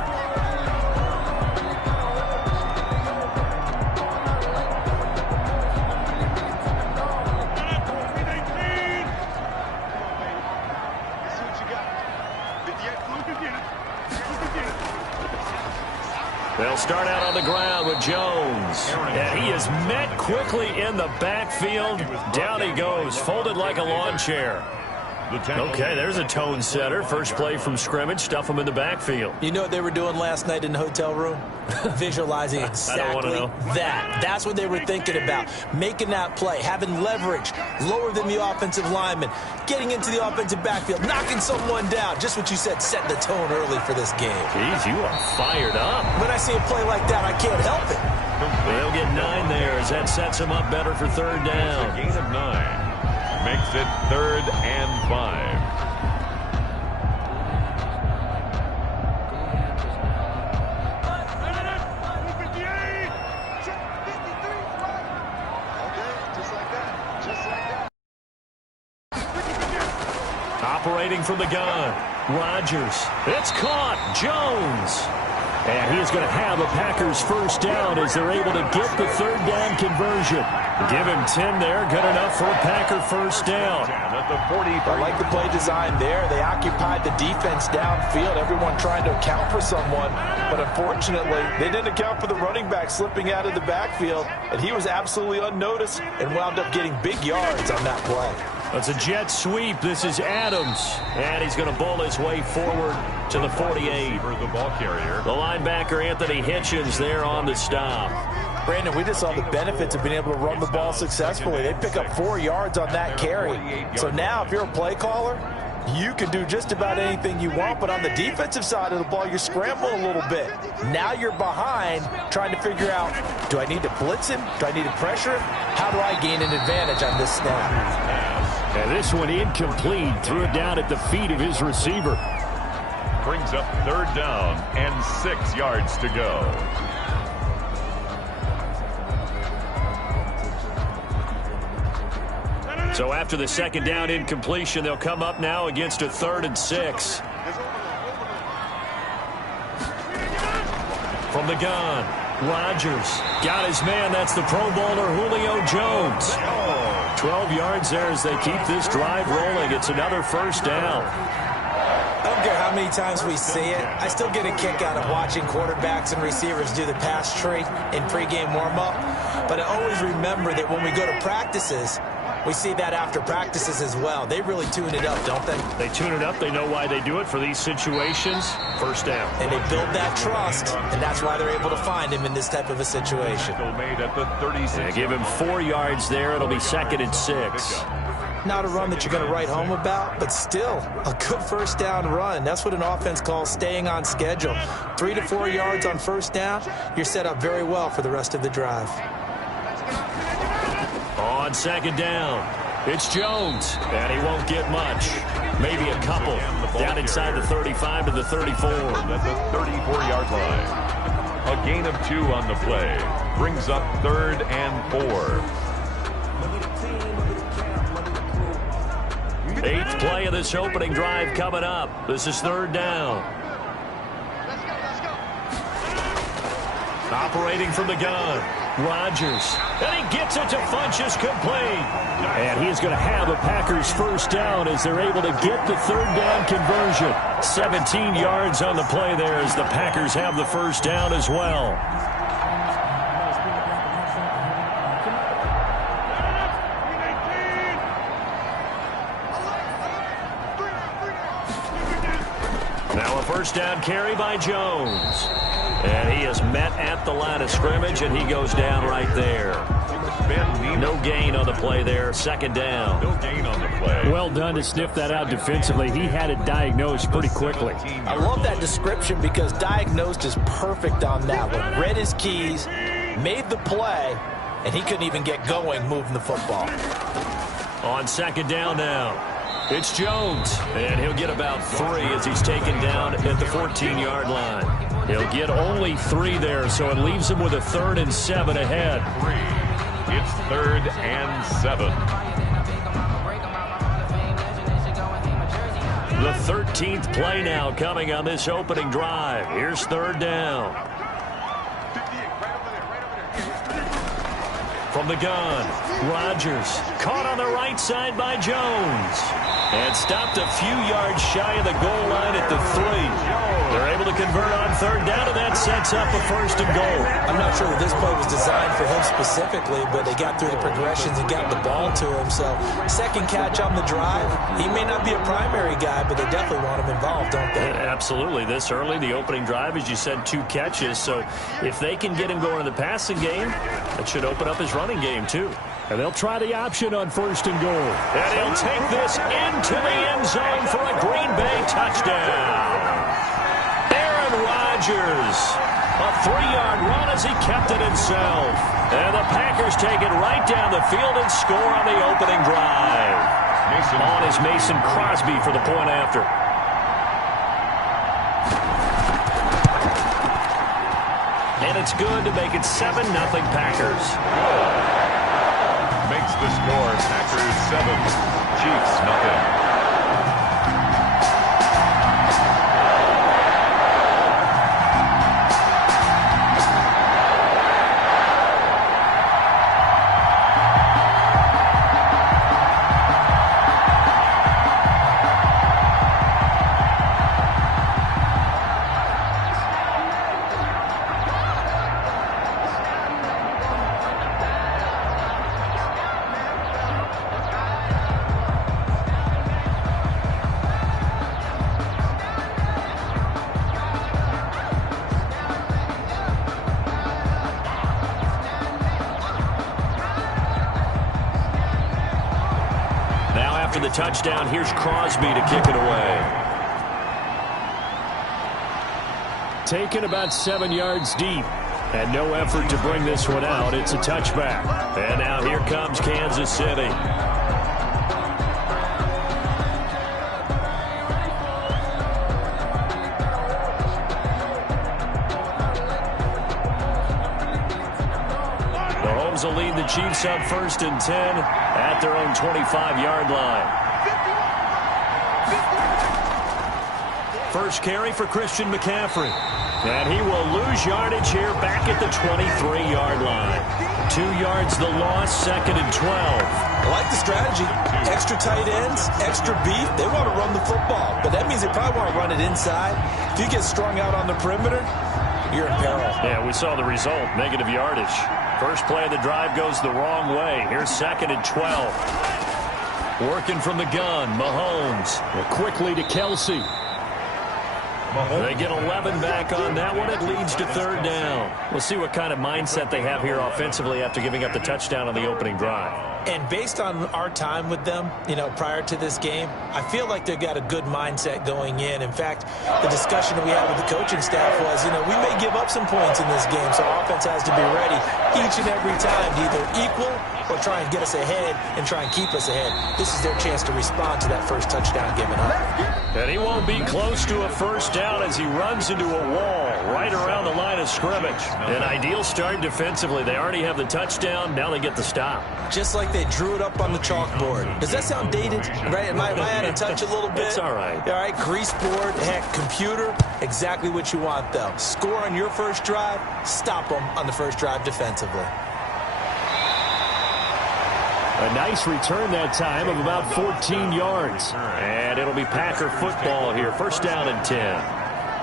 They'll start out on the ground with Jones. And he is met quickly in the backfield. Down he goes, folded like a lawn chair. Okay, there's a tone setter. First play from scrimmage, stuff him in the backfield. You know what they were doing last night in the hotel room? Visualizing exactly that. That's what they were thinking about. Making that play, having leverage, lower than the offensive lineman, getting into the offensive backfield, knocking someone down. Just what you said, set the tone early for this game. Jeez, you are fired up. When I see a play like that, I can't help it. They'll get 9 there as that sets them up better for third down. Gain of 9. Makes it 3rd and 5. Operating from the gun, Rodgers. It's caught. Jones. And he is going to have the Packers first down as they're able to get the third down conversion. Give him 10 there. Good enough for a Packer first down. I like the play design there. They occupied the defense downfield. Everyone trying to account for someone. But unfortunately, they didn't account for the running back slipping out of the backfield. And he was absolutely unnoticed and wound up getting big yards on that play. It's a jet sweep. This is Adams. And he's going to bowl his way forward to the 48. The ball carrier. The linebacker, Anthony Hitchens, there on the stop. Brandon, we just saw the benefits of being able to run the ball successfully. They pick up 4 yards on that carry. So now if you're a play caller, you can do just about anything you want, but on the defensive side of the ball, you're scrambling a little bit. Now you're behind trying to figure out, do I need to blitz him? Do I need to pressure him? How do I gain an advantage on this snap? And this one incomplete. Threw it down at the feet of his receiver. Brings up 3rd down and 6 yards to go. So after the second down incompletion, they'll come up now against a 3rd and 6. From the gun, Rodgers got his man. That's the Pro Bowler Julio Jones. 12 yards there as they keep this drive rolling. It's another first down. I don't care how many times we see it. I still get a kick out of watching quarterbacks and receivers do the pass tree in pregame warm-up. But I always remember that when we go to practices, we see that after practices as well. They really tune it up, don't they? They tune it up. They know why they do it for these situations. First down. And they build that trust, and that's why they're able to find him in this type of a situation. Made at the 36. Yeah, give him 4 yards there. It'll be 2nd and 6. Not a run that you're going to write home about, but still a good first down run. That's what an offense calls staying on schedule. 3 to 4 yards on first down, you're set up very well for the rest of the drive. On 2nd down, it's Jones, and he won't get much. Maybe a couple. Down inside the 35 to the 34. At the 34-yard line. A gain of 2 on the play. Brings up 3rd and 4. 8th play of this opening drive coming up. This is 3rd down. Operating from the gun, Rodgers. And he gets it to Funchess complete. And he is going to have the Packers first down as they're able to get the 3rd down conversion. 17 yards on the play there as the Packers have the first down as well. Now a first down carry by Jones. And he is met at the line of scrimmage, and he goes down right there. No gain on the play there. 2nd down. No gain on the play. Well done to sniff that out defensively. He had it diagnosed pretty quickly. I love that description because diagnosed is perfect on that one. Read his keys, made the play, and he couldn't even get going moving the football. On 2nd down now. It's Jones, and he'll get about 3 as he's taken down at the 14-yard line. He'll get only 3 there, so it leaves him with a 3rd and 7 ahead. It's 3rd and 7. The 13th play now coming on this opening drive. Here's 3rd down. From the gun, Rodgers caught on the right side by Jones and stopped a few yards shy of the goal line at the 3. They're able to convert on 3rd down, and that sets up a 1st and goal. I'm not sure that this play was designed for him specifically, but they got through the progressions and got the ball to him. So 2nd catch on the drive. He may not be a primary guy, but they definitely want him involved, don't they? Yeah, absolutely. This early, the opening drive, as you said, 2 catches. So if they can get him going in the passing game, that should open up his running game too. And they'll try the option on 1st and goal. And he'll take this into the end zone for a Green Bay touchdown. Aaron Rodgers, a 3-yard run as he kept it himself. And the Packers take it right down the field and score on the opening drive. On is Mason Crosby for the point after. And it's good to make it 7-0 Packers. Makes the score Packers 7, Chiefs nothing. The touchdown, here's Crosby to kick it away. Taken about 7 yards deep, and no effort to bring this one out. It's a touchback. And now here comes Kansas City. Mahomes will lead the Chiefs up 1st and 10 at their own 25-yard line. First carry for Christian McCaffrey. And he will lose yardage here back at the 23-yard line. 2 yards the loss, 2nd and 12. I like the strategy. Extra tight ends, extra beef. They want to run the football, but that means they probably want to run it inside. If you get strung out on the perimeter, you're in peril. Yeah, we saw the result, negative yardage. First play of the drive goes the wrong way. Here's 2nd and 12. Working from the gun, Mahomes. Quickly to Kelsey. They get 11 back on that one. It leads to 3rd down. We'll see what kind of mindset they have here offensively after giving up the touchdown on the opening drive. And based on our time with them, prior to this game, I feel like they've got a good mindset going in. In fact, the discussion that we had with the coaching staff was, we may give up some points in this game, so our offense has to be ready each and every time to either equal or try and get us ahead and try and keep us ahead. This is their chance to respond to that first touchdown given up. And he won't be close to a 1st down as he runs into a wall right around the line of scrimmage. An ideal start defensively. They already have the touchdown. Now they get the stop. Just like they drew it up on the chalkboard. Does that sound dated? Right? Am I out of touch a little bit? It's all right. All right, grease board, heck, computer, exactly what you want, though. Score on your first drive, stop them on the first drive defensively. A nice return that time of about 14 yards. And it'll be Packer football here. 1st down and 10.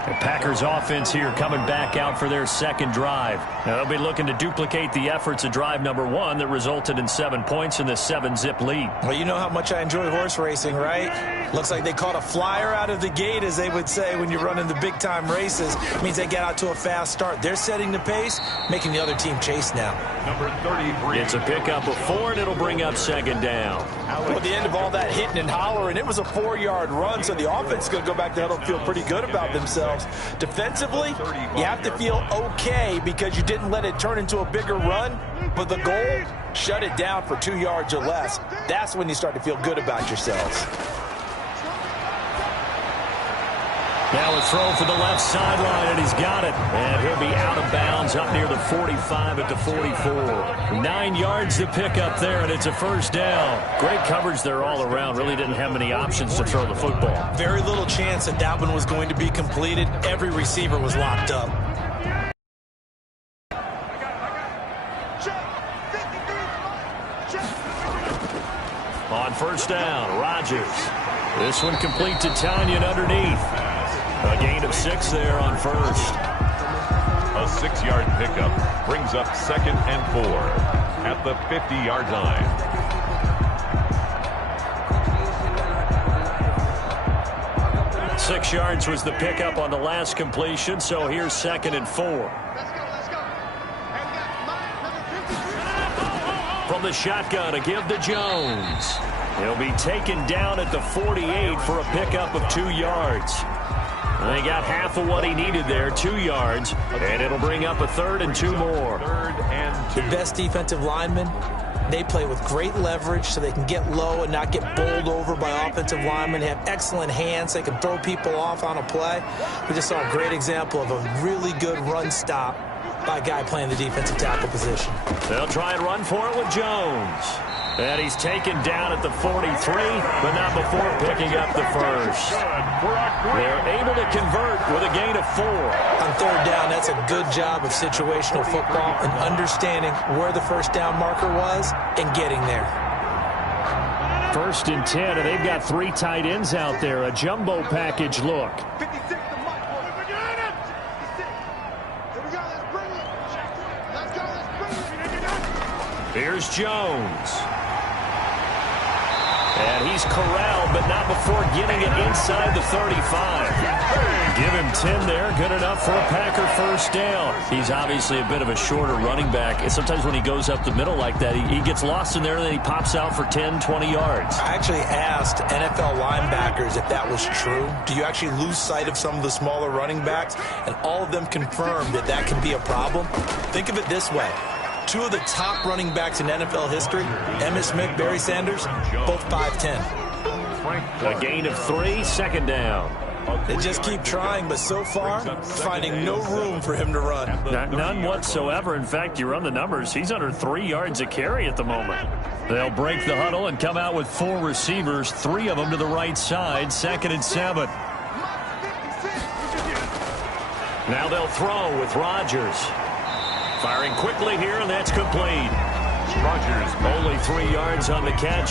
The Packers offense here coming back out for their 2nd drive. Now they'll be looking to duplicate the efforts of drive number 1 that resulted in 7 points in the 7-zip lead. Well, you know how much I enjoy horse racing, right? Looks like they caught a flyer out of the gate, as they would say when you're running the big-time races. It means they get out to a fast start. They're setting the pace, making the other team chase now. Number 33. It's a pickup of 4, and it'll bring up 2nd down. Well, at the end of all that hitting and hollering, it was a 4-yard run, so the offense is going to go back there and feel pretty good about themselves. Defensively, you have to feel okay because you didn't let it turn into a bigger run, but the goal, shut it down for 2 yards or less. That's when you start to feel good about yourselves. Now a throw for the left sideline, and he's got it. And he'll be out of bounds up near the 45 at the 44. 9 yards to pick up there, and it's a first down. Great coverage there all around. Really didn't have many options to throw the football. Very little chance that that one was going to be completed. Every receiver was locked up. On first down, Rodgers. This one complete to Tanyan underneath. A gain of 6 there on first. A 6-yard pickup brings up 2nd and 4 at the 50-yard line. Six yards was the pickup on the last completion, so here's 2nd and 4. From the shotgun, a give to Jones. He'll be taken down at the 48 for a pickup of 2 yards. And he got half of what he needed there, 2 yards, and it'll bring up a 3rd and 2 more. 3rd and 2. The best defensive linemen, they play with great leverage so they can get low and not get bowled over by offensive linemen. They have excellent hands. They can throw people off on a play. We just saw a great example of a really good run stop by a guy playing the defensive tackle position. They'll try and run for it with Jones. And he's taken down at the 43, but not before picking up the first. They're able to convert with a gain of 4. On third down, that's a good job of situational football and understanding where the first down marker was and getting there. 1st and 10, and they've got 3 tight ends out there. A jumbo package look. Here's Jones. And he's corralled, but not before getting it inside the 35. Give him 10 there. Good enough for a Packer first down. He's obviously a bit of a shorter running back. And sometimes when he goes up the middle like that, he gets lost in there, and then he pops out for 10, 20 yards. I actually asked NFL linebackers if that was true. Do you actually lose sight of some of the smaller running backs? And all of them confirmed that that can be a problem. Think of it this way. 2 of the top running backs in NFL history, Emmitt Smith, Barry Sanders, both 5'10". A gain of 3, 2nd down. They just keep trying, but so far, finding no room for him to run. None whatsoever. In fact, you run the numbers, he's under 3 yards a carry at the moment. They'll break the huddle and come out with 4 receivers, 3 of them to the right side, 2nd and 7. Now they'll throw with Rodgers. Firing quickly here, and that's complete. Rodgers only 3 yards on the catch.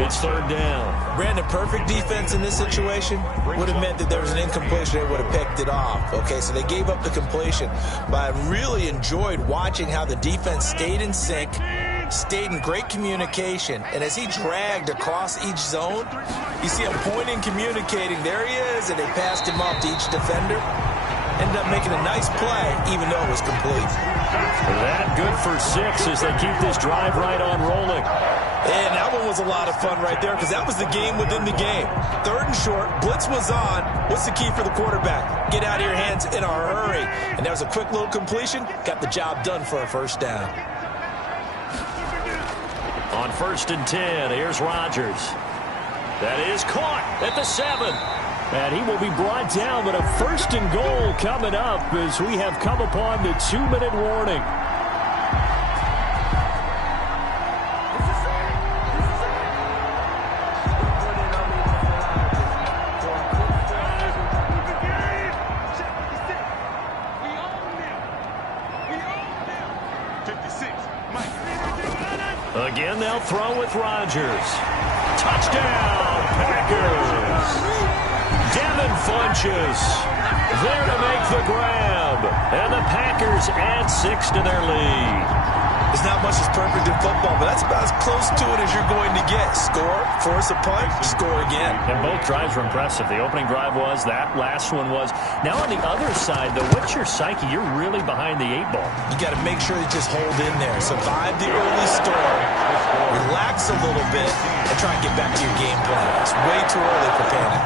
It's 3rd down. Brandon, perfect defense in this situation would have meant that there was an incompletion. They would have picked it off. Okay, so they gave up the completion. But I really enjoyed watching how the defense stayed in sync, stayed in great communication. And as he dragged across each zone, you see him pointing, communicating. There he is, and they passed him off to each defender. Ended up making a nice play, even though it was complete. That good for 6 as they keep this drive right on rolling. And that one was a lot of fun right there because that was the game within the game. 3rd and short, blitz was on. What's the key for the quarterback? Get out of your hands in a hurry. And that was a quick little completion. Got the job done for a first down. On 1st and 10, here's Rodgers. That is caught at the 7. And he will be brought down, but a 1st and goal coming up as we have come upon the 2-minute warning. Again, they'll throw with Rodgers. Touchdown, Packers! Devin Funches there to make the grab. And the Packers add 6 to their lead. There's not much that's perfect in football, but that's about as close to it as you're going to get. Score, force a punt, score again. And both drives were impressive. The opening drive was, that last one was. Now on the other side, though, what's your psyche? You're really behind the 8 ball. You got to make sure you just hold in there. Survive the early storm. Relax a little bit and try and get back to your game plan. It's way too early for panic.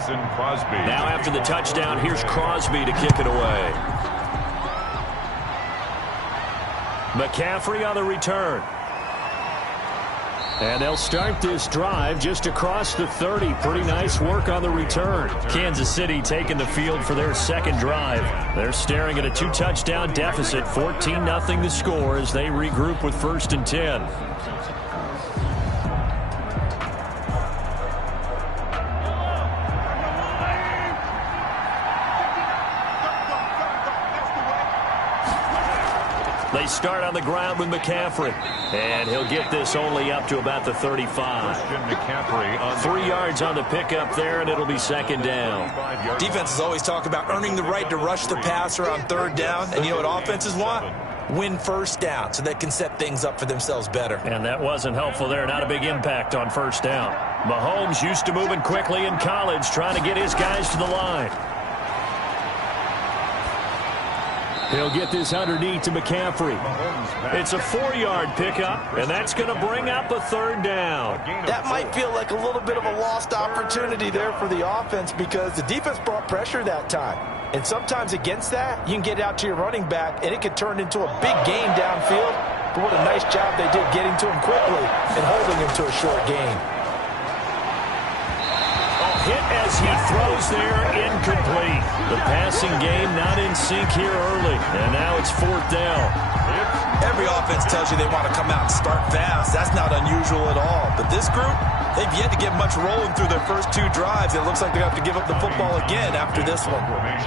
Mason Crosby. Now after the touchdown, here's Crosby to kick it away. McCaffrey on the return. And they'll start this drive just across the 30. Pretty nice work on the return. Kansas City taking the field for their second drive. They're staring at a 2-touchdown deficit. 14-0 the score as they regroup with 1st and 10. They start on the ground with McCaffrey. And he'll get this only up to about the 35. McCaffrey on 3 yards on the pickup there, and it'll be 2nd down. Defenses always talk about earning the right to rush the passer on 3rd down. And you know what offenses want? Win 1st down so they can set things up for themselves better. And that wasn't helpful there. Not a big impact on 1st down. Mahomes used to moving quickly in college, trying to get his guys to the line. He'll get this underneath to McCaffrey. It's a 4-yard pickup, and that's going to bring up a 3rd down. That might feel like a little bit of a lost opportunity there for the offense because the defense brought pressure that time. And sometimes against that, you can get out to your running back, and it could turn into a big gain downfield. But what a nice job they did getting to him quickly and holding him to a short gain. Hit as he throws there, incomplete. The passing game not in sync here early, and now it's 4th down. Every offense tells you they want to come out and start fast. That's not unusual at all. But this group, they've yet to get much rolling through their first 2 drives. It looks like they have to give up the football again after this one.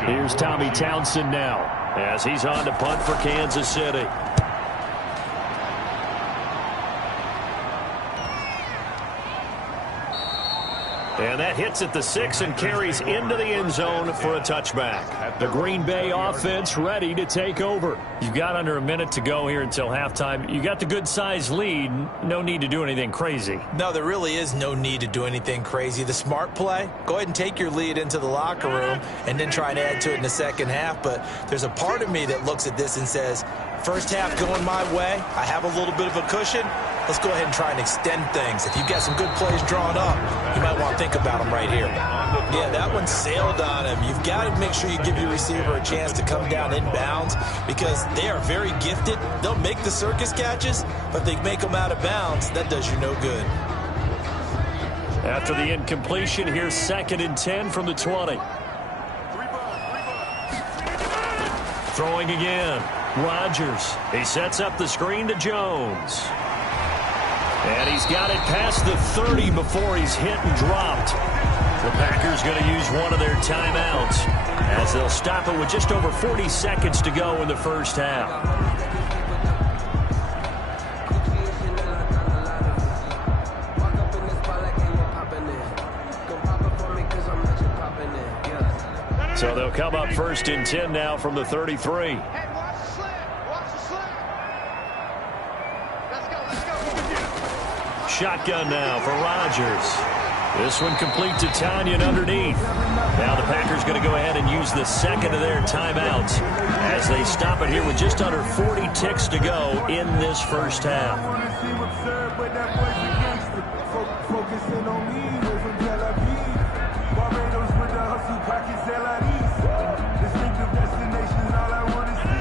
Here's Tommy Townsend now as he's on to punt for Kansas City. And that hits at the 6 and carries into the end zone for a touchback. The Green Bay offense ready to take over. You've got under a minute to go here until halftime. You got the good-sized lead. No need to do anything crazy. No, there really is no need to do anything crazy. The smart play, go ahead and take your lead into the locker room and then try and add to it in the second half. But there's a part of me that looks at this and says, first half going my way, I have a little bit of a cushion. Let's go ahead and try and extend things. If you've got some good plays drawn up, you might want to think about them right here. Yeah, that one sailed on him. You've got to make sure you give your receiver a chance to come down inbounds because they are very gifted. They'll make the circus catches, but if they make them out of bounds, that does you no good. After the incompletion, here's 2nd and 10 from the 20. Throwing again. Rodgers. He sets up the screen to Jones. And he's got it past the 30 before he's hit and dropped. The Packers going to use one of their timeouts as they'll stop it with just over 40 seconds to go in the first half. So they'll come up 1st and 10 now from the 33. Shotgun now for Rodgers. This one complete to Tanyan underneath. Now the Packers going to go ahead and use the 2nd of their timeouts as they stop it here with just under 40 ticks to go in this first half.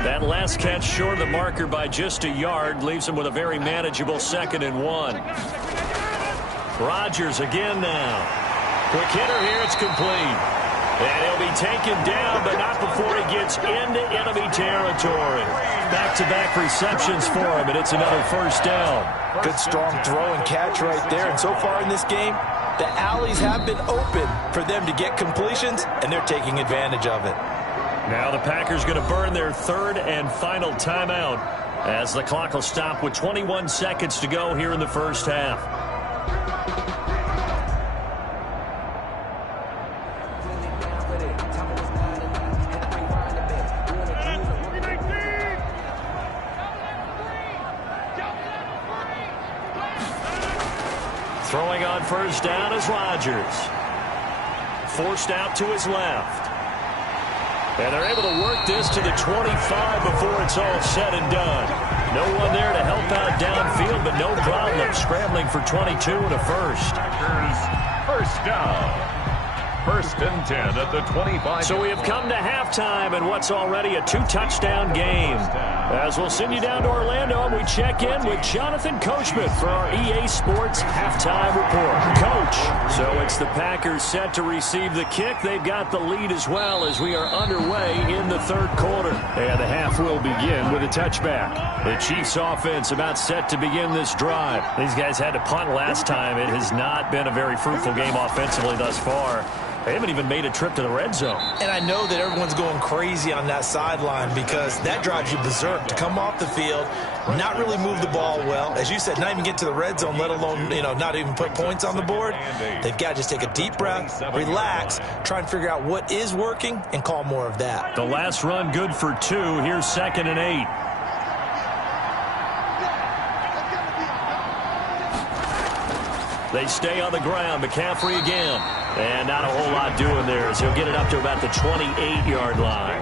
That last catch short of the marker by just a yard leaves him with a very manageable 2nd and 1. Rodgers again now. Quick hitter here, it's complete. And he'll be taken down, but not before he gets into enemy territory. Back-to-back receptions for him, and it's another first down. Good strong throw and catch right there. And so far in this game, the alleys have been open for them to get completions, and they're taking advantage of it. Now the Packers going to burn their 3rd and final timeout as the clock will stop with 21 seconds to go here in the first half. Throwing on first down is Rodgers. Forced out to his left. And they're able to work this to the 25 before it's all said and done. No one there to help out downfield, but no problem scrambling for 22 and a first. First down. First and 10 at the 25. So we have come to halftime in what's already a 2-touchdown game. As we'll send you down to Orlando, and we check in with Jonathan Coachman for our EA Sports Halftime Report. Coach, so it's the Packers set to receive the kick. They've got the lead as well as we are underway in the third quarter. And the half will begin with a touchback. The Chiefs offense about set to begin this drive. These guys had to punt last time. It has not been a very fruitful game offensively thus far. They haven't even made a trip to the red zone. And I know that everyone's going crazy on that sideline because that drives you berserk to come off the field, not really move the ball well. As you said, not even get to the red zone, let alone, not even put points on the board. They've got to just take a deep breath, relax, try and figure out what is working and call more of that. The last run good for 2. Here's 2nd and 8. They stay on the ground. McCaffrey again. And not a whole lot doing there as he'll get it up to about the 28-yard line.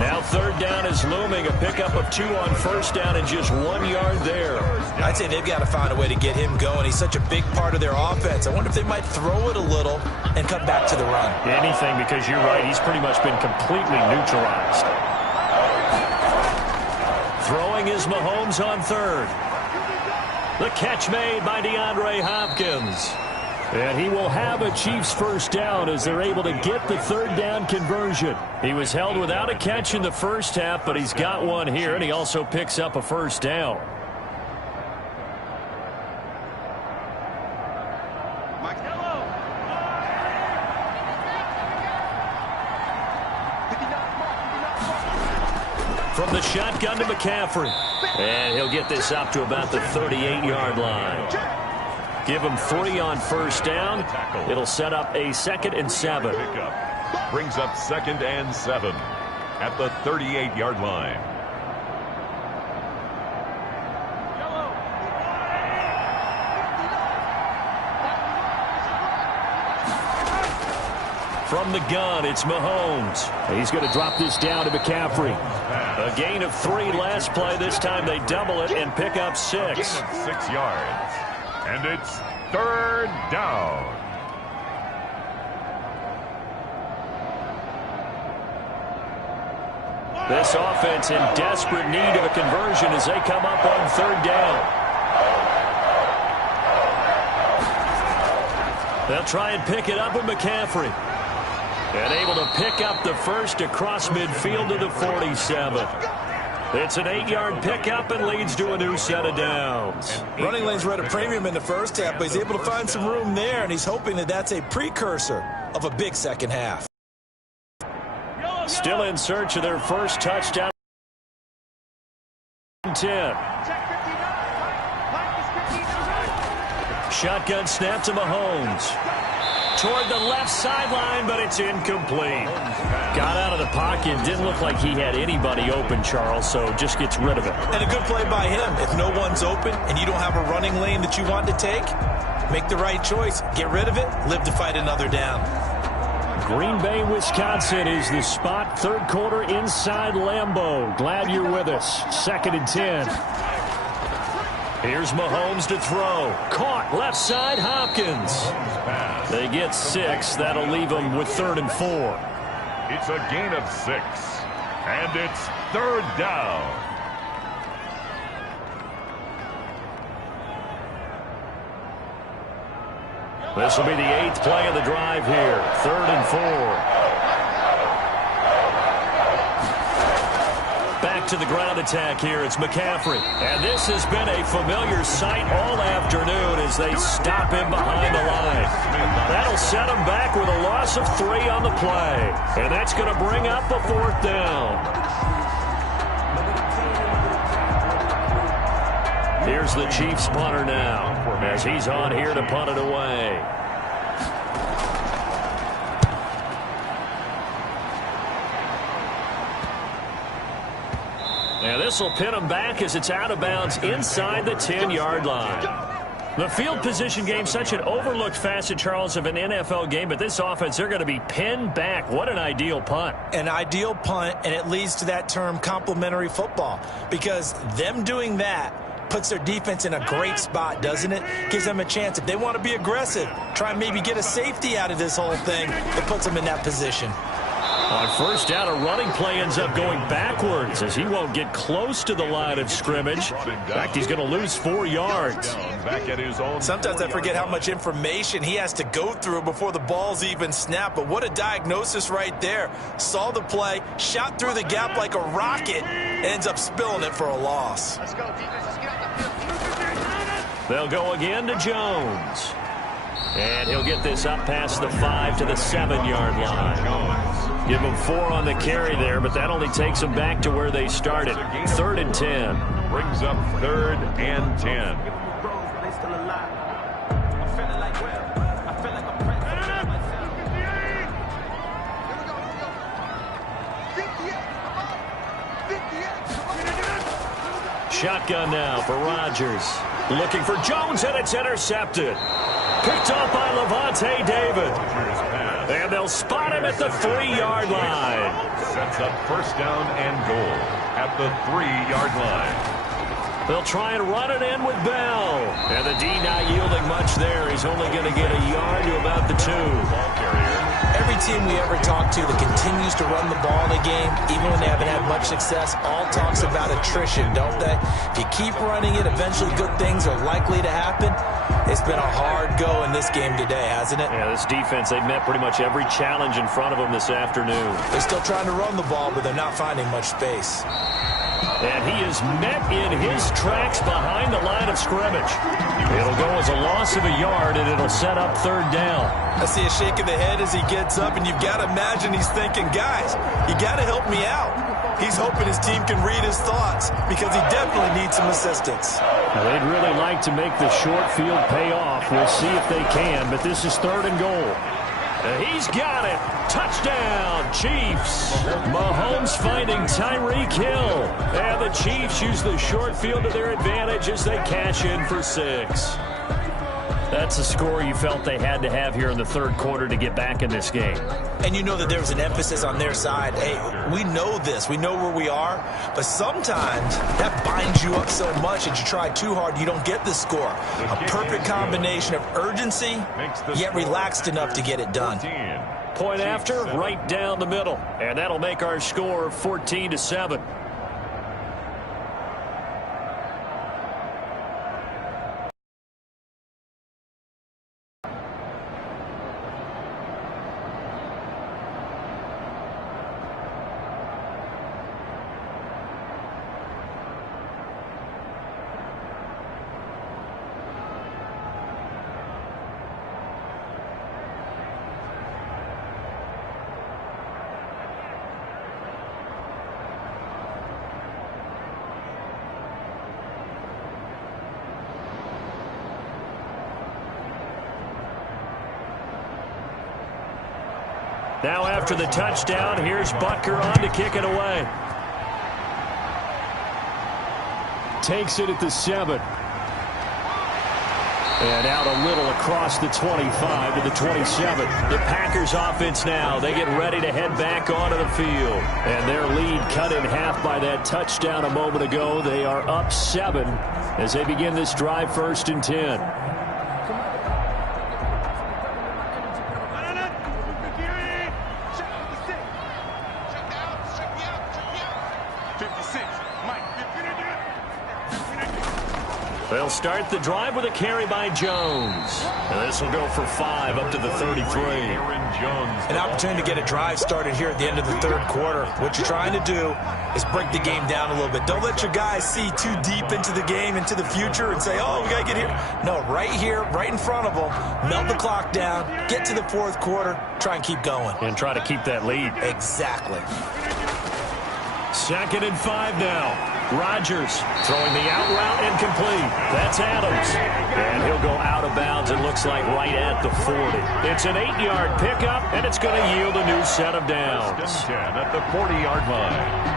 Now third down is looming. A pickup of 2 on first down and just 1 yard there. I'd say they've got to find a way to get him going. He's such a big part of their offense. I wonder if they might throw it a little and come back to the run. Anything, because you're right. He's pretty much been completely neutralized. Throwing is Mahomes on third. The catch made by DeAndre Hopkins. And he will have a Chiefs first down as they're able to get the third down conversion. He was held without a catch in the first half, but he's got one here, and he also picks up a first down. From the shotgun to McCaffrey. And he'll get this up to about the 38-yard line. Give him 3 on first down. It'll set up a 2nd and 7. Brings up 2nd and 7 at the 38-yard line. From the gun, it's Mahomes. He's going to drop this down to McCaffrey. A gain of 3 last play. This time they double it and pick up 6. Gain of 6 yards. And it's third down. This offense in desperate need of a conversion as they come up on third down. They'll try and pick it up with McCaffrey. And able to pick up the first across midfield to the 47. It's an 8-yard pickup and leads to a new set of downs. Running lanes were at a premium in the first half, but he's able to find some room there, and he's hoping that that's a precursor of a big second half. Still in search of their first touchdown. 10. Shotgun snap to Mahomes. Toward the left sideline, but it's incomplete. Got out of the pocket. Didn't look like he had anybody open, Charles, so just gets rid of it. And a good play by him. If no one's open and you don't have a running lane that you want to take, make the right choice. Get rid of it. Live to fight another down. Green Bay, Wisconsin is the spot. Third quarter inside Lambeau. Glad you're with us. 2nd and 10. Here's Mahomes to throw. Caught left side, Hopkins. They get 6. That'll leave them with 3rd and 4. It's a gain of 6. And it's third down. This will be the 8th play of the drive here. 3rd and 4. Back to the ground attack here. It's McCaffrey. And this has been a familiar sight all afternoon as they stop him behind the line. That'll set him back with a loss of 3 on the play. And that's going to bring up a 4th down. Here's the Chiefs punter now as he's on here to punt it away. Now this will pin him back as it's out of bounds inside the 10-yard line. The field position game, such an overlooked facet, Charles, of an NFL game, but this offense, they're going to be pinned back. What an ideal punt. An ideal punt, and it leads to that term complementary football, because them doing that puts their defense in a great spot, doesn't it? Gives them a chance. If they want to be aggressive, try and maybe get a safety out of this whole thing, it puts them in that position. On first down, a running play ends up going backwards as he won't get close to the line of scrimmage. In fact, he's going to lose 4 yards. Sometimes I forget how much information he has to go through before the ball's even snapped, but what a diagnosis right there. Saw the play, shot through the gap like a rocket, ends up spilling it for a loss. Let's go, defense. Let's get out the field. They'll go again to Jones. And he'll get this up past the 5 to the 7-yard line. Give them 4 on the carry there, but that only takes them back to where they started. 3rd and 10. Brings up 3rd and 10. Shotgun now for Rodgers. Looking for Jones, and it's intercepted. Picked off by Levante David. And they'll spot him at the 3-yard line. Sets up first down and goal at the 3-yard line. They'll try and run it in with Bell. And the D not yielding much there. He's only going to get a yard to about the 2. Every team we ever talk to that continues to run the ball in a game, even when they haven't had much success, all talks about attrition, don't they? If you keep running it, eventually good things are likely to happen. It's been a hard go in this game today, hasn't it? Yeah, this defense, they've met pretty much every challenge in front of them this afternoon. They're still trying to run the ball, but they're not finding much space. And he is met in his tracks behind the line of scrimmage. It'll go as a loss of a yard, and it'll set up 3rd down. I see a shake of the head as he gets up, and you've got to imagine he's thinking, guys, you got to help me out. He's hoping his team can read his thoughts because he definitely needs some assistance. Now, they'd really like to make the short field pay off. We'll see if they can, but this is 3rd and goal. He's got it. Touchdown, Chiefs. Mahomes finding Tyreek Hill. And the Chiefs use the short field to their advantage as they cash in for 6. That's a score you felt they had to have here in the 3rd quarter to get back in this game. And you know that there's an emphasis on their side. Hey, we know this. We know where we are. But sometimes that binds you up so much that you try too hard, you don't get the score. A perfect combination of urgency, yet relaxed enough to get it done. Point after, right down the middle. And that'll make our score 14-7. Now after the touchdown, here's Butker on to kick it away. Takes it at the 7. And out a little across the 25 to the 27. The Packers offense now, they get ready to head back onto the field. And their lead cut in half by that touchdown a moment ago. They are up 7 as they begin this drive 1st and 10. They'll start the drive with a carry by Jones. And this will go for 5 up to the 33. An opportunity to get a drive started here at the end of the 3rd quarter. What you're trying to do is break the game down a little bit. Don't let your guys see too deep into the game, into the future, and say, oh, we got to get here. No, right here, right in front of them, melt the clock down, get to the 4th quarter, try and keep going. And try to keep that lead. Exactly. 2nd and 5 now. Rodgers throwing the out route incomplete. That's Adams. And he'll go out of bounds, it looks like right at the 40. It's an 8-yard pickup, and it's going to yield a new set of downs. 10 at the 40-yard line.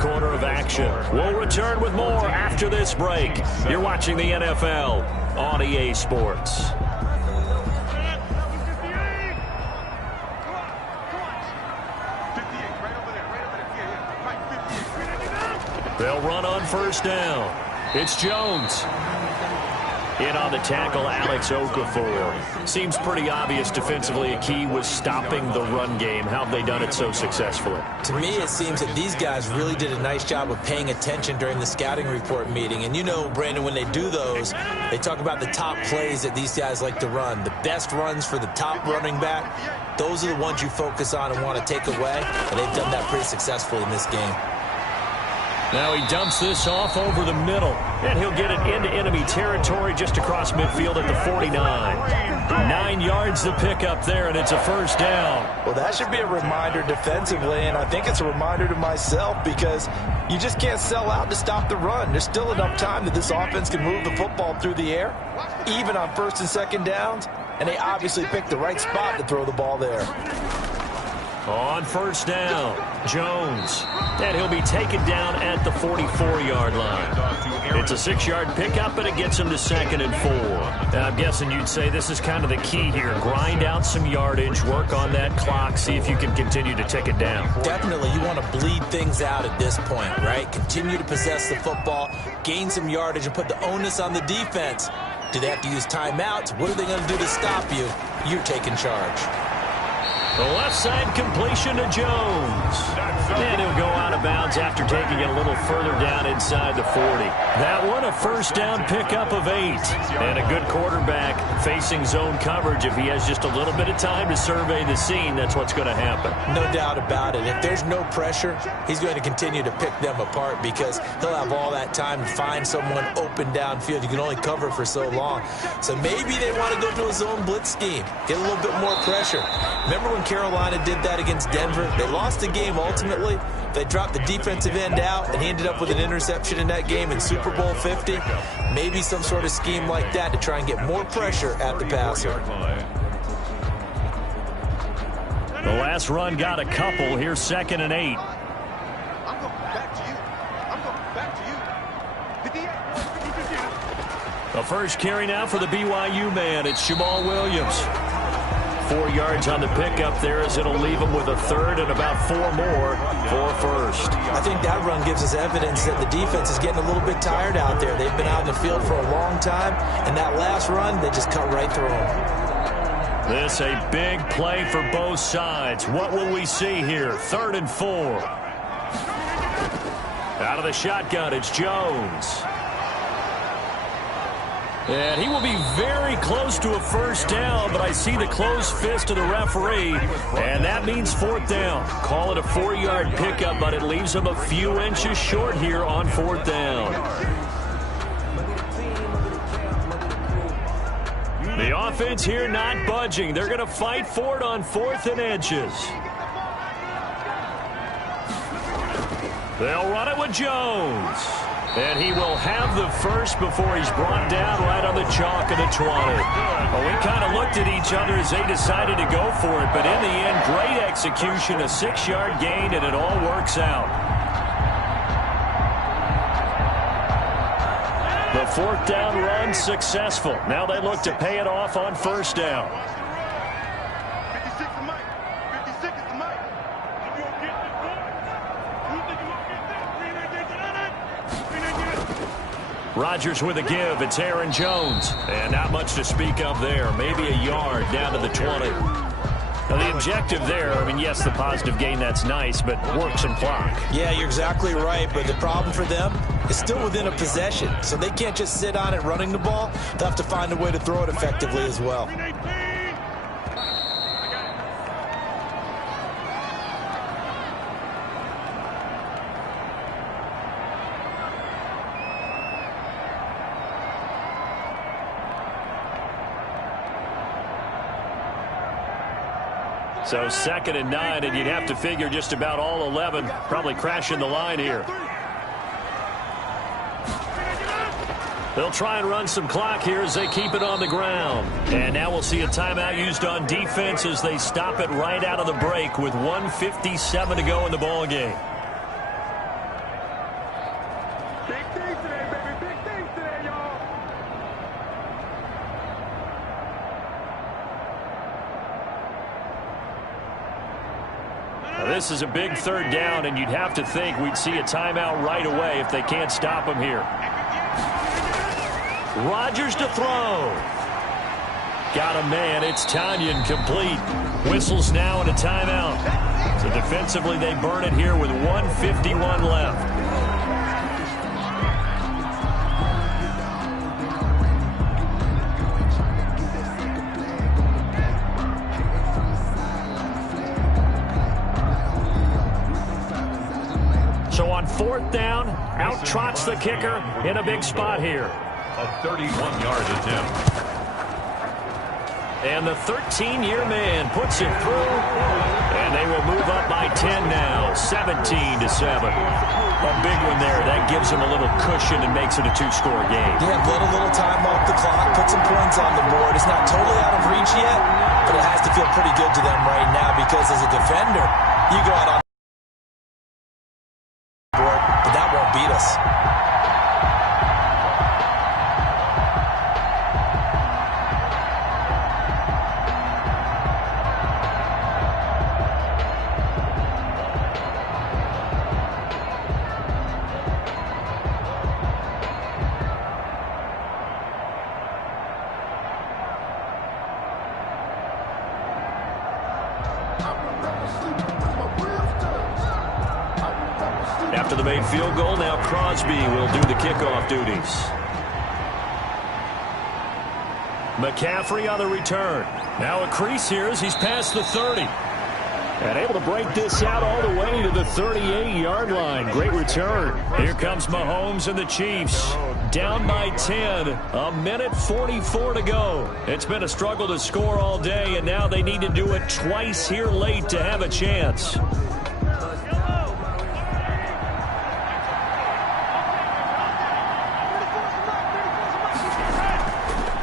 Corner of action. We'll return with more after this break. You're watching the NFL on EA Sports. They'll run on first down. It's Jones. In on the tackle, Alex Okafor. Seems pretty obvious defensively a key was stopping the run game. How have they done it so successfully? To me, it seems that these guys really did a nice job of paying attention during the scouting report meeting. And you know, Brandon, when they do those, they talk about the top plays that these guys like to run. The best runs for the top running back, those are the ones you focus on and want to take away. And they've done that pretty successfully in this game. Now he dumps this off over the middle, and he'll get it into enemy territory just across midfield at the 49. 9 yards to pick up there, and it's a first down. Well, that should be a reminder defensively, and I think it's a reminder to myself because you just can't sell out to stop the run. There's still enough time that this offense can move the football through the air, even on first and second downs, and they obviously picked the right spot to throw the ball there. On first down, Jones. And he'll be taken down at the 44-yard line. It's a 6-yard pickup, and it gets him to 2nd and 4. Now, I'm guessing you'd say this is kind of the key here. Grind out some yardage, work on that clock, see if you can continue to tick it down. Definitely, you want to bleed things out at this point, right? Continue to possess the football, gain some yardage, and put the onus on the defense. Do they have to use timeouts? What are they going to do to stop you? You're taking charge. The left side completion to Jones. And he'll go out of bounds after taking it a little further down inside the 40. That one a first down pickup of 8. And a good quarterback facing zone coverage. If he has just a little bit of time to survey the scene, that's what's going to happen. No doubt about it. If there's no pressure, he's going to continue to pick them apart because he'll have all that time to find someone open downfield. You can only cover for so long. So maybe they want to go to a zone blitz scheme, get a little bit more pressure. Remember when Carolina did that against Denver? They lost the game ultimately. They dropped the defensive end out, and he ended up with an interception in that game in Super Bowl 50. Maybe some sort of scheme like that to try and get more pressure at the passer. The last run got a couple. Here's 2nd and 8. The first carry now for the BYU man. It's Jamal Williams. 4 yards on the pickup there as it'll leave him with a third and about 4 more for first. I think that run gives us evidence that the defense is getting a little bit tired out there. They've been out in the field for a long time, and that last run, they just cut right through them. This a big play for both sides. What will we see here? 3rd and 4. Out of the shotgun, it's Jones. And he will be very close to a first down, but I see the closed fist of the referee, and that means 4th down. Call it a 4-yard pickup, but it leaves him a few inches short here on 4th down. The offense here not budging. They're going to fight for it on 4th and inches. They'll run it with Jones. And he will have the first before he's brought down right on the chalk of the 20. Well, we kind of looked at each other as they decided to go for it, but in the end, great execution, a 6-yard gain, and it all works out. The 4th down run successful. Now they look to pay it off on first down. Rodgers with a give. It's Aaron Jones. And not much to speak of there. Maybe a yard down to the 20. Now, the objective there, I mean, yes, the positive gain, that's nice, but work some clock. Yeah, you're exactly right, but the problem for them is still within a possession. So they can't just sit on it running the ball. They'll have to find a way to throw it effectively as well. So 2nd and 9, and you'd have to figure just about all 11 probably crashing the line here. They'll try and run some clock here as they keep it on the ground. And now we'll see a timeout used on defense as they stop it right out of the break with 1:57 to go in the ball game. Now, this is a big third down, and you'd have to think we'd see a timeout right away if they can't stop him here. Rodgers to throw. Got a man. It's Tanyan complete. Whistles now and a timeout. So defensively, they burn it here with 1:51 left. So on fourth down, out trots the kicker in a big spot here. A 31-yard attempt. And the 13-year man puts it through, and they will move up by 10 now, 17-7. A big one there. That gives them a little cushion and makes it a two-score game. Yeah, let a little time off the clock, put some points on the board. It's not totally out of reach yet, but it has to feel pretty good to them right now because as a defender, you go out on the board, but that won't beat us. After the made field goal, now Crosby will do the kickoff duties. McCaffrey on the return. Now a crease here as he's past the 30. And able to break this out all the way to the 38-yard line. Great return. Here comes Mahomes and the Chiefs. Down by 10. A minute 44 to go. It's been a struggle to score all day, and now they need to do it twice here late to have a chance.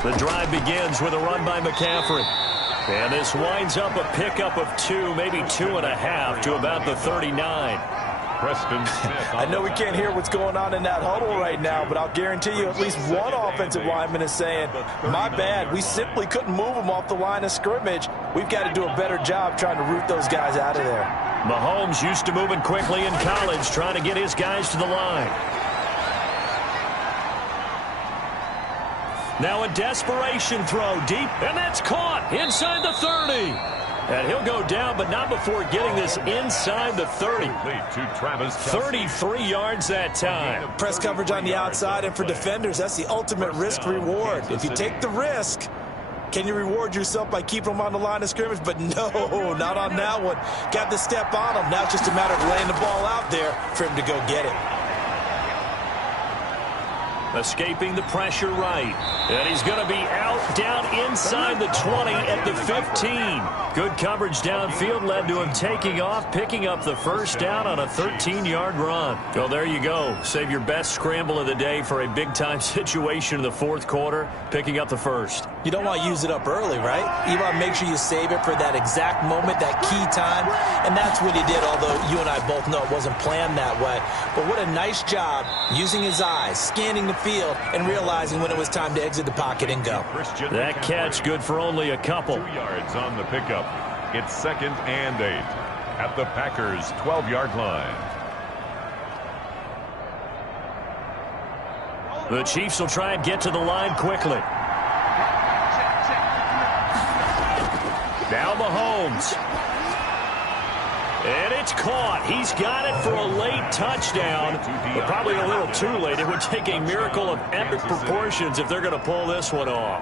The drive begins with a run by McCaffrey. And this winds up a pickup of 2, maybe 2.5 to about the 39. Preston Smith. I know we can't hear what's going on in that huddle right now, but I'll guarantee you at least one offensive lineman is saying, my bad, we simply couldn't move them off the line of scrimmage. We've got to do a better job trying to root those guys out of there. Mahomes used to moving quickly in college, trying to get his guys to the line. Now a desperation throw deep, and that's caught inside the 30. And he'll go down, but not before getting this inside the 30. 33 yards that time. Press coverage on the outside, and for defenders, that's the ultimate risk reward. If you take the risk, can you reward yourself by keeping them on the line of scrimmage? But no, not on that one. Got the step on him. Now it's just a matter of laying the ball out there for him to go get it. Escaping the pressure right. And he's going to be out down inside the 20 at the 15. Good coverage downfield led to him taking off, picking up the first down on a 13-yard run. Well, there you go. Save your best scramble of the day for a big-time situation in the fourth quarter, picking up the first. You don't want to use it up early, right? You want to make sure you save it for that exact moment, that key time. And that's what he did, although you and I both know it wasn't planned that way. But what a nice job using his eyes, scanning the field, and realizing when it was time to exit the pocket and go. That catch good for only a couple. 2 yards on the pickup. It's 2nd and 8 at the Packers' 12-yard line. The Chiefs will try and get to the line quickly. Now Mahomes. And it's caught. He's got it for a late touchdown, but probably a little too late. It would take a miracle of epic proportions if they're going to pull this one off.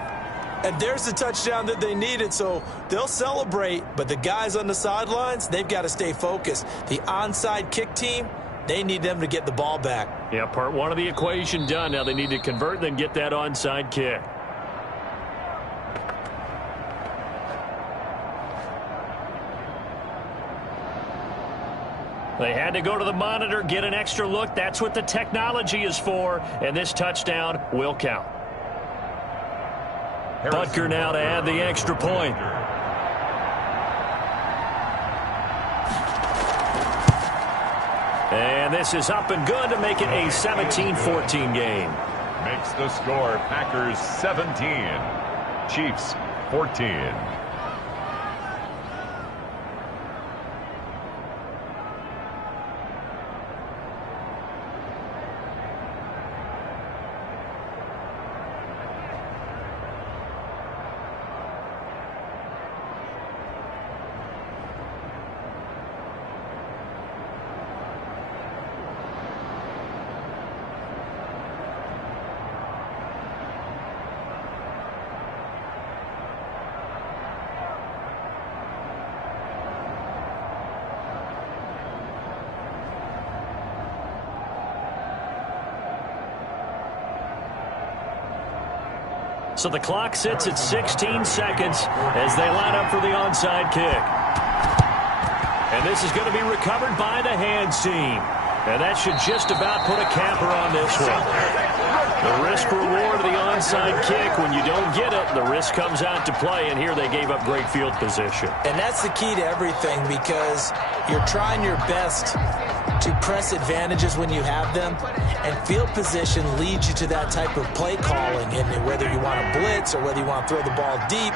And there's the touchdown that they needed, so they'll celebrate. But the guys on the sidelines, they've got to stay focused. The onside kick team, they need them to get the ball back. Yeah, part one of the equation done. Now they need to convert and then get that onside kick. They had to go to the monitor, get an extra look. That's what the technology is for, and this touchdown will count. Butker now to add the extra point. And this is up and good to make it a 17-14 game. Makes the score Packers 17, Chiefs 14. So the clock sits at 16 seconds as they line up for the onside kick. And this is going to be recovered by the hands team. And that should just about put a capper on this one. The risk-reward of the onside kick, when you don't get it, the risk comes out to play, and here they gave up great field position. And that's the key to everything, because you're trying your best to press advantages when you have them, and field position leads you to that type of play calling, and whether you want to blitz or whether you want to throw the ball deep,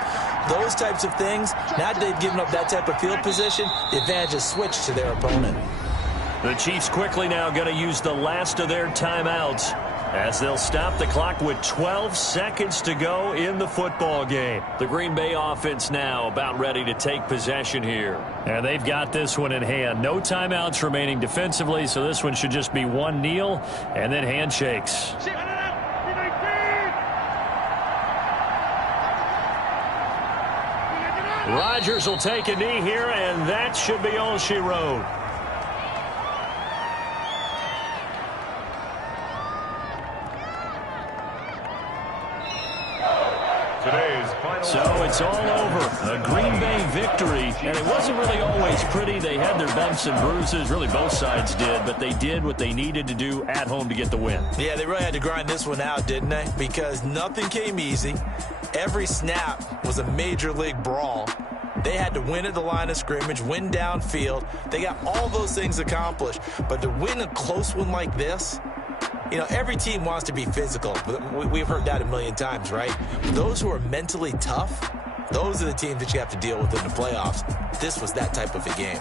those types of things. Now that they've given up that type of field position, the advantage is switched to their opponent. The Chiefs quickly now going to use the last of their timeouts as they'll stop the clock with 12 seconds to go in the football game. The Green Bay offense now about ready to take possession here. And they've got this one in hand. No timeouts remaining defensively, so this one should just be one kneel and then handshakes. Rodgers will take a knee here, and that should be all she wrote. So it's all over. A Green Bay victory. And it wasn't really always pretty. They had their bumps and bruises. Really, both sides did. But they did what they needed to do at home to get the win. Yeah, they really had to grind this one out, didn't they? Because nothing came easy. Every snap was a major league brawl. They had to win at the line of scrimmage, win downfield. They got all those things accomplished. But to win a close one like this, you know, every team wants to be physical. We've heard that a million times, right? Those who are mentally tough, those are the teams that you have to deal with in the playoffs. This was that type of a game.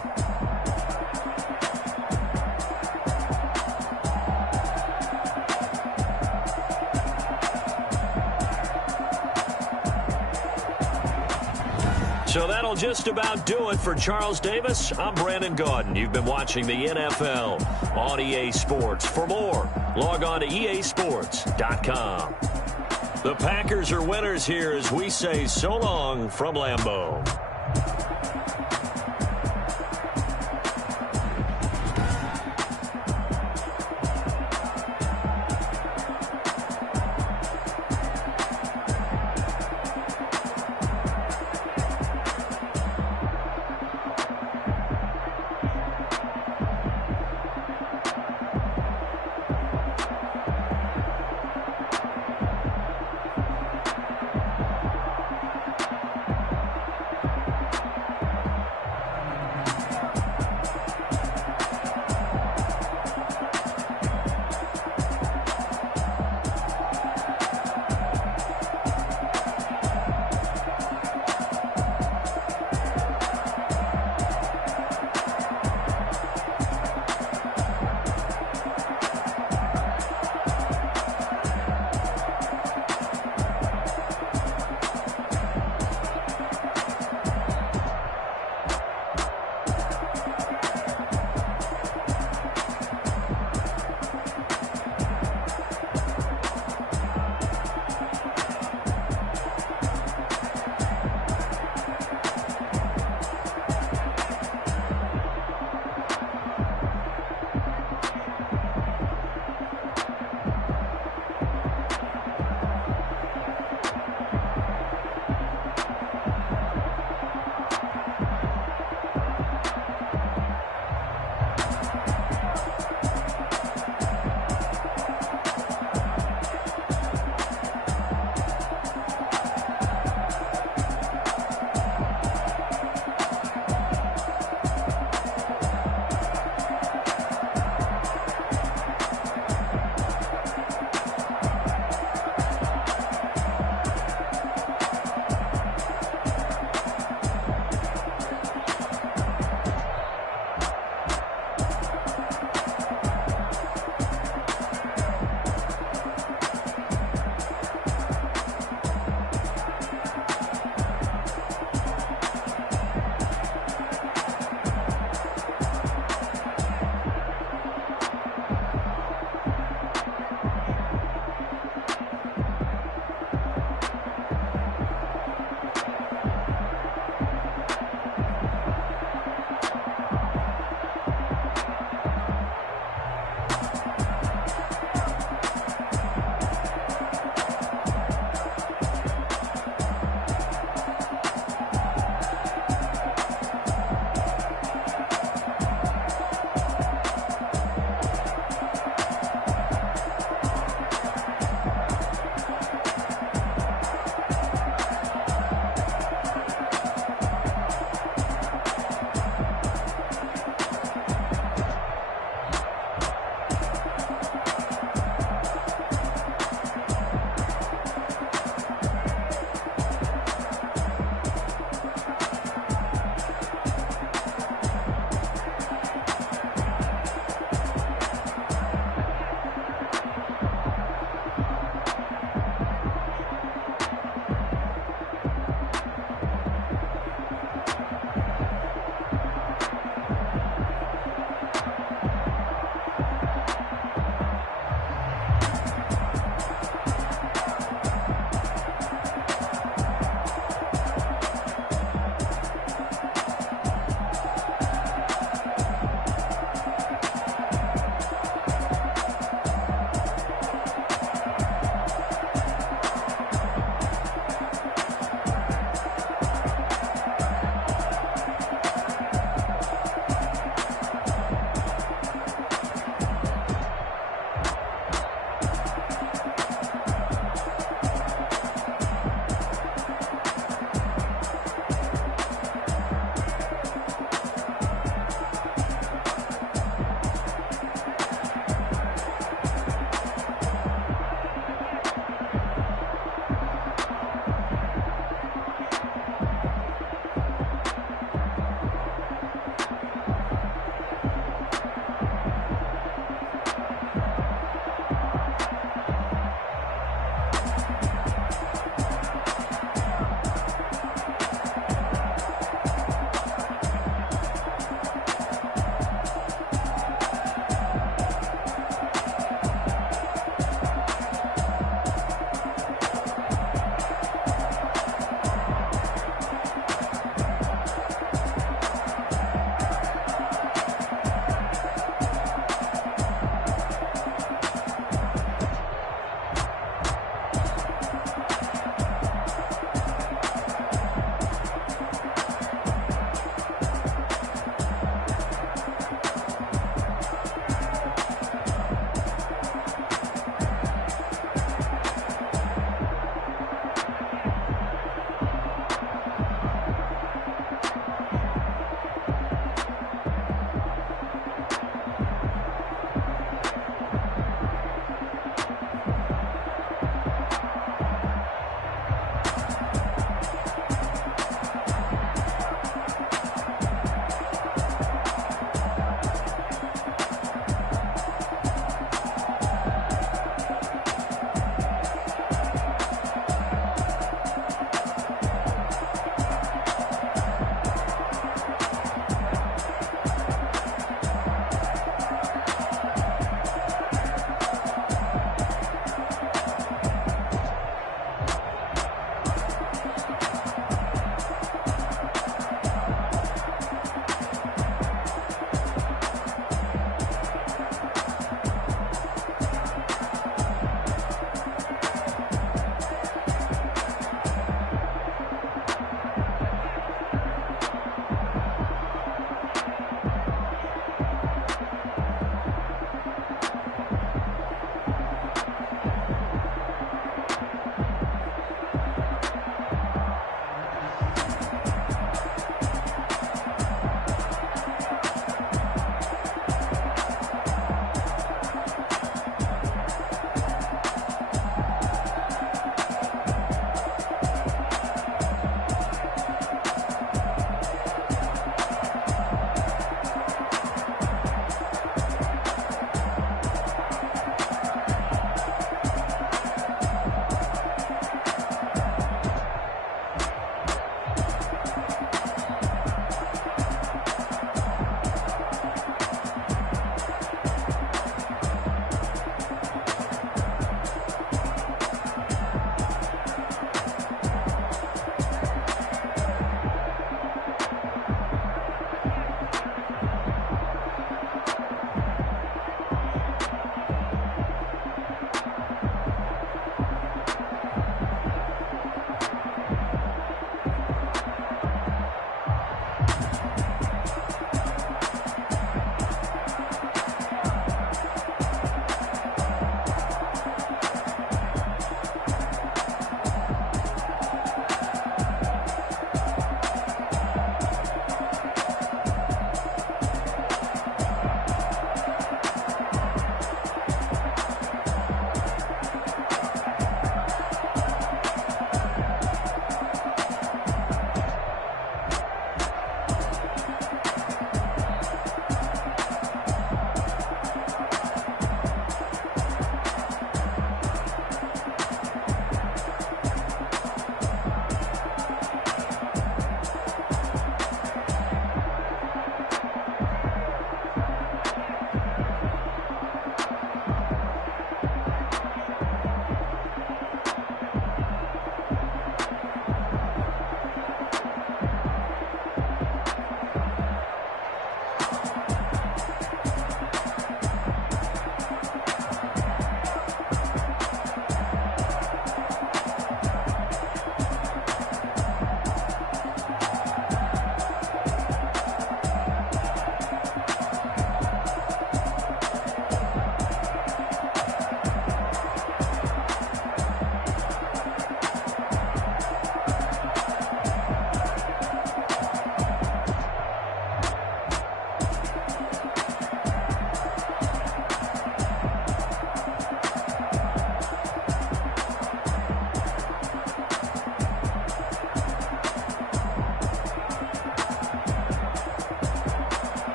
So that'll just about do it for Charles Davis. I'm Brandon Gaudin. You've been watching the NFL on EA Sports. For more, log on to easports.com. The Packers are winners here as we say so long from Lambeau.